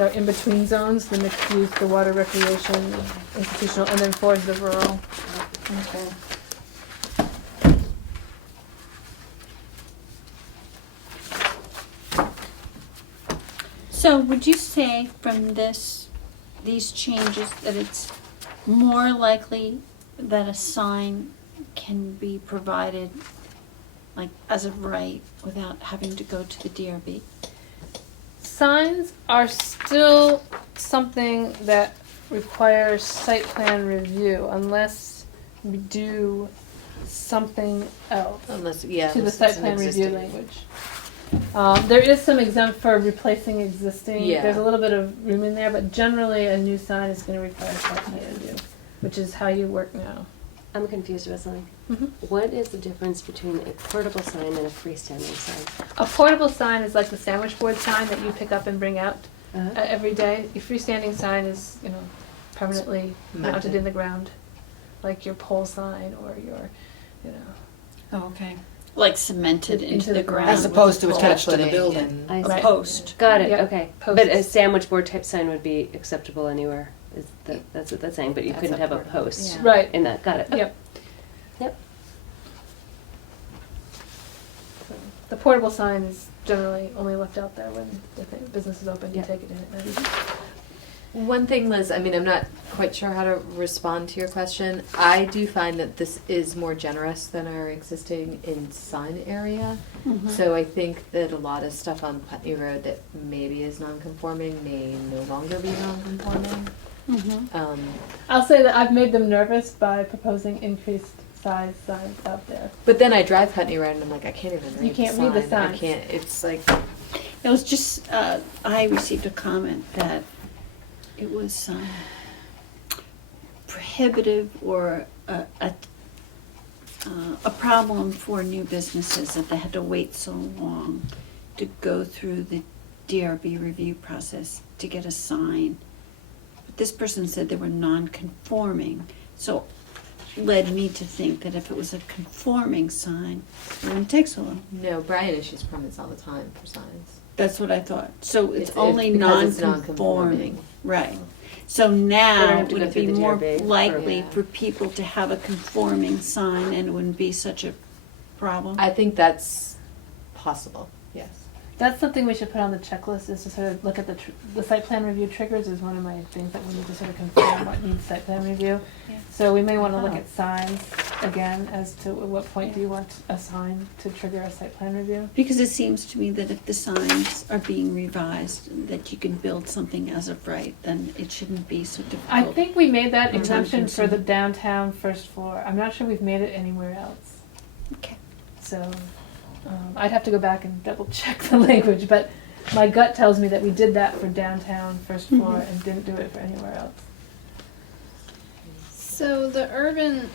our in-between zones, the mixed use, the water recreation, institutional, and then 4 is the rural. Okay. So would you say from these changes that it's more likely that a sign can be provided like as of right without having to go to the DRB? Signs are still something that requires site plan review unless we do something else Unless, yeah. to the unless site it's an plan review existing- language. There is some exempt for replacing existing. Yeah. There's a little bit of room in there, but generally a new sign is going to require site plan review, which is how you work now. I'm confused about something. Mhm. What is the difference between a portable sign and a freestanding sign? A portable sign is like the sandwich board sign that you pick up and bring out Uh-huh. every day. Your freestanding sign is, permanently mounted in the ground, like your pole sign or your, Oh, okay. Like cemented into the ground. As opposed to with attached to the Footing building. and- I a see. post. Got it. Yep. Okay. Posts. But a sandwich board type sign would be acceptable anywhere. That's what that's saying. But you That's couldn't a have a portable, post yeah. right. in that. Got it. Yep. Yep. The portable sign is generally only left out there when the business is open. You Yeah. take it in at night. One thing, Liz, I mean, I'm not quite sure how to respond to your question. I do find that this is more generous than our existing in sign area. So I think that a lot of stuff on Putney Road that maybe is non-conforming may no longer be non-conforming. I'll say that I've made them nervous by proposing increased size signs out there. But then I drive Putney Road and I'm like, I can't even read You can't read the I signs. can't, it's like, It was just, I received a comment that it was prohibitive or a problem for new businesses that they had to wait so long to go through the DRB review process to get a sign. But this person said they were non-conforming, so led me to think that if it was a conforming sign, it wouldn't take so long. no, Brian issues permits all the time for signs. That's what I thought. So it's It's- only because it's non-conforming. non-conforming. Right. So They don't now, have to would go it through be the more DRB for- likely Yeah. for people to have a conforming sign and it wouldn't be such a problem? I think that's possible, yes. That's something we should put on the checklist, is to sort of look at the site plan review triggers is one of my things that we need to sort of confirm what needs site plan review. Yeah. So we may want to look at signs again as to at what point do you want a sign to trigger a site plan review? Because it seems to me that if the signs are being revised, that you can build something as of right, then it shouldn't be so difficult. I think we made that Or exemption for the time-consuming. downtown first floor. I'm not sure we've made it anywhere else. Okay. So I'd have to go back and double check the language, but my gut tells me that we did that for downtown first floor and didn't do it for anywhere else. So the urban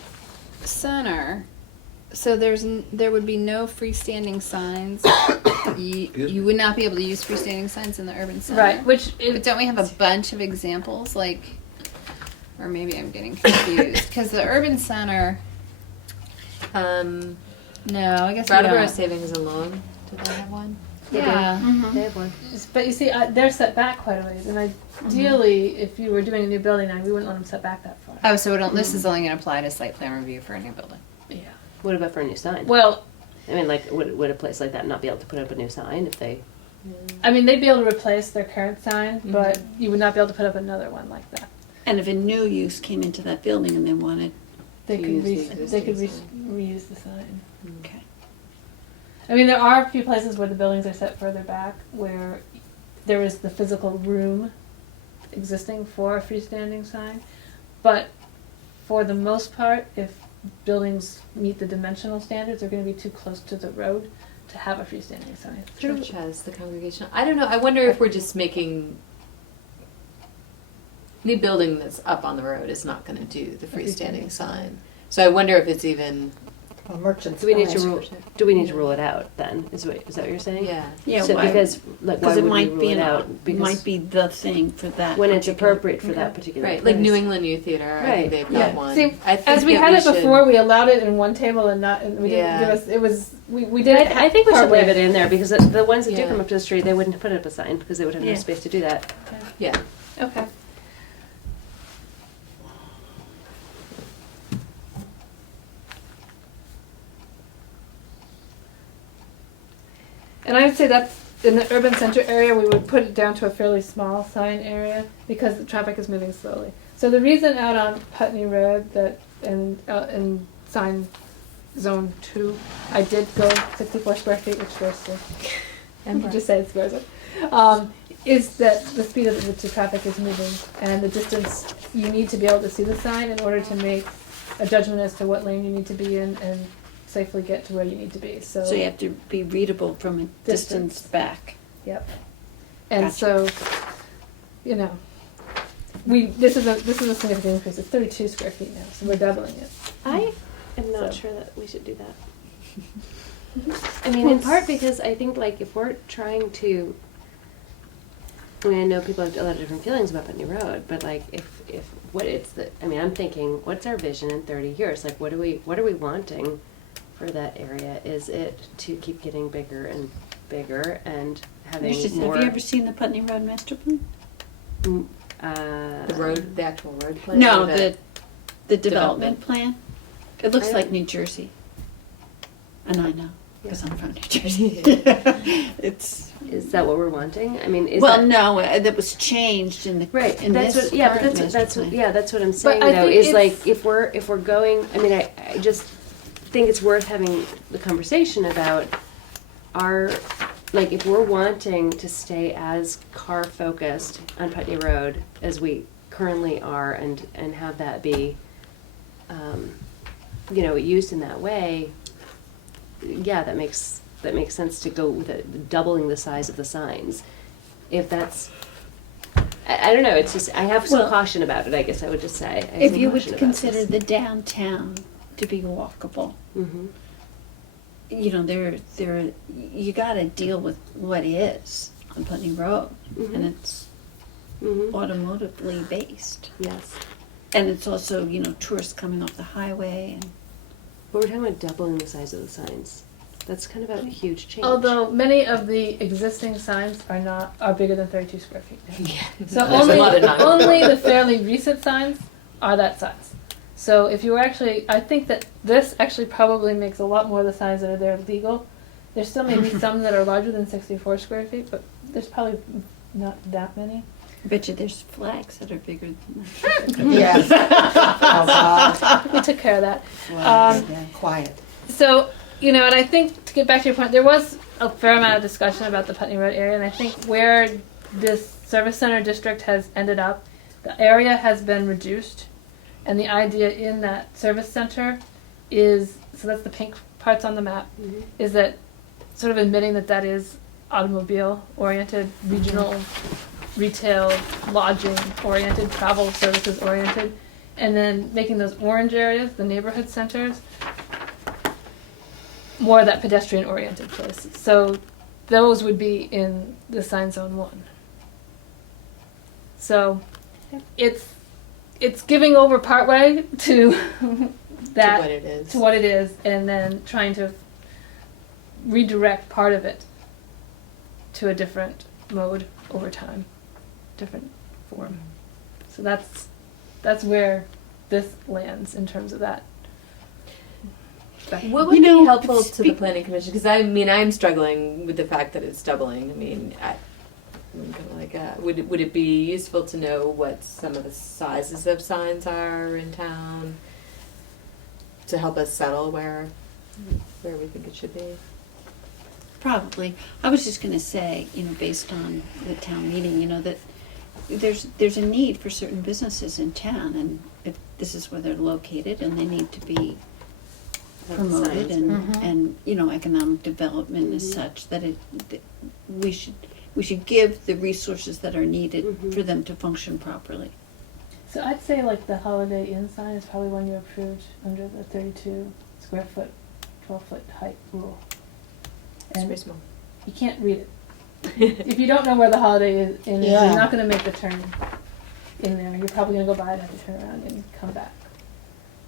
center, so there would be no freestanding signs. You would not be able to use freestanding signs in the urban center. Right, which But don't we have a bunch of examples, like, or maybe I'm getting confused, because the urban center, no, I guess we Brattleboro don't. Savings and Loan, do they have one? Yeah. They have one. But you see, they're set back quite a ways, and ideally, if you were doing a new building, we wouldn't let them set back that far. Oh, so this is only going to apply to site plan review for a new building. Yeah. What about for a new sign? Well, I mean, like, would a place like that not be able to put up a new sign if they I mean, they'd be able to replace their current sign, but you would not be able to put up another one like that. And if a new use came into that building and they wanted, They To could use the they could existing reuse the sign. okay. I mean, there are a few places where the buildings are set further back where there is the physical room existing for a freestanding sign, but for the most part, if buildings meet the dimensional standards, they're going to be too close to the road to have a freestanding sign. Church has the congregation. I don't know. I wonder if we're just making any building that's up on the road is not going to do the freestanding sign. So I wonder if it's even Merchants. Do we need to rule it out then? Is that what you're saying? yeah. Yeah, So why? because like why Because it would we might rule be it out? it Because might be the thing for that. when it's particular- appropriate for that particular Right, place. like New England Youth Theater. I Right. think they've Yeah. got one. See, I think as we that had it should- before, we allowed it in one table and not, and we didn't Yeah. give us. It was we did. Yeah, I think we should leave it in there because the ones that do Yeah. come up to the street, they wouldn't put up a sign because they would have no Yeah. space to do that. Yeah. Okay. And I would say that's in the urban center area, we would put it down to a fairly small sign area because the traffic is moving slowly. So the reason out on Putney Road that in sign zone 2, I did go 64 square feet, which goes to, and you just say it squares it, is that the speed at which the traffic is moving and the distance you need to be able to see the sign in order to make a judgment as to what lane you need to be in and safely get to where you need to be. So So you have to be readable from a distance back. Yep. And Gotcha. so, you know, this is a significant increase. It's 32 square feet now, so we're doubling it. I am not So. sure that we should do that. I mean, in part because I think like if we're trying to, I mean, I know people have a lot of different feelings about Putney Road, but like if what it's the, I mean, I'm thinking, what's our vision in 30 years? Like, what are we wanting for that area? Is it to keep getting bigger and bigger and having more? Have you ever seen the Putney Road master plan? The road, the actual road plan. No, or the development plan. It looks I like don't- New Jersey. And I know, because I'm from New Jersey. It's, Is that what we're wanting? I mean, is well, that, no, that was changed in the, right? in That's this what. Yeah, but current that's master plan. yeah, that's what I'm saying. I Though think is it's- like if we're going. I mean, I just think it's worth having the conversation about our, like, if we're wanting to stay as car focused on Putney Road as we currently are, and have that be, used in that way. Yeah, that makes sense to go with doubling the size of the signs. If that's, I don't know. It's just I have some Well, caution about it. I guess I would just say. I have If some you would caution about consider this. the downtown to be walkable, Mhm. you know, you gotta deal with what is on Putney Road. Mhm. And it's Mhm. automotively based. Yes. And it's also, you know, tourists coming off the highway and But we're talking about doubling the size of the signs. That's kind of a huge change. Although many of the existing signs are bigger than 32 square feet now. Yeah. So There's a lot of numbers. only the fairly recent signs are that size. So if you were actually, I think that this actually probably makes a lot more of the signs that are there legal. There's still maybe some that are larger than 64 square feet, but there's probably not that many. I bet you there's flags that are bigger than that. Yes. Oh, God. We took care of that. Well, yeah, quiet. So, you know, and I think to get back to your point, there was a fair amount of discussion about the Putney Road area, and I think where this service center district has ended up, the area has been reduced, and the idea in that service center is, so that's the pink parts on the map, Mhm. is that sort of admitting that that is automobile-oriented, regional, retail, lodging-oriented, travel services-oriented, and then making those orange areas, the neighborhood centers, more of that pedestrian-oriented places. So those would be in the sign zone 1. So it's giving over partway to that To what it is. to what it is, and then trying to redirect part of it to a different mode over time, different form. So that's where this lands in terms of that. What would You know, be helpful to the speak- planning commission? Because I mean, I'm struggling with the fact that it's doubling. I mean, I'm kind of like, would it be useful to know what some of the sizes of signs are in town to help us settle where we think it should be? Probably. I was just gonna say, based on the town meeting, that there's a need for certain businesses in town, and if this is where they're located, and they need to be promoted, and economic development is such that that we should give the resources that are needed for them to function properly. So I'd say like the Holiday Inn sign is probably one you approved under the 32 square foot, 12-foot height rule. It's And pretty small. you can't read it. If you don't know where the Holiday Inn is, Yeah. you're not going to make the turn in there. You're probably going to go by and have to turn around and come back.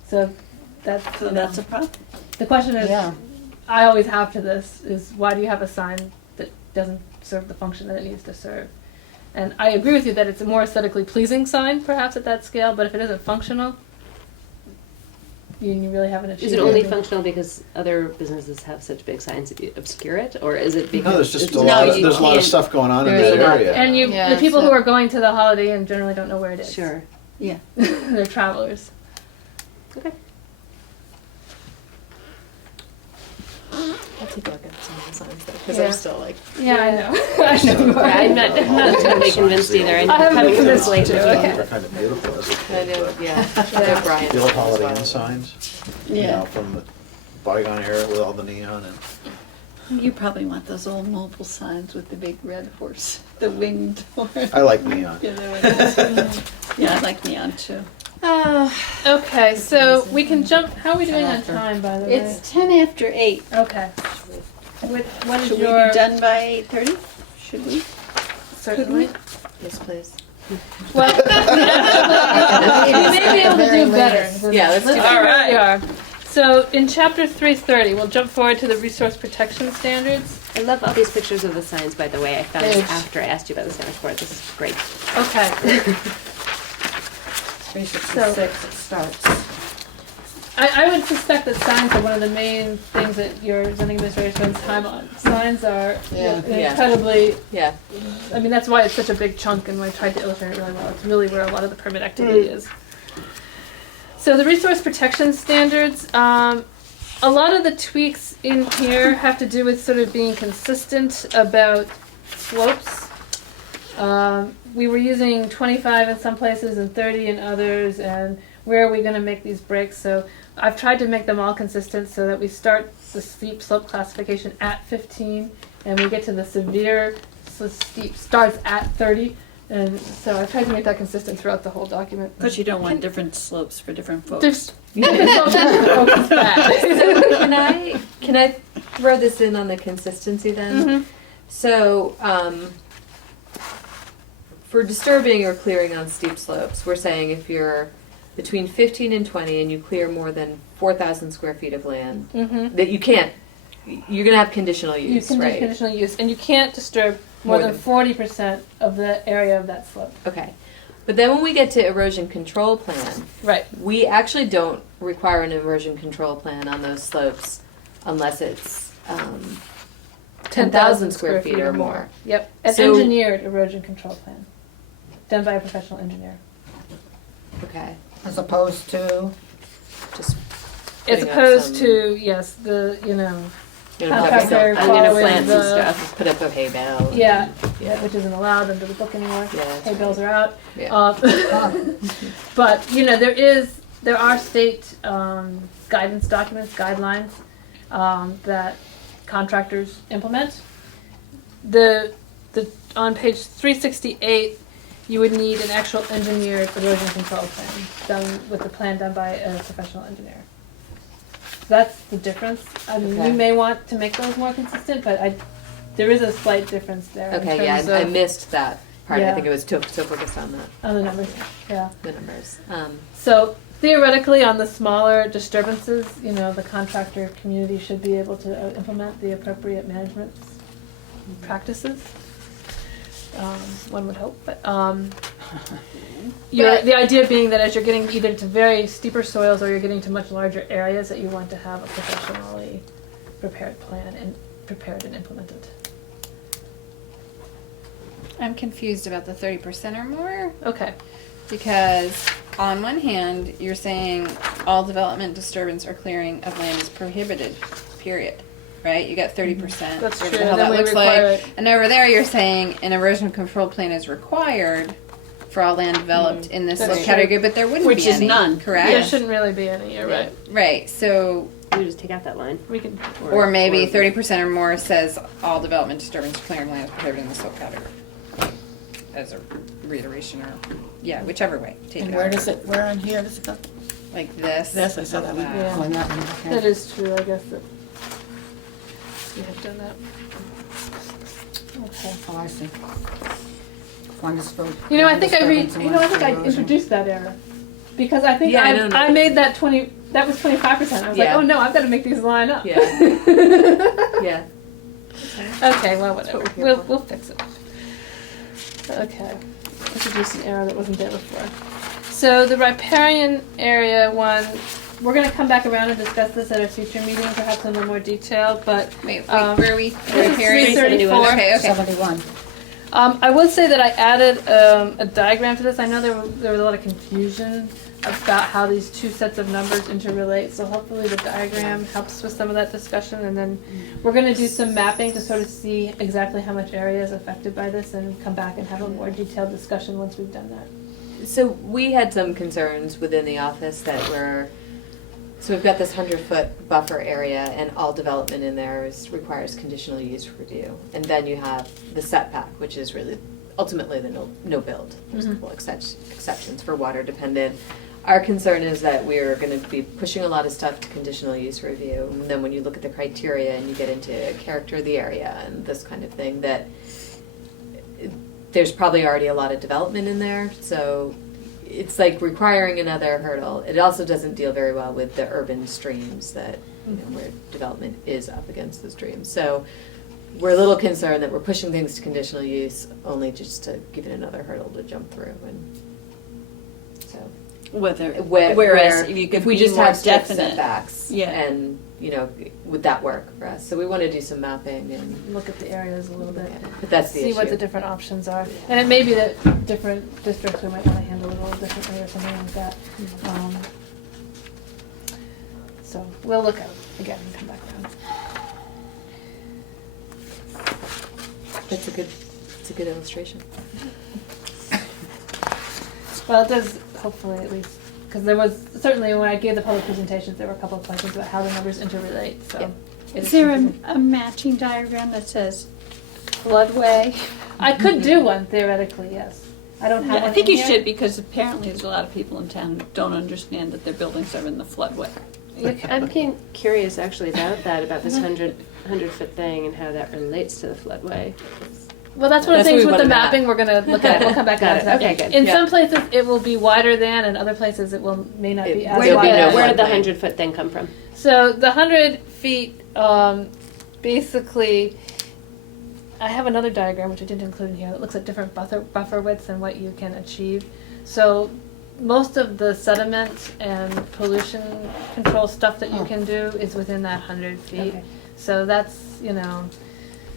So that's a problem. the question is, Yeah. I always have to this, is why do you have a sign that doesn't serve the function that it needs to serve? And I agree with you that it's a more aesthetically pleasing sign, perhaps at that scale, but if it isn't functional, you really haven't achieved Is it only anything. functional because other businesses have such big signs that you obscure it, or is it because No, there's just it's a lot. you There's a lot of can't- stuff going on in There's that a lot. area. And Yeah, the people so- who are going to the Holiday Inn generally don't know where it is. Sure. Yeah. They're travelers. Okay. I'll take a look at some of the signs though, because Yeah. I'm still like, Yeah, I know. I know you are. Yeah, I'm not totally convinced either. I haven't been convinced later. too, okay. They're kind of beautiful. As a I kid, know, but yeah, they're Brian. The old Holiday Inn signs, Yeah. from the bygone era with all the neon and. You probably want those old mobile signs with the big red horse, the winged horse. I like neon. Yeah, yeah, I like neon too. Okay, so we can jump. How are we doing on time, by the way? It's 10 after 8. Okay. What is Should we your be done by 8:30? Should we? certainly? Yes, please. Well, we may be able to do better. than Yeah, this. let's do see better. where we are. So in chapter 330, we'll jump forward to the resource protection standards. I love all these pictures of the signs, by the way. I found this Thanks. after I asked you about the sign report. This is great. Okay. 366 it starts. I would suspect that signs are one of the main things that your zoning administrator spends time on. Signs are Yeah. Yeah. incredibly, Yeah, I mean, that's why it's such a big chunk, and I tried to illustrate it really well. It's really where a lot of the permit activity is. So the resource protection standards, a lot of the tweaks in here have to do with sort of being consistent about slopes. We were using 25 in some places and 30 in others, and where are we going to make these breaks? So I've tried to make them all consistent so that we start the steep slope classification at 15, and we get to the severe steep starts at 30. And so I've tried to make that consistent throughout the whole document. Because you don't want different slopes for different folks. There's focus back. so can I throw this in on the consistency then? Mhm. So, for disturbing or clearing on steep slopes, we're saying if you're between 15 and 20 and you clear more than 4,000 square feet of land, Mhm. that you can't, you're going to have conditional You use, can do right? conditional use, and you can't disturb more than 40% of the area of that slope. Okay. But then when we get to erosion control plan, Right. we actually don't require an erosion control plan on those slopes unless it's 10,000 square feet or more. Yep. An So- engineered erosion control plan, done by a professional engineer. Okay. As opposed to, Just As putting up opposed some- to, yes, you know, contractor have I'm gonna following plant some the, stuff. put up a hay bale. yeah, Yeah. which isn't allowed under the book anymore. Yeah, that's Hay right. bills are out. Yeah. But there are state guidance documents, guidelines that contractors implement. The on page 368, you would need an actual engineered erosion control plan done with the plan done by a professional engineer. That's the difference. I mean, Okay. you may want to make those more consistent, but there is a slight difference there. in Okay, yeah, terms I of missed that part. Yeah. I think it was so focused on other numbers. Yeah. the numbers. So theoretically, on the smaller disturbances, the contractor community should be able to implement the appropriate management practices. One would hope, but The idea being that as you're getting either to very steeper soils or you're getting to much larger areas, that you want to have a professionally prepared plan and prepared and implemented. I'm confused about the 30% or more, Okay. because on one hand, you're saying all development, disturbance, or clearing of land is prohibited, period. Right? You got 30%. That's whatever true. the hell Then that we looks require like. it. And over there, you're saying an erosion control plan is required for all land developed in this That's little true. category, but there wouldn't Which be is any, none. correct? There shouldn't really be any, you're right. Right. So, We just take out that line. We can, or maybe 30% or more says all development, disturbance, clearing land is prohibited in the silt category. As a reiteration, or whichever way. Take And it where out. does it, where on here does it go? Like this. This, I saw that one. Yeah. Oh, and that one, okay. that is true, I guess that we have done that. Okay. Oh, I see. One is for. You know, I think I disturbance and one's for erosion. introduced that error. Because I think Yeah, I don't know. I made that 20, that was 25%. I was Yeah. like, oh no, I've got to make these line up. Yeah. Yeah. Okay, well, whatever. That's what we're here for. We'll fix it. Okay. Introduce an error that wasn't there before. So the riparian area one, we're going to come back around and discuss this at a future meeting, perhaps in a little more detail, but Wait, where are we? this is 334. Okay. 71. I would say that I added a diagram to this. I know there was a lot of confusion about how these two sets of numbers interrelate, so hopefully the diagram helps with some of that discussion, and then we're going to do some mapping to sort of see exactly how much area is affected by this and come back and have a more detailed discussion once we've done that. So we had some concerns within the office that so we've got this 100-foot buffer area, and all development in there requires conditional use review. And then you have the setback, which is really ultimately the no build. There's a couple exceptions for water dependent. Our concern is that we're going to be pushing a lot of stuff to conditional use review. And then when you look at the criteria and you get into character of the area and this kind of thing, that there's probably already a lot of development in there. So it's like requiring another hurdle. It also doesn't deal very well with the urban streams that, where development is up against the streams. So we're a little concerned that we're pushing things to conditional use only just to give it another hurdle to jump through. And so Whereas you could if we be just more have strict definite. setbacks, Yeah. and would that work for us? So we want to do some mapping and Look at the areas a little bit. but that's the See issue. what the different options are. And it may be that different districts we might want to handle it a little differently or something like that. So we'll look at it again and come back around. It's a good illustration. Well, it does, hopefully at least, because there was, certainly when I gave the public presentations, there were a couple of questions about how the numbers interrelate, so. Yep. it Is there confusing. a matching diagram that says floodway? I could do one theoretically, yes. I don't have Yeah, one I think in you here. should, because apparently there's a lot of people in town who don't understand that their buildings are in the floodway. I'm curious actually about that, about this 100-foot thing and how that relates to the floodway. Well, that's one of the That's things what with we the wanna mapping we're gonna look at. We'll come back Got to it. that. Okay, good. In Yeah. some places, it will be wider than, and other places it may not be as Where wide. did, no where did the floodplain. 100-foot thing come from? So the 100 feet, basically, I have another diagram which I didn't include in here that looks at different buffer widths and what you can achieve. So most of the sediment and pollution control stuff that you can do is within that 100 feet. Okay. So that's,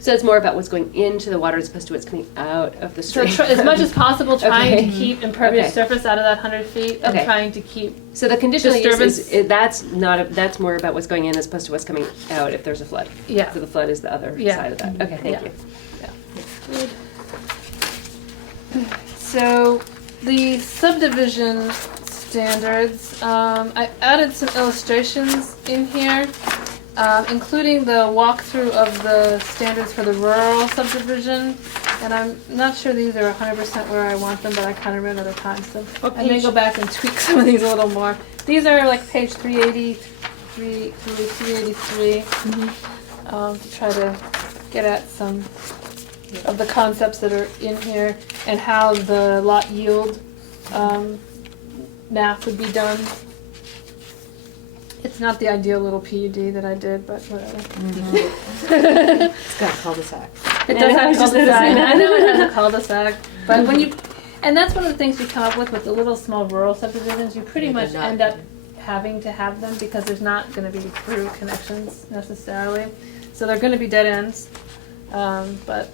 So it's more about what's going into the water as opposed to what's coming out of the so stream. as much as possible trying Okay. to keep impervious Okay. surface out of that 100 feet and Okay. trying to keep, So the conditional use Disturbance. that's more about what's going in as opposed to what's coming out if there's a flood. yeah. So the flood is the other Yeah. side of that. Okay, thank Yeah. you. So the subdivision standards, I added some illustrations in here, including the walkthrough of the standards for the rural subdivision. And I'm not sure these are 100% where I want them, but I kind of ran out of time, so What I may page? go back and tweak some of these a little more. These are like page 383 through 383, to try to get at some of the concepts that are in here and how the lot yield math would be done. It's not the ideal little PUD that I did, but whatever. It's got a cul-de-sac. It does have a I was just cul-de-sac. noticing that. I know it has a cul-de-sac, but when you And that's one of the things you come up with the little small rural subdivisions. You pretty Yeah, they're much not- end up having to have them because there's not going to be through connections necessarily. So they're going to be dead ends. But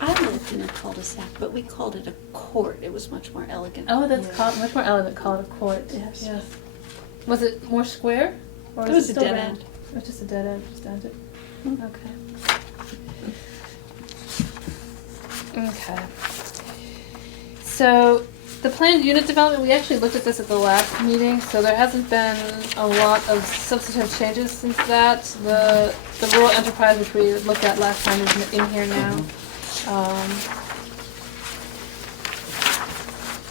I lived in a cul-de-sac, but we called it a court. It was much more elegant. oh, that's much more elegant. Call it a court. Yes. Yes. Was it more square? Or It was was a still dead round? end. It was just a dead end. Just ended. Hmm. Okay. Okay. So the planned unit development, we actually looked at this at the last meeting, so there hasn't been a lot of substantive changes since that. The rural enterprise, which we looked at last time, is in here now.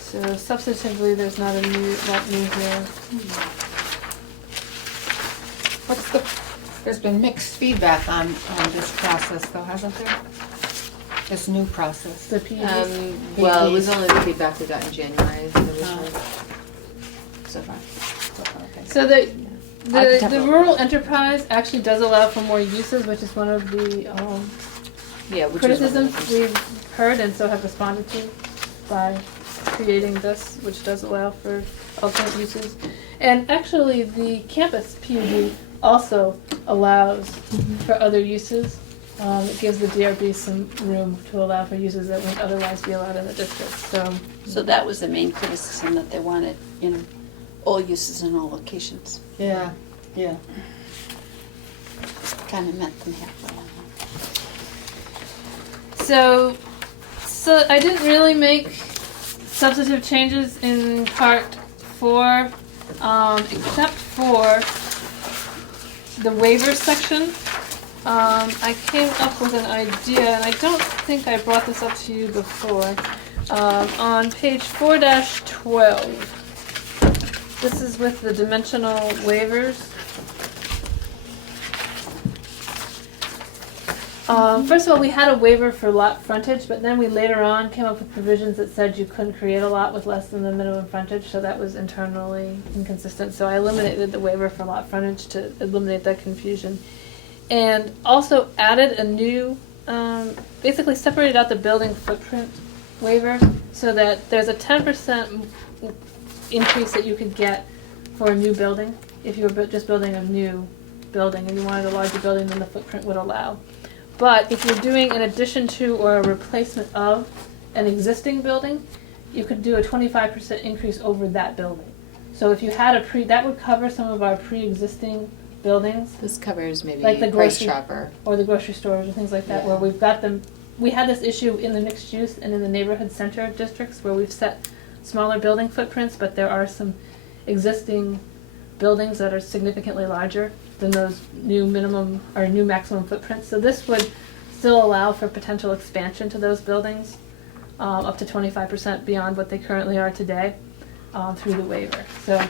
So substantively, there's not a lot new here. There's been mixed feedback on this process though, hasn't there? This new process. The PUD. Well, it was only the feedback we got in January, so far. Okay. So I could have the a- rural enterprise actually does allow for more uses, which is one of the Yeah, which is one of the criticisms things. we've heard and so have responded to by creating this, which does allow for alternate uses. And actually, the campus PUD also allows for other uses. It gives the DRB some room to allow for uses that wouldn't otherwise be allowed in the district. So that was the main criticism, that they wanted, all uses in all locations. Yeah, yeah. Kind of met them halfway. So I didn't really make substantive changes in part 4, except for the waivers section. I came up with an idea, and I don't think I brought this up to you before. On page 4-12, this is with the dimensional waivers. First of all, we had a waiver for lot frontage, but then we later on came up with provisions that said you couldn't create a lot with less than the minimum frontage, so that was internally inconsistent. So I eliminated the waiver for lot frontage to eliminate that confusion. And also added a new, basically separated out the building footprint waiver so that there's a 10% increase that you could get for a new building. If you were just building a new building and you wanted a larger building than the footprint would allow. But if you're doing an addition to or a replacement of an existing building, you could do a 25% increase over that building. So if you had that would cover some of our pre-existing buildings, This covers maybe Like the Price grocery- Chopper. or the grocery stores or things like that, where we've got them. We had this issue in the mixed use and in the neighborhood center districts where we've set smaller building footprints, but there are some existing buildings that are significantly larger than those new minimum or new maximum footprints. So this would still allow for potential expansion to those buildings, up to 25% beyond what they currently are today, through the waiver. So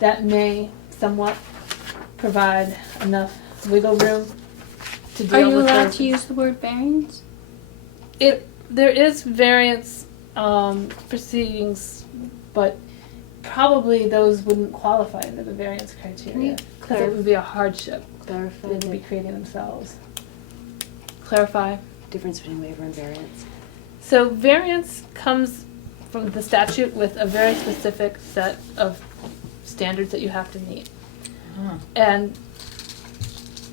that may somewhat provide enough wiggle room to deal Are you with allowed those. to use the word variance? There is variance proceedings, but probably those wouldn't qualify under the variance Can criteria you because it would be a hardship clarify they would be the creating themselves. Clarify. difference between waiver and variance? So variance comes from the statute with a very specific set of standards that you have to meet. And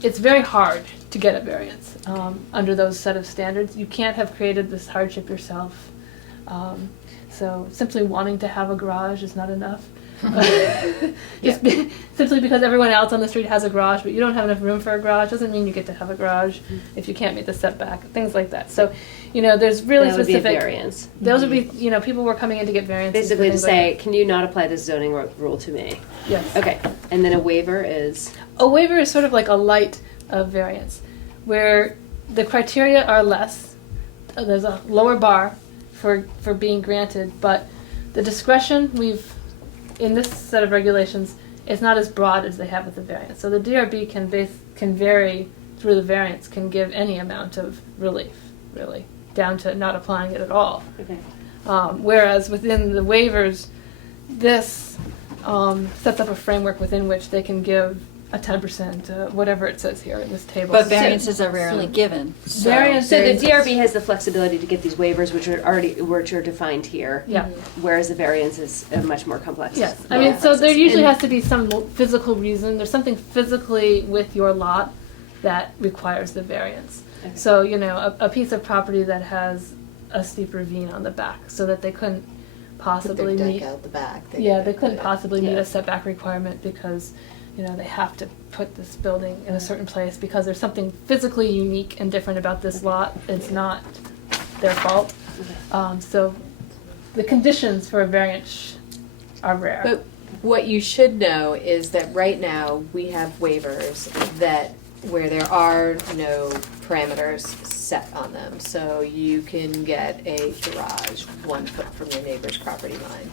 it's very hard to get a variance under those set of standards. You can't have created this hardship yourself. So simply wanting to have a garage is not enough. Simply because everyone else on the street has a garage, but you don't have enough room for a garage, doesn't mean you get to have a garage if you can't meet the setback, things like that. So, there's really That would be a specific. variance. Those would be, people were coming in to get variances. for Basically to things like say, can you not apply this zoning rule to me? that. Yes. Okay, and then a waiver is, A waiver is sort of like a light of variance, where the criteria are less. There's a lower bar for being granted, but the discretion in this set of regulations is not as broad as they have with the variance. So the DRB can vary through the variance, can give any amount of relief, really, down to not applying it at all. okay, Whereas within the waivers, this sets up a framework within which they can give a 10%, whatever it says here in this table. But variances are rarely given. So Variance- So the Variances. DRB has the flexibility to get these waivers, which are defined here. Yeah. Whereas the variance is much more complex. Yes, I mean, so there usually And- has to be some physical reason, there's something physically with your lot that requires the variance. Okay. So, you know, a piece of property that has a steep ravine on the back, so that they couldn't possibly Put their meet. deck out the back. Yeah, they couldn't possibly meet Yeah. a setback requirement because, you know, they have to put this building in a certain place because there's something physically unique and different about this lot. It's not their fault. So the conditions for a variance are rare. But what you should know is that right now, we have waivers that, where there are no parameters set on them. So you can get a garage 1 foot from your neighbor's property line.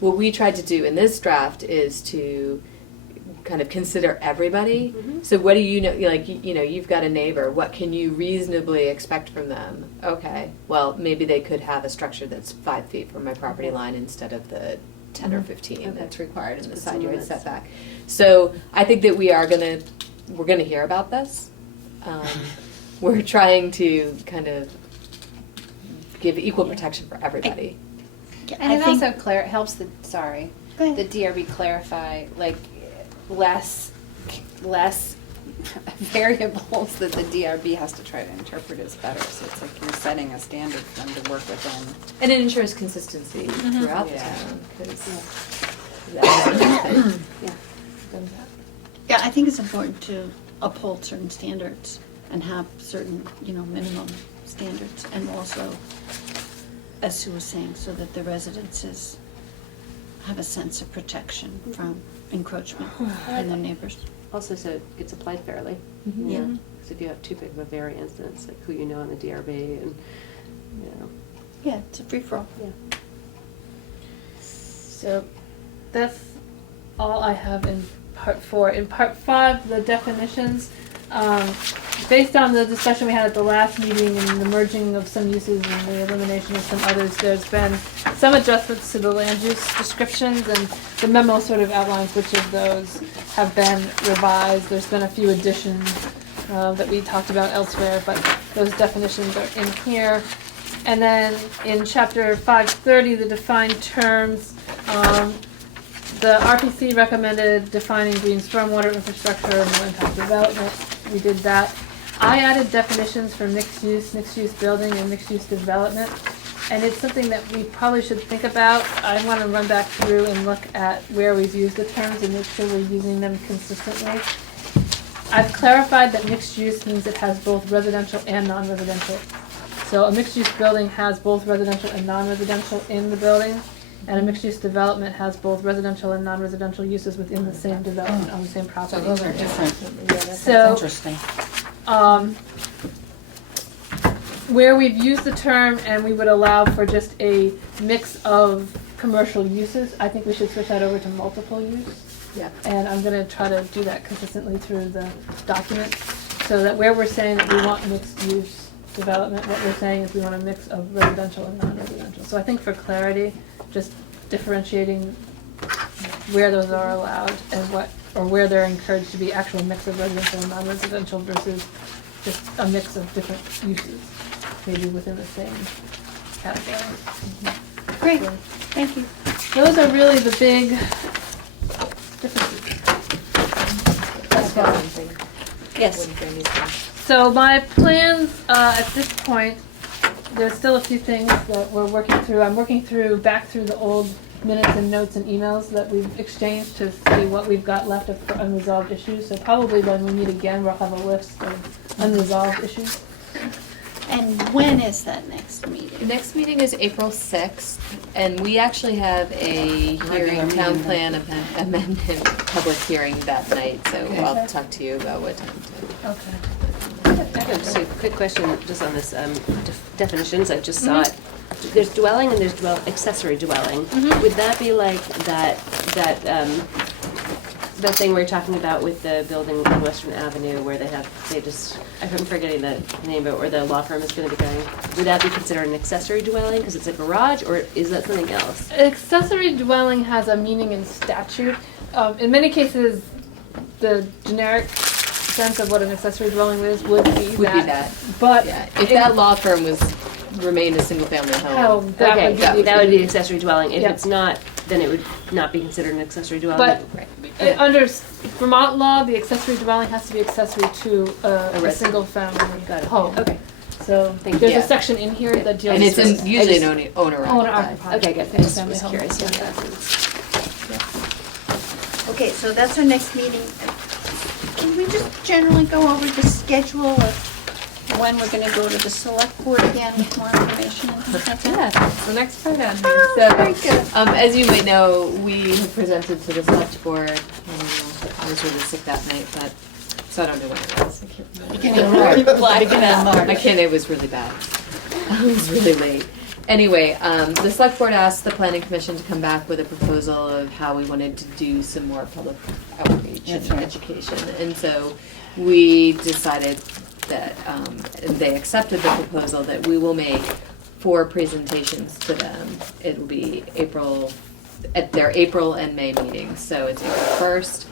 What we tried to do in this draft is to kind of consider everybody. So what do you know, like, you know, you've got a neighbor, what can you reasonably expect from them? Okay, well, maybe they could have a structure that's 5 feet from my property line instead of the 10 or 15 that's required in the side yard limits. setback. So I think that we're gonna hear about this. We're trying to kind of give equal protection for everybody. And I it think, also helps the, sorry, Go ahead. the DRB clarify, like, less variables that the DRB has to try to interpret is better. So it's like you're setting a standard for them to work within. And it ensures consistency throughout the Yeah. town, because yeah, I think it's important to uphold certain standards and have certain, you know, minimum standards, and also, as Sue was saying, so that the residences have a sense of protection from encroachment from their neighbors. Also, so it gets applied fairly. Yeah. Because if you have too big of a variance, then it's like who you know in the DRB and, you know. Yeah, it's a free-for-all. Yeah. So that's all I have in part 4. In part 5, the definitions, based on the discussion we had at the last meeting and the merging of some uses and the elimination of some others, there's been some adjustments to the land use descriptions, and the memo sort of outlines which of those have been revised. There's been a few additions that we talked about elsewhere, but those definitions are in here. And then in chapter 530, the defined terms, the RPC recommended defining green stormwater infrastructure and low impact development. We did that. I added definitions for mixed use building, and mixed use development. And it's something that we probably should think about. I want to run back through and look at where we've used the terms and make sure we're using them consistently. I've clarified that mixed use means it has both residential and non-residential. So a mixed use building has both residential and non-residential in the building, and a mixed use development has both residential and non-residential uses within the same development on the same property. So those are different. That's So, interesting. where we've used the term and we would allow for just a mix of commercial uses, I think we should switch that over to multiple use. Yeah. And I'm gonna try to do that consistently through the document, so that where we're saying that we want mixed use development, what we're saying is we want a mix of residential and non-residential. So I think for clarity, just differentiating where those are allowed and what, or where they're encouraged to be actual mix of residential and non-residential versus just a mix of different uses, maybe within the same category. Great, thank you. Those are really the big differences. That's one thing. Yes. One thing you can- So my plans, at this point, there's still a few things that we're working through. I'm working back through the old minutes and notes and emails that we've exchanged to see what we've got left of for unresolved issues. So probably when we meet again, we'll have a list of unresolved issues. And when is that next The meeting? next meeting is April 6th, and we actually have a hearing, town plan amendment, public hearing that night, so I'll talk to you about what time to. Okay. I have just a quick question just on this definitions. I just saw it. There's dwelling and there's accessory dwelling. Would that be like that thing we were talking about with the building on Western Avenue where I'm forgetting the name of it, where the law firm is going to be going. Would that be considered an accessory dwelling because it's a garage, or is that something else? Accessory dwelling has a meaning in statute. In many cases, the generic sense of what an accessory dwelling is would be that. But Yeah, if that law firm remained a single-family how home. that Okay, would be that would be accessory dwelling. If Yeah. it's not, then it would not be considered an accessory dwelling. But under Vermont law, the accessory dwelling has to be accessory to a residence. single family Got it. home. Okay. So Thank you. there's Yeah. a section in here that deals And it's with usually an owner owner occupied. occupied. Okay, good. I single just family was home. curious what that means. Okay, so that's our next meeting. Can we just generally go over the schedule of when we're gonna go to the select board again with more information and things like that? Yeah, that's the next part on here. Oh, So, very good. as you might know, we have presented to the select board, I was really sick that night, but, so I don't know when it was. I can't remember. Beginning of March. Black Beginning of out. March. My kid, it was really bad. It was really late. Anyway, the select board asked the planning commission to come back with a proposal of how we wanted to do some more public outreach That's and right. education. And so we decided that, and they accepted the proposal that we will make 4 presentations to them. It will be at their April and May meetings. So it's April 1st,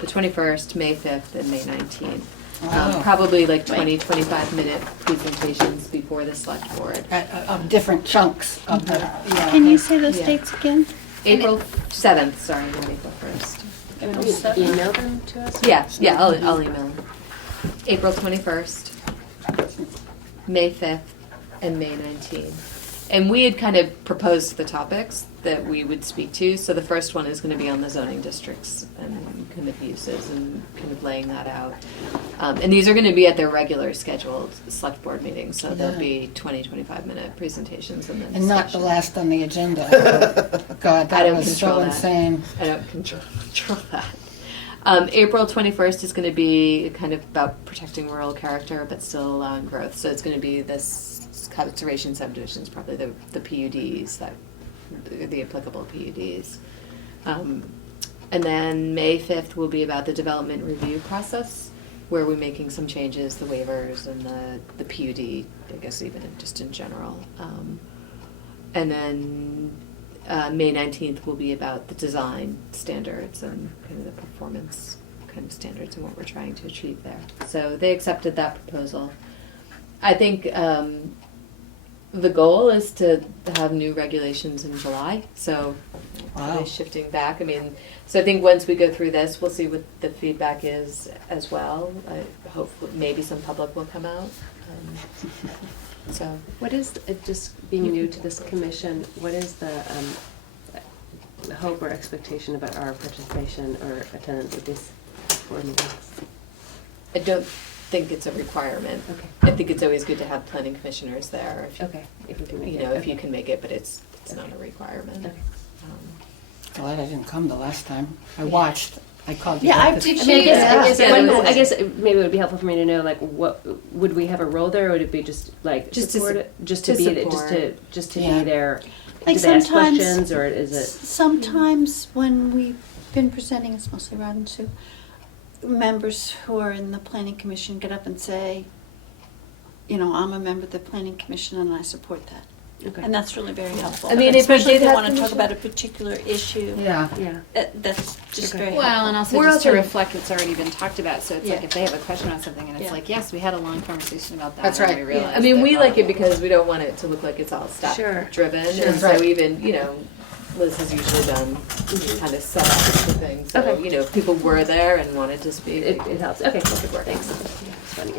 the 21st, May 5th, and May 19th. Wow. Probably like 25-minute presentations before the select board. Of different chunks of the, yeah. Can you say those Yeah. dates again? April 7th, sorry, not April 1st. Can you email them to us? Yeah, I'll email them. April 21st, May 5th, and May 19th. And we had kind of proposed the topics that we would speak to. So the first one is going to be on the zoning districts and kind of uses and kind of laying that out. And these are going to be at their regular scheduled select board meetings. So there'll Yeah. be 20-25-minute presentations and then And not the discussion. last on the agenda. God, I that don't was control so that. insane. I don't control that. April 21st is going to be kind of about protecting rural character, but still allowing growth. So it's going to be this conservation subdivisions, probably the PUDs, the applicable PUDs. And then May 5th will be about the development review process, where we're making some changes, the waivers and the PUD, I guess even just in general. And then May 19th will be about the design standards and kind of the performance kind of standards and what we're trying to achieve there. So they accepted that proposal. I think the goal is to have new regulations in July, so Wow. probably shifting back. I mean, so I think once we go through this, we'll see what the feedback is as well. I hope maybe some public will come out. So What is, just being new to this commission, what is the hope or expectation about our participation or attendance at these board meetings? I don't think it's a requirement. Okay. I think it's always good to have planning commissioners there if you, Okay, if you can make you it. know, if Okay. you can make it, but it's not a requirement. Okay. Glad I didn't come the last time. I watched. I called you. Yeah, back I this- did. I mean, Yeah. I guess maybe it would be helpful for me to know, like, what, would we have a role there, or would it be just, like, Just to support su- it? Just to to be, support. just to Yeah. be there? Like Do they ask sometimes- questions, or is it? Sometimes when we've been presenting, it's mostly Rod and Sue, members who are in the planning commission get up and say, you know, I'm a member of the planning commission and I support that. Okay. And that's really very helpful. I mean, if we especially if did they have want to talk commission- about a particular issue. Yeah. Yeah. That's just Okay. very Well, helpful. and also We're just to also- reflect what's already been talked about, so it's like Yeah. if they have a question on something and it's Yeah. like, yes, we had a long conversation about that. That's and right. we Yeah. realized I mean, that we blah, like blah, it blah. because we don't want it to look like it's all staff Sure. driven, Sure. and so Right. even, you know, Liz has usually done kind of set up the thing. So, Okay. you know, if people were there and wanted to speak, It helps. Okay, could work. thanks. Yeah, it's funny.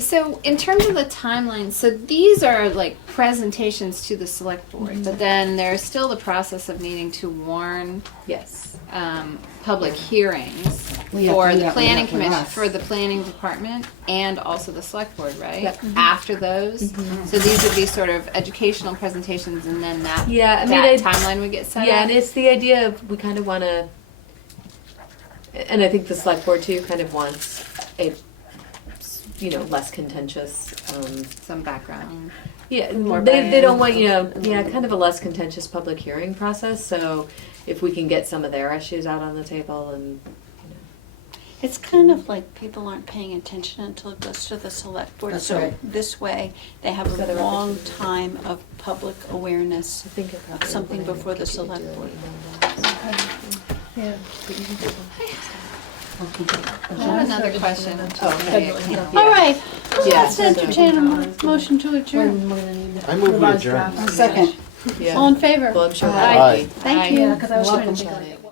So in terms of the timeline, so these are like presentations to the select board, but then there's still the process of needing to warn Yes. public hearings We have- for we the have- we planning have to commission, rush. for the planning department, and also the select board, right? Yep. After those, so these would be sort of educational presentations, and then that Yeah, I mean, that I- timeline would get set Yeah, up. and it's the idea of we kind of want to, and I think the select board too kind of wants a, you know, less contentious. Some background. Yeah, More they don't want, buy-in. you know, yeah, kind of a less contentious public hearing process. So if we can get some of their issues out on the table and, you know. It's kind of like people aren't paying attention until it goes to the select board. That's So right. this way, they have Better a long opportunity. time of public awareness. I think it probably Something will before the continue to select do it, board. you know, Yeah. I have another question. All right, let's entertain a motion to adjourn. I move we adjourn. Second. All in favor? Well, I'm sure. Aye. Thank you. Yeah, because I was trying to Welcome. think like